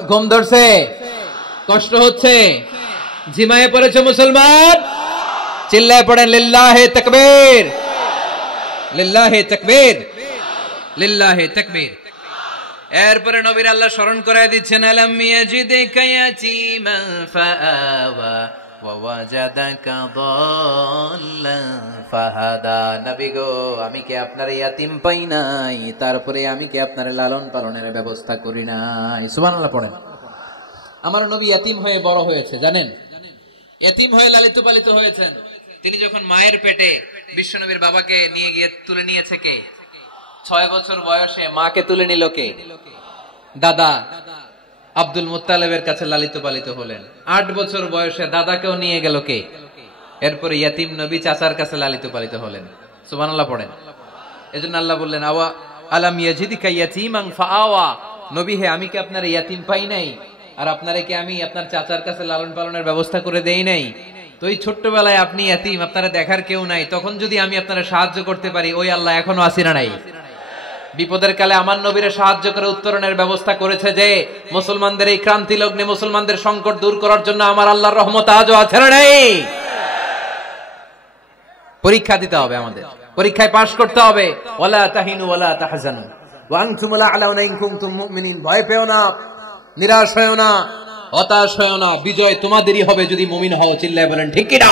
ঘুম ধরছে, কষ্ট হচ্ছে, ঝিমায়ে পড়েছে মুসলমান, চিল্লায় পড়েন লিল্লাহে তাকবীর, লিল্লাহে তাকবীর, লিল্লাহে তাকবীর। এরপরে নবীর আল্লাহ স্মরণ করায় দিচ্ছেন, আলাম ইয়াজিদকা ইয়াতীমান ফাআওয়া ওয়া ওয়াজাদাকা দাল্লান ফাহাদা। নবী গো, আমি কি আপনার ইয়াতিম পাই নাই, তারপরে আমি কি আপনার লালন পালনের ব্যবস্থা করি নাই? সুবহানাল্লাহ পড়েন। আমার নবী ইয়াতিম হয়ে বড় হয়েছে, জানেন? ইয়াতিম হয়ে লালিত পালিত হয়েছেন। তিনি যখন মায়ের পেটে বিশ্বনবীর বাবাকে নিয়ে গিয়ে তুলে নিয়েছে কে? 6 বছর বয়সে মাকে তুলে নিল কে? দাদা আব্দুল মুত্তালিবের কাছে লালিত পালিত হলেন। 8 বছর বয়সে দাদাকেও নিয়ে গেল কে? এরপরে ইয়াতিম নবী চাচার কাছে লালিত পালিত হলেন। সুবহানাল্লাহ পড়েন। এজন্য আল্লাহ বললেন, আওয়া আলাম ইয়াজিদিকা ইয়াতীমান ফাআওয়া। নবী হে, আমি কি আপনার ইয়াতিম পাই নাই, আর আপনারে কি আমি আপনার চাচার কাছে লালন পালনের ব্যবস্থা করে দেই নাই? তো এই ছোট্টবেলায় আপনি ইয়াতিম, আপনারা দেখার কেউ নাই, তখন যদি আমি আপনারা সাহায্য করতে পারি, ওই আল্লাহ এখনো আসিনা নাই? বিপদের কালে আমার নবীরে সাহায্য করে উত্তরণের ব্যবস্থা করেছে যে, মুসলমানদের এই ক্রান্তি লগ্নে মুসলমানদের সংকট দূর করার জন্য আমার আল্লাহর রহমত আজও আছে না নাই? পরীক্ষা দিতে হবে, আমাদের পরীক্ষায় পাশ করতে হবে। ওয়ালা তাহিনু ওয়ালা তাহজানু ওয়া আনতুমুল আ'লাউনা ইন কুনতুম মুমিনিন। ভয় পেও না, নিরাশ হয়ো না, হতাশ হয়ো না, বিজয় তোমাদেরই হবে যদি মুমিন হও। চিল্লায় বলেন ঠিক কি না?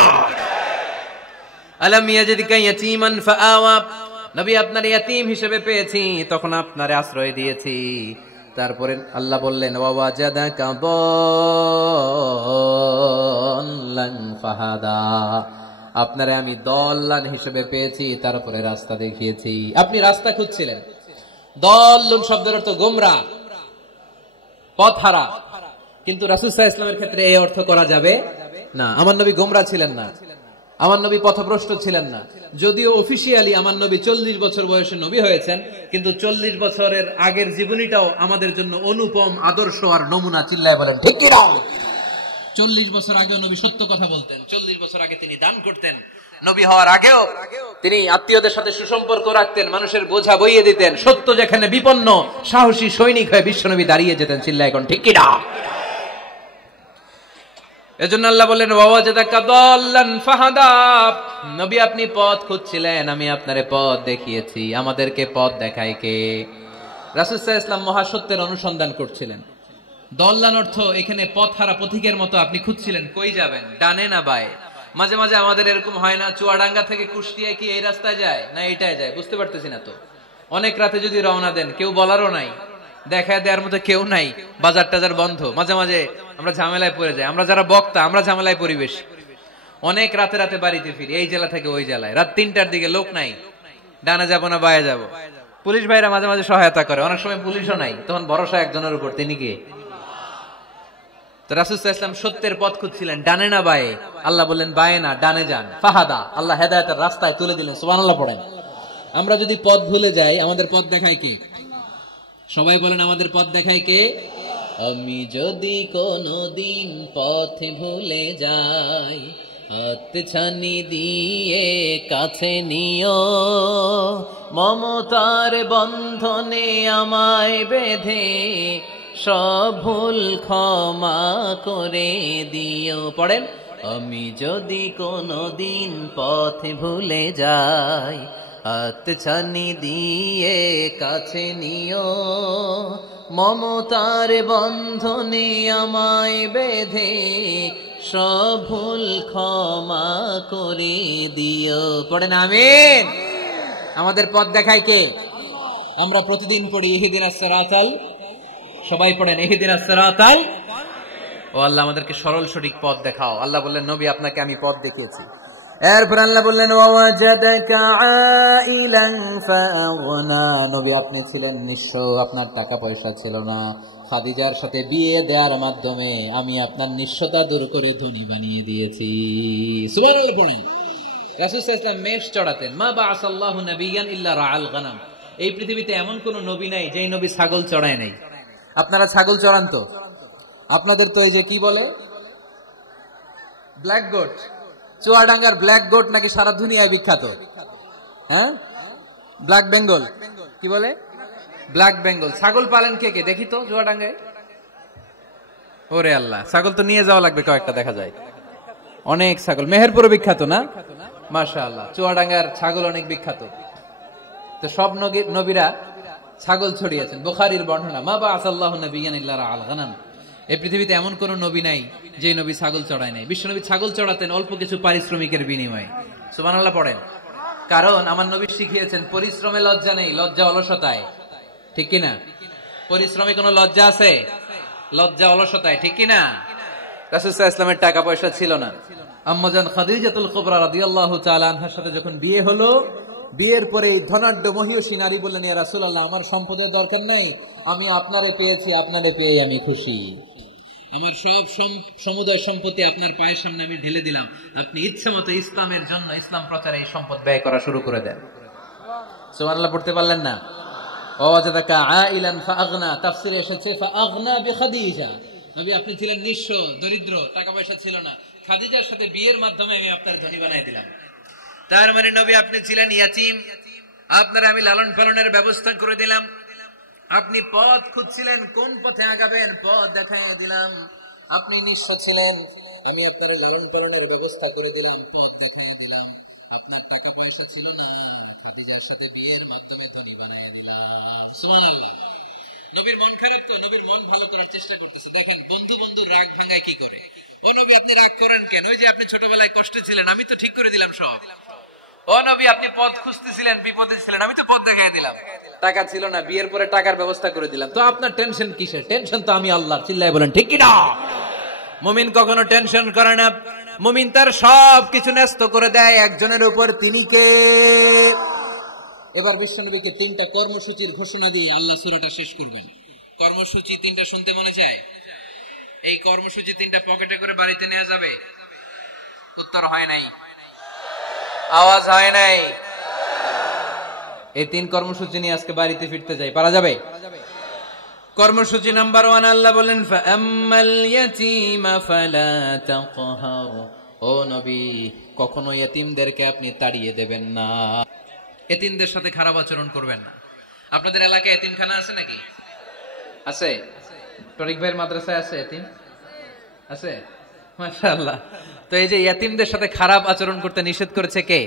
আলাম ইয়াজিদকা ইয়াতীমান ফাআওয়া। নবী আপনার ইয়াতীম হিসেবে পেয়েছি, তখন আপনারে আশ্রয় দিয়েছি। তারপরে আল্লাহ বললেন, ওয়া ওয়াজাদাকা দাল্লান ফাহাদা। আপনারে আমি দল্লান হিসেবে পেয়েছি, তারপরে রাস্তা দেখিয়েছি। আপনি রাস্তা খুঁজছিলেন। দল্লুন শব্দের অর্থ গোমরাহ, পথহারা। কিন্তু রাসূল সাল্লাল্লাহু আলাইহি ওয়াসাল্লামের ক্ষেত্রে এই অর্থ করা যাবে না। আমার নবী গোমরাহ ছিলেন না, আমার নবী পথভ্রষ্ট ছিলেন না। যদিও অফিসিয়ালি আমার নবী 40 বছর বয়সে নবী হয়েছেন, কিন্তু 40 বছরের আগের জীবনীটাও আমাদের জন্য অনুপম আদর্শ আর নমুনা। চিল্লায় বলেন ঠিক কি না? 40 বছর আগেও নবী সত্য কথা বলতেন। 40 বছর আগে তিনি দান করতেন। নবী হওয়ার আগেও তিনি আত্মীয়দের সাথে সুসম্পর্ক রাখতেন, মানুষের বোঝা বইয়ে দিতেন। সত্য যেখানে বিপন্ন, সাহসী সৈনিক হয়ে বিশ্বনবী দাঁড়িয়ে যেতেন। চিল্লায় এখন ঠিক কি না? এজন্য আল্লাহ বললেন, ওয়া ওয়াজাদাকা দাল্লান ফাহাদা। নবী আপনি পথ খুঁজছিলেন, আমি আপনারে পথ দেখিয়েছি। আমাদেরকে পথ দেখায় কে? রাসূল সাল্লাল্লাহু আলাইহি ওয়াসাল্লাম মহাসত্যের অনুসন্ধান করছিলেন। দল্লান অর্থ এখানে পথহারা পথিকের মতো আপনি খুঁজছিলেন, কই যাবেন, ডানে না বায়ে। মাঝে মাঝে আমাদের এরকম হয় না, চুয়াডাঙ্গা থেকে কুষ্টিয়া কি এই রাস্তায় যায় না এইটায় যায়, বুঝতে পারতেছি না তো। অনেক রাতে যদি রওনা দেন, কেউ বলারও নাই, দেখায় দেওয়ার মতো কেউ নাই, বাজার টাজার বন্ধ। মাঝে মাঝে আমরা ঝামেলায় পড়ে যাই। আমরা যারা বক্তা, আমরা ঝামেলায় পরিবেশ। অনেক রাতে রাতে বাড়িতে ফিরি, এই জেলা থেকে ওই জেলায়, রাত 3টার দিকে, লোক নাই, ডানে যাবো না বায়ে যাবো। পুলিশ ভাইরা মাঝে মাঝে সহায়তা করে, অনেক সময় পুলিশও নাই, তখন ভরসা একজনের উপর, তিনি কে? তো রাসূল সাল্লাল্লাহু আলাইহি ওয়াসাল্লাম সত্যের পথ খুঁজছিলেন, ডানে না বায়ে। আল্লাহ বললেন বায়ে না, ডানে যান। ফাহাদা, আল্লাহ হেদায়েতের রাস্তায় তুলে দিলেন। সুবহানাল্লাহ পড়েন। আমরা যদি পথ ভুলে যাই, আমাদের পথ দেখায় কে? সবাই বলেন, আমাদের পথ দেখায় কে? আমি যদি কোনদিন পথ ভুলে যাই, হাত ছানি দিয়ে কাছে নিও, মমতার বন্ধনে আমায় বেঁধে সব ভুল ক্ষমা করে দিও। পড়েন, আমি যদি কোনদিন পথ ভুলে যাই, হাত ছানি দিয়ে কাছে নিও, মমতার বন্ধনে আমায় বেঁধে সব ভুল ক্ষমা করে দিও। পড়েন আমিন। আমাদের পথ দেখায় কে? আমরা প্রতিদিন পড়ি ইহদিনাস সিরাতাল, সবাই পড়েন ইহদিনাস সিরাতাল। ও আল্লাহ, আমাদেরকে সরল সঠিক পথ দেখাও। আল্লাহ বললেন, নবী আপনাকে আমি পথ দেখিয়েছি। এরপর আল্লাহ বললেন, ওয়া ওয়াজাদাকা আইলান ফাআগনা। নবী আপনি ছিলেন নিঃস্ব, আপনার টাকা পয়সা ছিল না। খাদিজার সাথে বিয়ে দেওয়ার মাধ্যমে আমি আপনার নিঃস্বতা দূর করে ধনী বানিয়ে দিয়েছি। সুবহানাল্লাহ পড়েন। রাসূল সাল্লাল্লাহু আলাইহি ওয়াসাল্লাম মেষ চড়াতেন। মা বাআসাল্লাহু নাবিয়ান ইল্লা রাআল গানাম। এই পৃথিবীতে এমন কোন নবী নাই যেই নবী ছাগল চড়ায় নাই। আপনারা ছাগল চড়ান তো? আপনাদের তো এই যে কি বলে, ব্ল্যাক গোট, চুয়াডাঙ্গার ব্ল্যাক গোট নাকি সারা দুনিয়ায় বিখ্যাত। হ্যাঁ, ব্ল্যাক বেঙ্গল কি বলে, ব্ল্যাক বেঙ্গল। ছাগল পালেন কে কে দেখি তো চুয়াডাঙ্গায়? ওরে আল্লাহ, ছাগল তো নিয়ে যাওয়া লাগবে কয়েকটা, দেখা যায় অনেক ছাগল। মেহেরপুরে বিখ্যাত না? মাশাআল্লাহ, চুয়াডাঙ্গার ছাগল অনেক বিখ্যাত। তো সব নবীরা ছাগল ছড়িয়েছেন। বুখারীর বর্ণনা, মা বাআসাল্লাহু নাবিয়্যান ইল্লা রাআল গানাম। এই পৃথিবীতে এমন কোন নবী নাই যে নবী ছাগল চড়ায় নাই। বিশ্বনবী ছাগল চড়াতেন অল্প কিছু পারিশ্রমিকের বিনিময়ে। সুবহানাল্লাহ পড়েন। কারণ আমার নবী শিখিয়েছেন পরিশ্রমে লজ্জা নেই, লজ্জা অলসতায়। ঠিক কিনা? পরিশ্রমে কোনো লজ্জা আছে? লজ্জা অলসতায়। ঠিক কিনা? রাসূল সাল্লাল্লাহু আলাইহি ওয়াসাল্লামের টাকা পয়সা ছিল না। আম্মাজান খাদিজাতুল কুবরা রাদিয়াল্লাহু তাআলা আনহার সাথে যখন বিয়ে হলো, বিয়ের পরে ধনাঢ্য মহিয়সী নারী বললেন, ইয়া রাসূলুল্লাহ, আমার সম্পদের দরকার নেই, আমি আপনারে পেয়েছি, আপনারে পেয়ে আমি খুশি। আমার সব সমুদয় সম্পত্তি আপনার পায়ের সামনে আমি ঢেলে দিলাম, আপনি ইচ্ছে মতো ইসলামের জন্য, ইসলাম প্রচারে এই সম্পদ ব্যয় করা শুরু করে দেন। সুবহানাল্লাহ পড়তে পারলেন না? ওয়াজাদাকা আইলান ফাআগনা, তাফসিরে এসেছে ফাআগনা বিখাদিজা। নবী আপনি ছিলেন নিঃস্ব, দরিদ্র, টাকা পয়সা ছিল না, খাদিজার সাথে বিয়ের মাধ্যমে আমি আপনার ধনী বানাই দিলাম। তার মানে নবী আপনি ছিলেন ইয়াতীম, আপনার আমি লালন পালনের ব্যবস্থা করে দিলাম। আপনি পথ খুঁজছিলেন, কোন পথে আগাবেন, পথ দেখাইয়া দিলাম। আপনি নিঃস্ব ছিলেন, আমি আপনার লালন পালনের ব্যবস্থা করে দিলাম, পথ দেখাইয়া দিলাম। আপনার টাকা পয়সা ছিল না, খাদিজার সাথে বিয়ের মাধ্যমে ধনী বানাইয়া দিলাম। সুবহানাল্লাহ। নবীর মন খারাপ তো, নবীর মন ভালো করার চেষ্টা করতেছে। দেখেন বন্ধু বন্ধু রাগ ভাঙায় কি করে। ও নবী আপনি রাগ করেন কেন? ওই যে আপনি ছোটবেলায় কষ্টে ছিলেন, আমি তো ঠিক করে দিলাম সব। ও নবী আপনি পথ খুঁজতেছিলেন, বিপদে ছিলেন, আমি তো পথ দেখাই দিলাম। টাকা ছিল না, বিয়ের পরে টাকার ব্যবস্থা করে দিলাম। তো আপনার টেনশন কিসের? টেনশন তো আমি আল্লাহর। চিল্লায় বলেন ঠিক কি না? মুমিন কখনো টেনশন করে না। মুমিন তার সব কিছু ন্যস্ত করে দেয় একজনের উপর, তিনি কে? এবার বিশ্বনবীকে 3টা কর্মসূচির ঘোষণা দিয়ে আল্লাহ সূরাটা শেষ করবেন। কর্মসূচি 3টা শুনতে মনে চায়? এই কর্মসূচি 3টা পকেটে করে বাড়িতে নেওয়া যাবে? উত্তর হয় নাই, আওয়াজ হয় নাই। এই 3 কর্মসূচি নিয়ে আজকে বাড়িতে ফিরতে যাই, পারা যাবে? কর্মসূচি নাম্বার 1, আল্লাহ বলেন ফাআম্মাল ইয়াতীমা ফালা তাকহার। ও নবী, কখনো ইতিমদেরকে আপনি তাড়িয়ে দেবেন না, ইতিমদের সাথে খারাপ আচরণ করবেন না। আপনাদের এলাকায় ইতিমখানা আছে নাকি? আছে? তরিক ভাইয়ের মাদ্রাসায় আছে ইতিম? আছে? মাশাআল্লাহ। তো এই যে ইতিমদের সাথে খারাপ আচরণ করতে নিষেধ করেছে কে?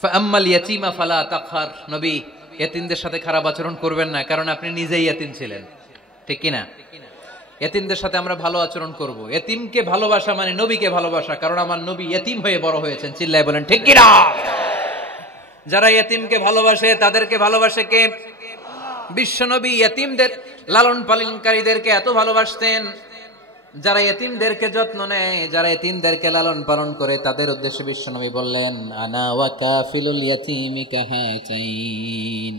ফাআম্মাল ইয়াতীমা ফালা তাকহার। নবী ইতিমদের সাথে খারাপ আচরণ করবেন না, কারণ আপনি নিজেই ইতিম ছিলেন। ঠিক কি না? ইতিমদের সাথে আমরা ভালো আচরণ করব। ইতিমকে ভালোবাসা মানে নবীকে ভালোবাসা, কারণ আমার নবী ইতিম হয়ে বড় হয়েছেন। চিল্লায় বলেন ঠিক কি না? যারা ইতিমকে ভালোবাসে তাদেরকে ভালোবাসে কে? বিশ্বনবী ইতিমদের লালন পালনকারীদেরকে এত ভালোবাসতেন, যারা ইতিমদেরকে যত্ন নেয়, যারা ইতিমদেরকে লালন পালন করে, তাদের উদ্দেশ্যে বিশ্বনবী বললেন আনা ওয়া কাফিলুল ইয়াতীমি কাহাতাইন।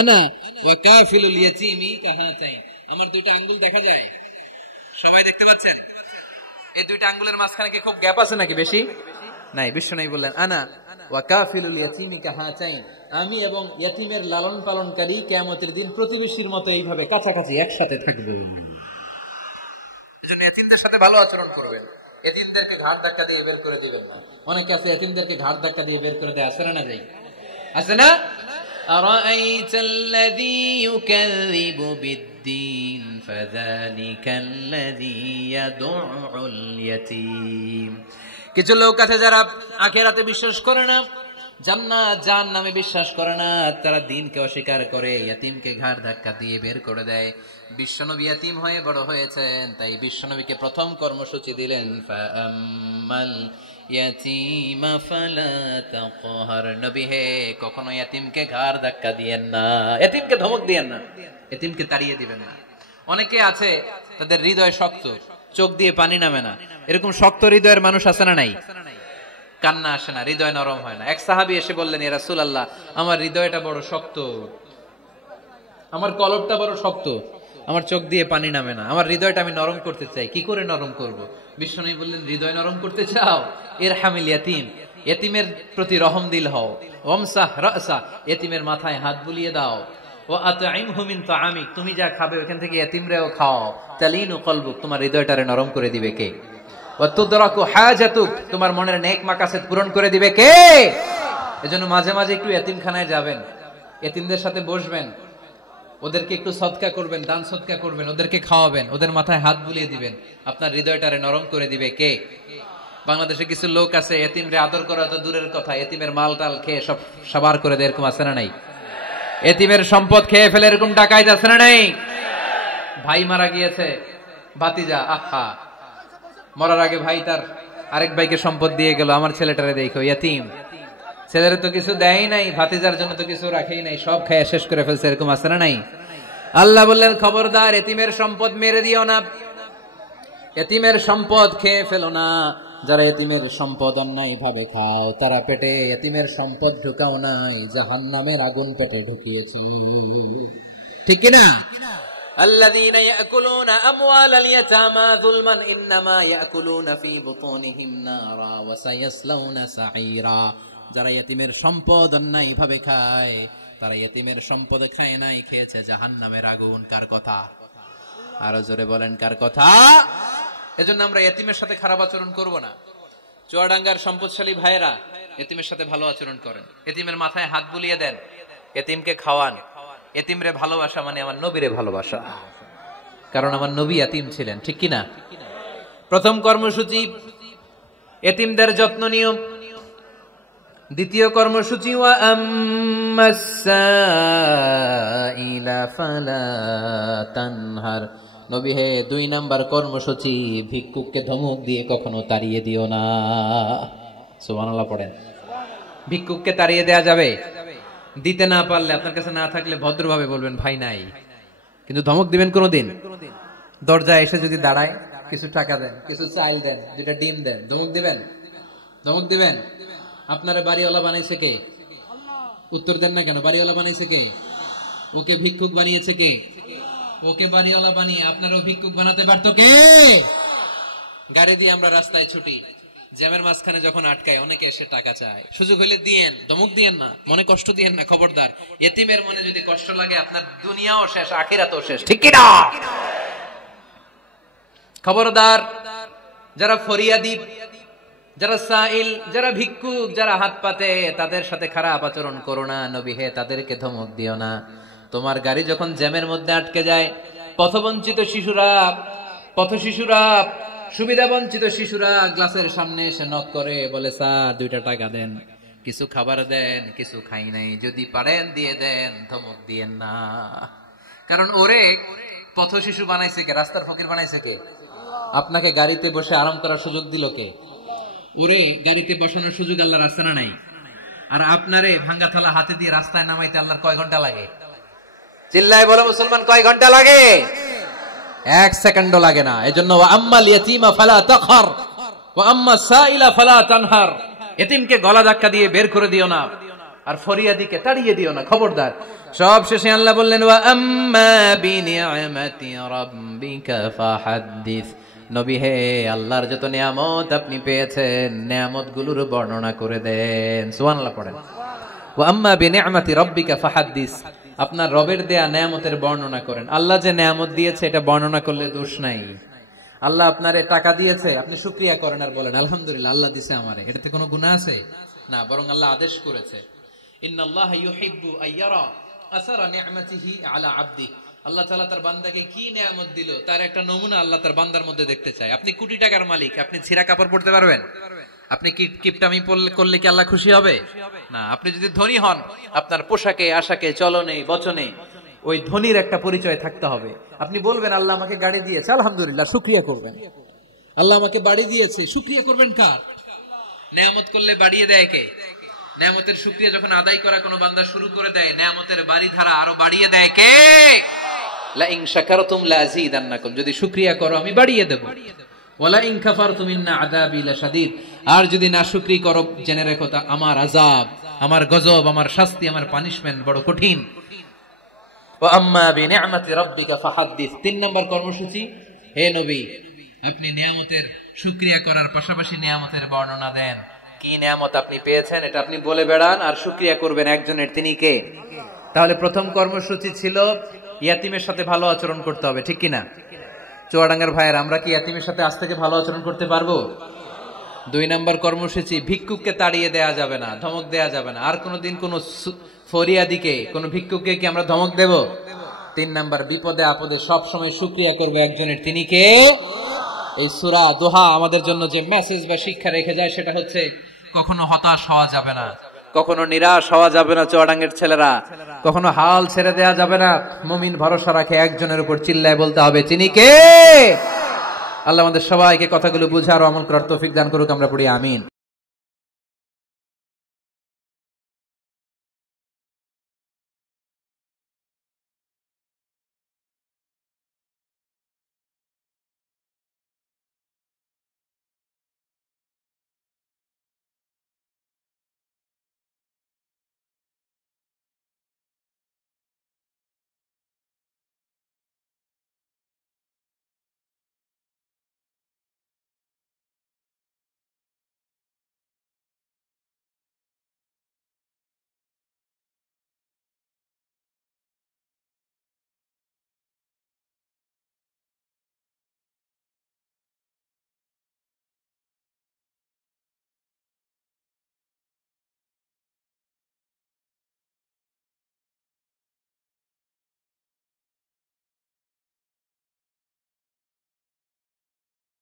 আনা ওয়া কাফিলুল ইয়াতীমি কাহাতাইন। আমার 2টা আঙ্গুল দেখা যায়? সবাই দেখতে পাচ্ছেন? এই 2টা আঙ্গুলের মাঝখানে কি খুব গ্যাপ আছে নাকি? বেশি নাই। বিশ্বনবী বললেন আনা ওয়া কাফিলুল ইয়াতীমি কাহাতাইন, আমি এবং ইতিমের লালন পালনকারী কিয়ামতের দিন প্রতিবেশীর মতো এইভাবে কাছাকাছি একসাথে থাকবে। এজন্য ইতিমদের সাথে ভালো আচরণ করবেন, ইতিমদেরকে ঘাড় ধাক্কা দিয়ে বের করে দিবেন না। অনেকে আছে ইতিমদেরকে ঘাড় ধাক্কা দিয়ে বের করে দেয়, আছে না? যাই আছে না? আরাআইতাল্লাযী ইউকাযযিবু বিদ্দীন ফাযালিকাল্লাযী ইয়াদউল ইয়াতীম। কিছু লোক আছে যারা আখিরাতে বিশ্বাস করে না, জান্নাত জাহান্নামে বিশ্বাস করে না, তারা দ্বীনকে অস্বীকার করে, ইতিমকে ঘাড় ধাক্কা দিয়ে বের করে দেয়। বিশ্বনবী ইতিম হয়ে বড় হয়েছেন, তাই বিশ্বনবীকে প্রথম কর্মসূচি দিলেন ফাআম্মাল ইয়াতীমা ফালা তাকহার। নবী হে, কখনো ইতিমকে ঘাড় ধাক্কা দিয়েন না, ইতিমকে ধমক দিয়েন না, ইতিমকে তাড়িয়ে দিবেন না। অনেকে আছে তাদের হৃদয় শক্ত, চোখ দিয়ে পানি নামে না। এরকম শক্ত হৃদয়ের মানুষ আছে না নাই? কান্না আসে না, হৃদয় নরম হয় না। এক সাহাবী এসে বললেন ইয়া রাসূলুল্লাহ, আমার হৃদয়টা বড় শক্ত, আমার কলবটা বড় শক্ত, আমার চোখ দিয়ে পানি নামে না, আমার হৃদয়টা আমি নরম করতে চাই, কি করে নরম করব? বিশ্বনবী বললেন হৃদয় নরম করতে চাও? ইরহামিল ইয়াতীম, ইতিমের প্রতি রহম দিল হও। ওয়ামসাহ রাসা, ইতিমের মাথায় হাত বুলিয়ে দাও। ওয়া আতঈমহু মিন তাআমিক, তুমি যা খাবে ওখান থেকে ইতিমরেও খাও। তালিনু কলবুক, তোমার হৃদয়টারে নরম করে দিবে কে? ওয়া তুদরাকু হাজাতুক, তোমার মনের নেক মাকাসেদ পূরণ করে দিবে কে? এজন্য মাঝে মাঝে একটু এতিমখানায় যাবেন, এতিমদের সাথে বসবেন, ওদেরকে একটু সদকা করবেন, দান সদকা করবেন, ওদেরকে খাওয়াবেন, ওদের মাথায় হাত বুলিয়ে দিবেন, আপনার হৃদয়টারে নরম করে দিবে কে? বাংলাদেশে কিছু লোক আছে এতিমরে আদর করা তো দূরের কথা, এতিমের মাল টাল খেয়ে সব সাবার করে দেয়, এরকম আছে না নাই? এতিমের সম্পদ খেয়ে ফেলে এরকম ডাকাইত আছে না নাই? ভাই মারা গিয়েছে, ভাতিজা আহা, মরার আগে ভাই তার আরেক ভাইকে সম্পদ দিয়ে গেল, আমার ছেলেটারে দেখো এতিম, ছেলের তো কিছু দেয় নাই, ভাতিজার জন্য তো কিছু রাখেই নাই, সব খেয়ে শেষ করে ফেলছে, এরকম আছে না নাই? আল্লাহ বললেন খবরদার এতিমের সম্পদ মেরে দিও না, এতিমের সম্পদ খেয়ে ফেলো না। যারা এতিমের সম্পদ অন্যায় ভাবে খাও, তারা পেটে এতিমের সম্পদ ঢুকাও নাই, জাহান্নামের আগুন পেটে ঢুকিয়েছি, ঠিক কিনা? الذين يأكلون أموال اليتامى ظلما إنما يأكلون في بطونهم نارا وسيصلون سعيرا। যারা এতিমের সম্পদ অন্যায় ভাবে খায়, তারা এতিমের সম্পদ খায় নাই, খেয়েছে জাহান্নামের আগুন। কার কথা? আরো জোরে বলেন কার কথা? এজন্য আমরা এতিমের সাথে খারাপ আচরণ করব না। চুয়াডাঙ্গার সম্পদশালী ভাইয়েরা এতিমের সাথে ভালো আচরণ করেন, এতিমের মাথায় হাত বুলিয়ে দেন, এতিমকে খাওয়ান। এতিমরে ভালোবাসা মানে আমার নবীরে ভালোবাসা, কারণ আমার নবী এতিম ছিলেন, ঠিক কিনা? প্রথম কর্মসূচি এতিমদের যত্ন নিও। দ্বিতীয় কর্মসূচি ওয়া আম্মাস সাইলা ফালা তানহার। নবী হে, 2 নাম্বার কর্মসূচি, ভিক্ষুককে ধমক দিয়ে কখনো তাড়িয়ে দিও না। সুবহানাল্লাহ পড়েন। ভিক্ষুককে তাড়িয়ে দেয়া যাবে? দিতে না পারলে, আপনার কাছে না থাকলে ভদ্রভাবে বলবেন ভাই নাই, কিন্তু ধমক দিবেন কোনদিন? দরজায় এসে যদি দাঁড়ায়, কিছু টাকা দেন, কিছু চাইল দেন, 2টা ডিম দেন, ধমক দিবেন? ধমক দিবেন? আপনারা বাড়িওয়ালা বানাইছে কে? উত্তর দেন না কেন? বাড়িওয়ালা বানাইছে কে? ওকে ভিক্ষুক বানিয়েছে কে? ওকে বাড়িওয়ালা বানিয়ে আপনারও ভিক্ষুক বানাতে পারতো কে? গাড়ি দিয়ে আমরা রাস্তায় ছুটি, জ্যামের মাঝখানে যখন আটকায়, অনেকে এসে টাকা চায়, সুযোগ হইলে দিয়েন, ধমক দিয়েন না, মনে কষ্ট দিয়েন না, খবরদার। এতিমের মনে যদি কষ্ট লাগে, আপনার দুনিয়াও শেষ, আখিরাতও শেষ, ঠিক কি না? খবরদার। যারা ফরিয়াদি, যারা সাইল, যারা ভিক্ষুক, যারা হাত পাতে, তাদের সাথে খারাপ আচরণ করো না। নবী হে, তাদেরকে ধমক দিও না। তোমার গাড়ি যখন জ্যামের মধ্যে আটকে যায়, পথবঞ্চিত শিশুরা, সুবিধা বঞ্চিত শিশুরা গ্লাসের সামনে এসে নক করে, বলে স্যার 2টা টাকা দেন, কিছু খাবার দেন, কিছু খাই নাই, যদি পারেন দিয়ে দেন, ধমক দিয়েন না। কারণ ওরে পথ শিশু বানাইছে কে? রাস্তার ফকির বানাইছে কে? আপনাকে গাড়িতে বসে আরাম করার সুযোগ দিল কে? ওরে গাড়িতে বসানোর সুযোগ আল্লাহর আছে না নাই? আর আপনারে ভাঙ্গা থালা হাতে দিয়ে রাস্তায় নামাইতে আল্লাহর কয় ঘন্টা লাগে? চিল্লায় বলো মুসলমান, কয় ঘন্টা লাগে? 1 সেকেন্ডও লাগে না। এজন্য ওয়া আম্মাল ইয়াতীমা ফালা তাখর ওয়া আম্মাস সাইলা ফালা তানহার। এতিমকে গলা ধাক্কা দিয়ে বের করে দিও না, আর ফরিয়াদিকে তাড়িয়ে দিও না, খবরদার। সব শেষে আল্লাহ বললেন ওয়া আম্মা বিনিআমাতি রাব্বিকা ফাহাদ্দিস। নবী হে, আল্লাহর যত নিয়ামত আপনি পেয়েছেন, নিয়ামতগুলোর বর্ণনা করে দেন। সুবহানাল্লাহ পড়েন। ওয়া আম্মা বিনিআমাতি রাব্বিকা ফাহাদ্দিস। আপনার রবের দেয়া নিয়ামতের বর্ণনা করেন। আল্লাহ যে নিয়ামত দিয়েছে এটা বর্ণনা করলে দোষ নাই। আল্লাহ আপনারে টাকা দিয়েছে, আপনি শুকরিয়া করেন আর বলেন আলহামদুলিল্লাহ, আল্লাহ দিয়েছে আমারে, এটাতে কোনো গুনাহ আছে? না, বরং আল্লাহ আদেশ করেছে, ইন্নাল্লাহা ইউহিব্বু আইয়ারা আসারা নি'মাতিহি আলা আবদি। আল্লাহ তাআলা তার বান্দাকে কি নিয়ামত দিল, তার একটা নমুনা আল্লাহ তার বান্দার মধ্যে দেখতে চায়। আপনি কোটি টাকার মালিক, আপনি ছিঁড়া কাপড় পরতে পারবেন? আপনি কিপটামি করলে কি আল্লাহ খুশি হবে? না। আপনি যদি ধনী হন, আপনার পোশাকে, আশাকে, চলনে, বচনে ওই ধনীর একটা পরিচয় থাকতে হবে। আপনি বলবেন আল্লাহ আমাকে গাড়ি দিয়েছে, আলহামদুলিল্লাহ, শুকরিয়া করবেন। আল্লাহ আমাকে বাড়ি দিয়েছে, শুকরিয়া করবেন কার? নেয়ামত করলে বাড়িয়ে দেয় কে? নেয়ামতের শুকরিয়া যখন আদায় করা কোনো বান্দা শুরু করে দেয়, নেয়ামতের বাড়ি ধারা আরো বাড়িয়ে দেয় কে? লা ইন শাকারতুম লা আযীদান্নাকুম। যদি শুকরিয়া করো আমি বাড়িয়ে দেব। ওয়ালা ইন কাফারতুম ইন্না আযাবি লাশাদীদ। আর যদি নাশুকরি করো, জেনে রেখো তা আমার আযাব, আমার গজব, আমার শাস্তি, আমার পানিশমেন্ট বড় কঠিন। ওয়া আম্মা বিনিআমাতি রাব্বিকা ফাহাদ্দিস। 3 নম্বর কর্মসূচি, হে নবী, আপনি নিয়ামতের শুকরিয়া করার পাশাপাশি নিয়ামতের বর্ণনা দেন। কি নিয়ামত আপনি পেয়েছেন এটা আপনি বলে বেড়ান আর শুকরিয়া করবেন একজনের, তিনি কে? তাহলে প্রথম কর্মসূচি ছিল ইয়াতিমের সাথে ভালো আচরণ করতে হবে, ঠিক কিনা? চুয়াডাঙ্গার ভাইয়ের, আমরা কি এতিমের সাথে আজ থেকে ভালো আচরণ করতে পারবো? 2 নম্বর কর্মসূচি, ভিক্ষুককে তাড়িয়ে দেয়া যাবে না, ধমক দেয়া যাবে না। আর কোনোদিন কোন ফরিয়াদিকে, কোন ভিক্ষুককে কি আমরা ধমক দেব? 3 নম্বর, বিপদে আপদে সব সময় শুকরিয়া করবে একজনের, তিনি কে? এই সূরা দোহা আমাদের জন্য যে মেসেজ বা শিক্ষা রেখে যায় সেটা হচ্ছে কখনো হতাশ হওয়া যাবে না, কখনো নিরাশ হওয়া যাবে না। চুয়াডাঙ্গের ছেলেরা, কখনো হাল ছেড়ে দেয়া যাবে না। মুমিন ভরসা রাখে একজনের উপর, চিল্লায় বলতে হবে তিনি কে? আল্লাহ আমাদের সবাইকে কথাগুলো বুঝার ও আমল করার তৌফিক দান করুক। আমরা পড়ি আমিন।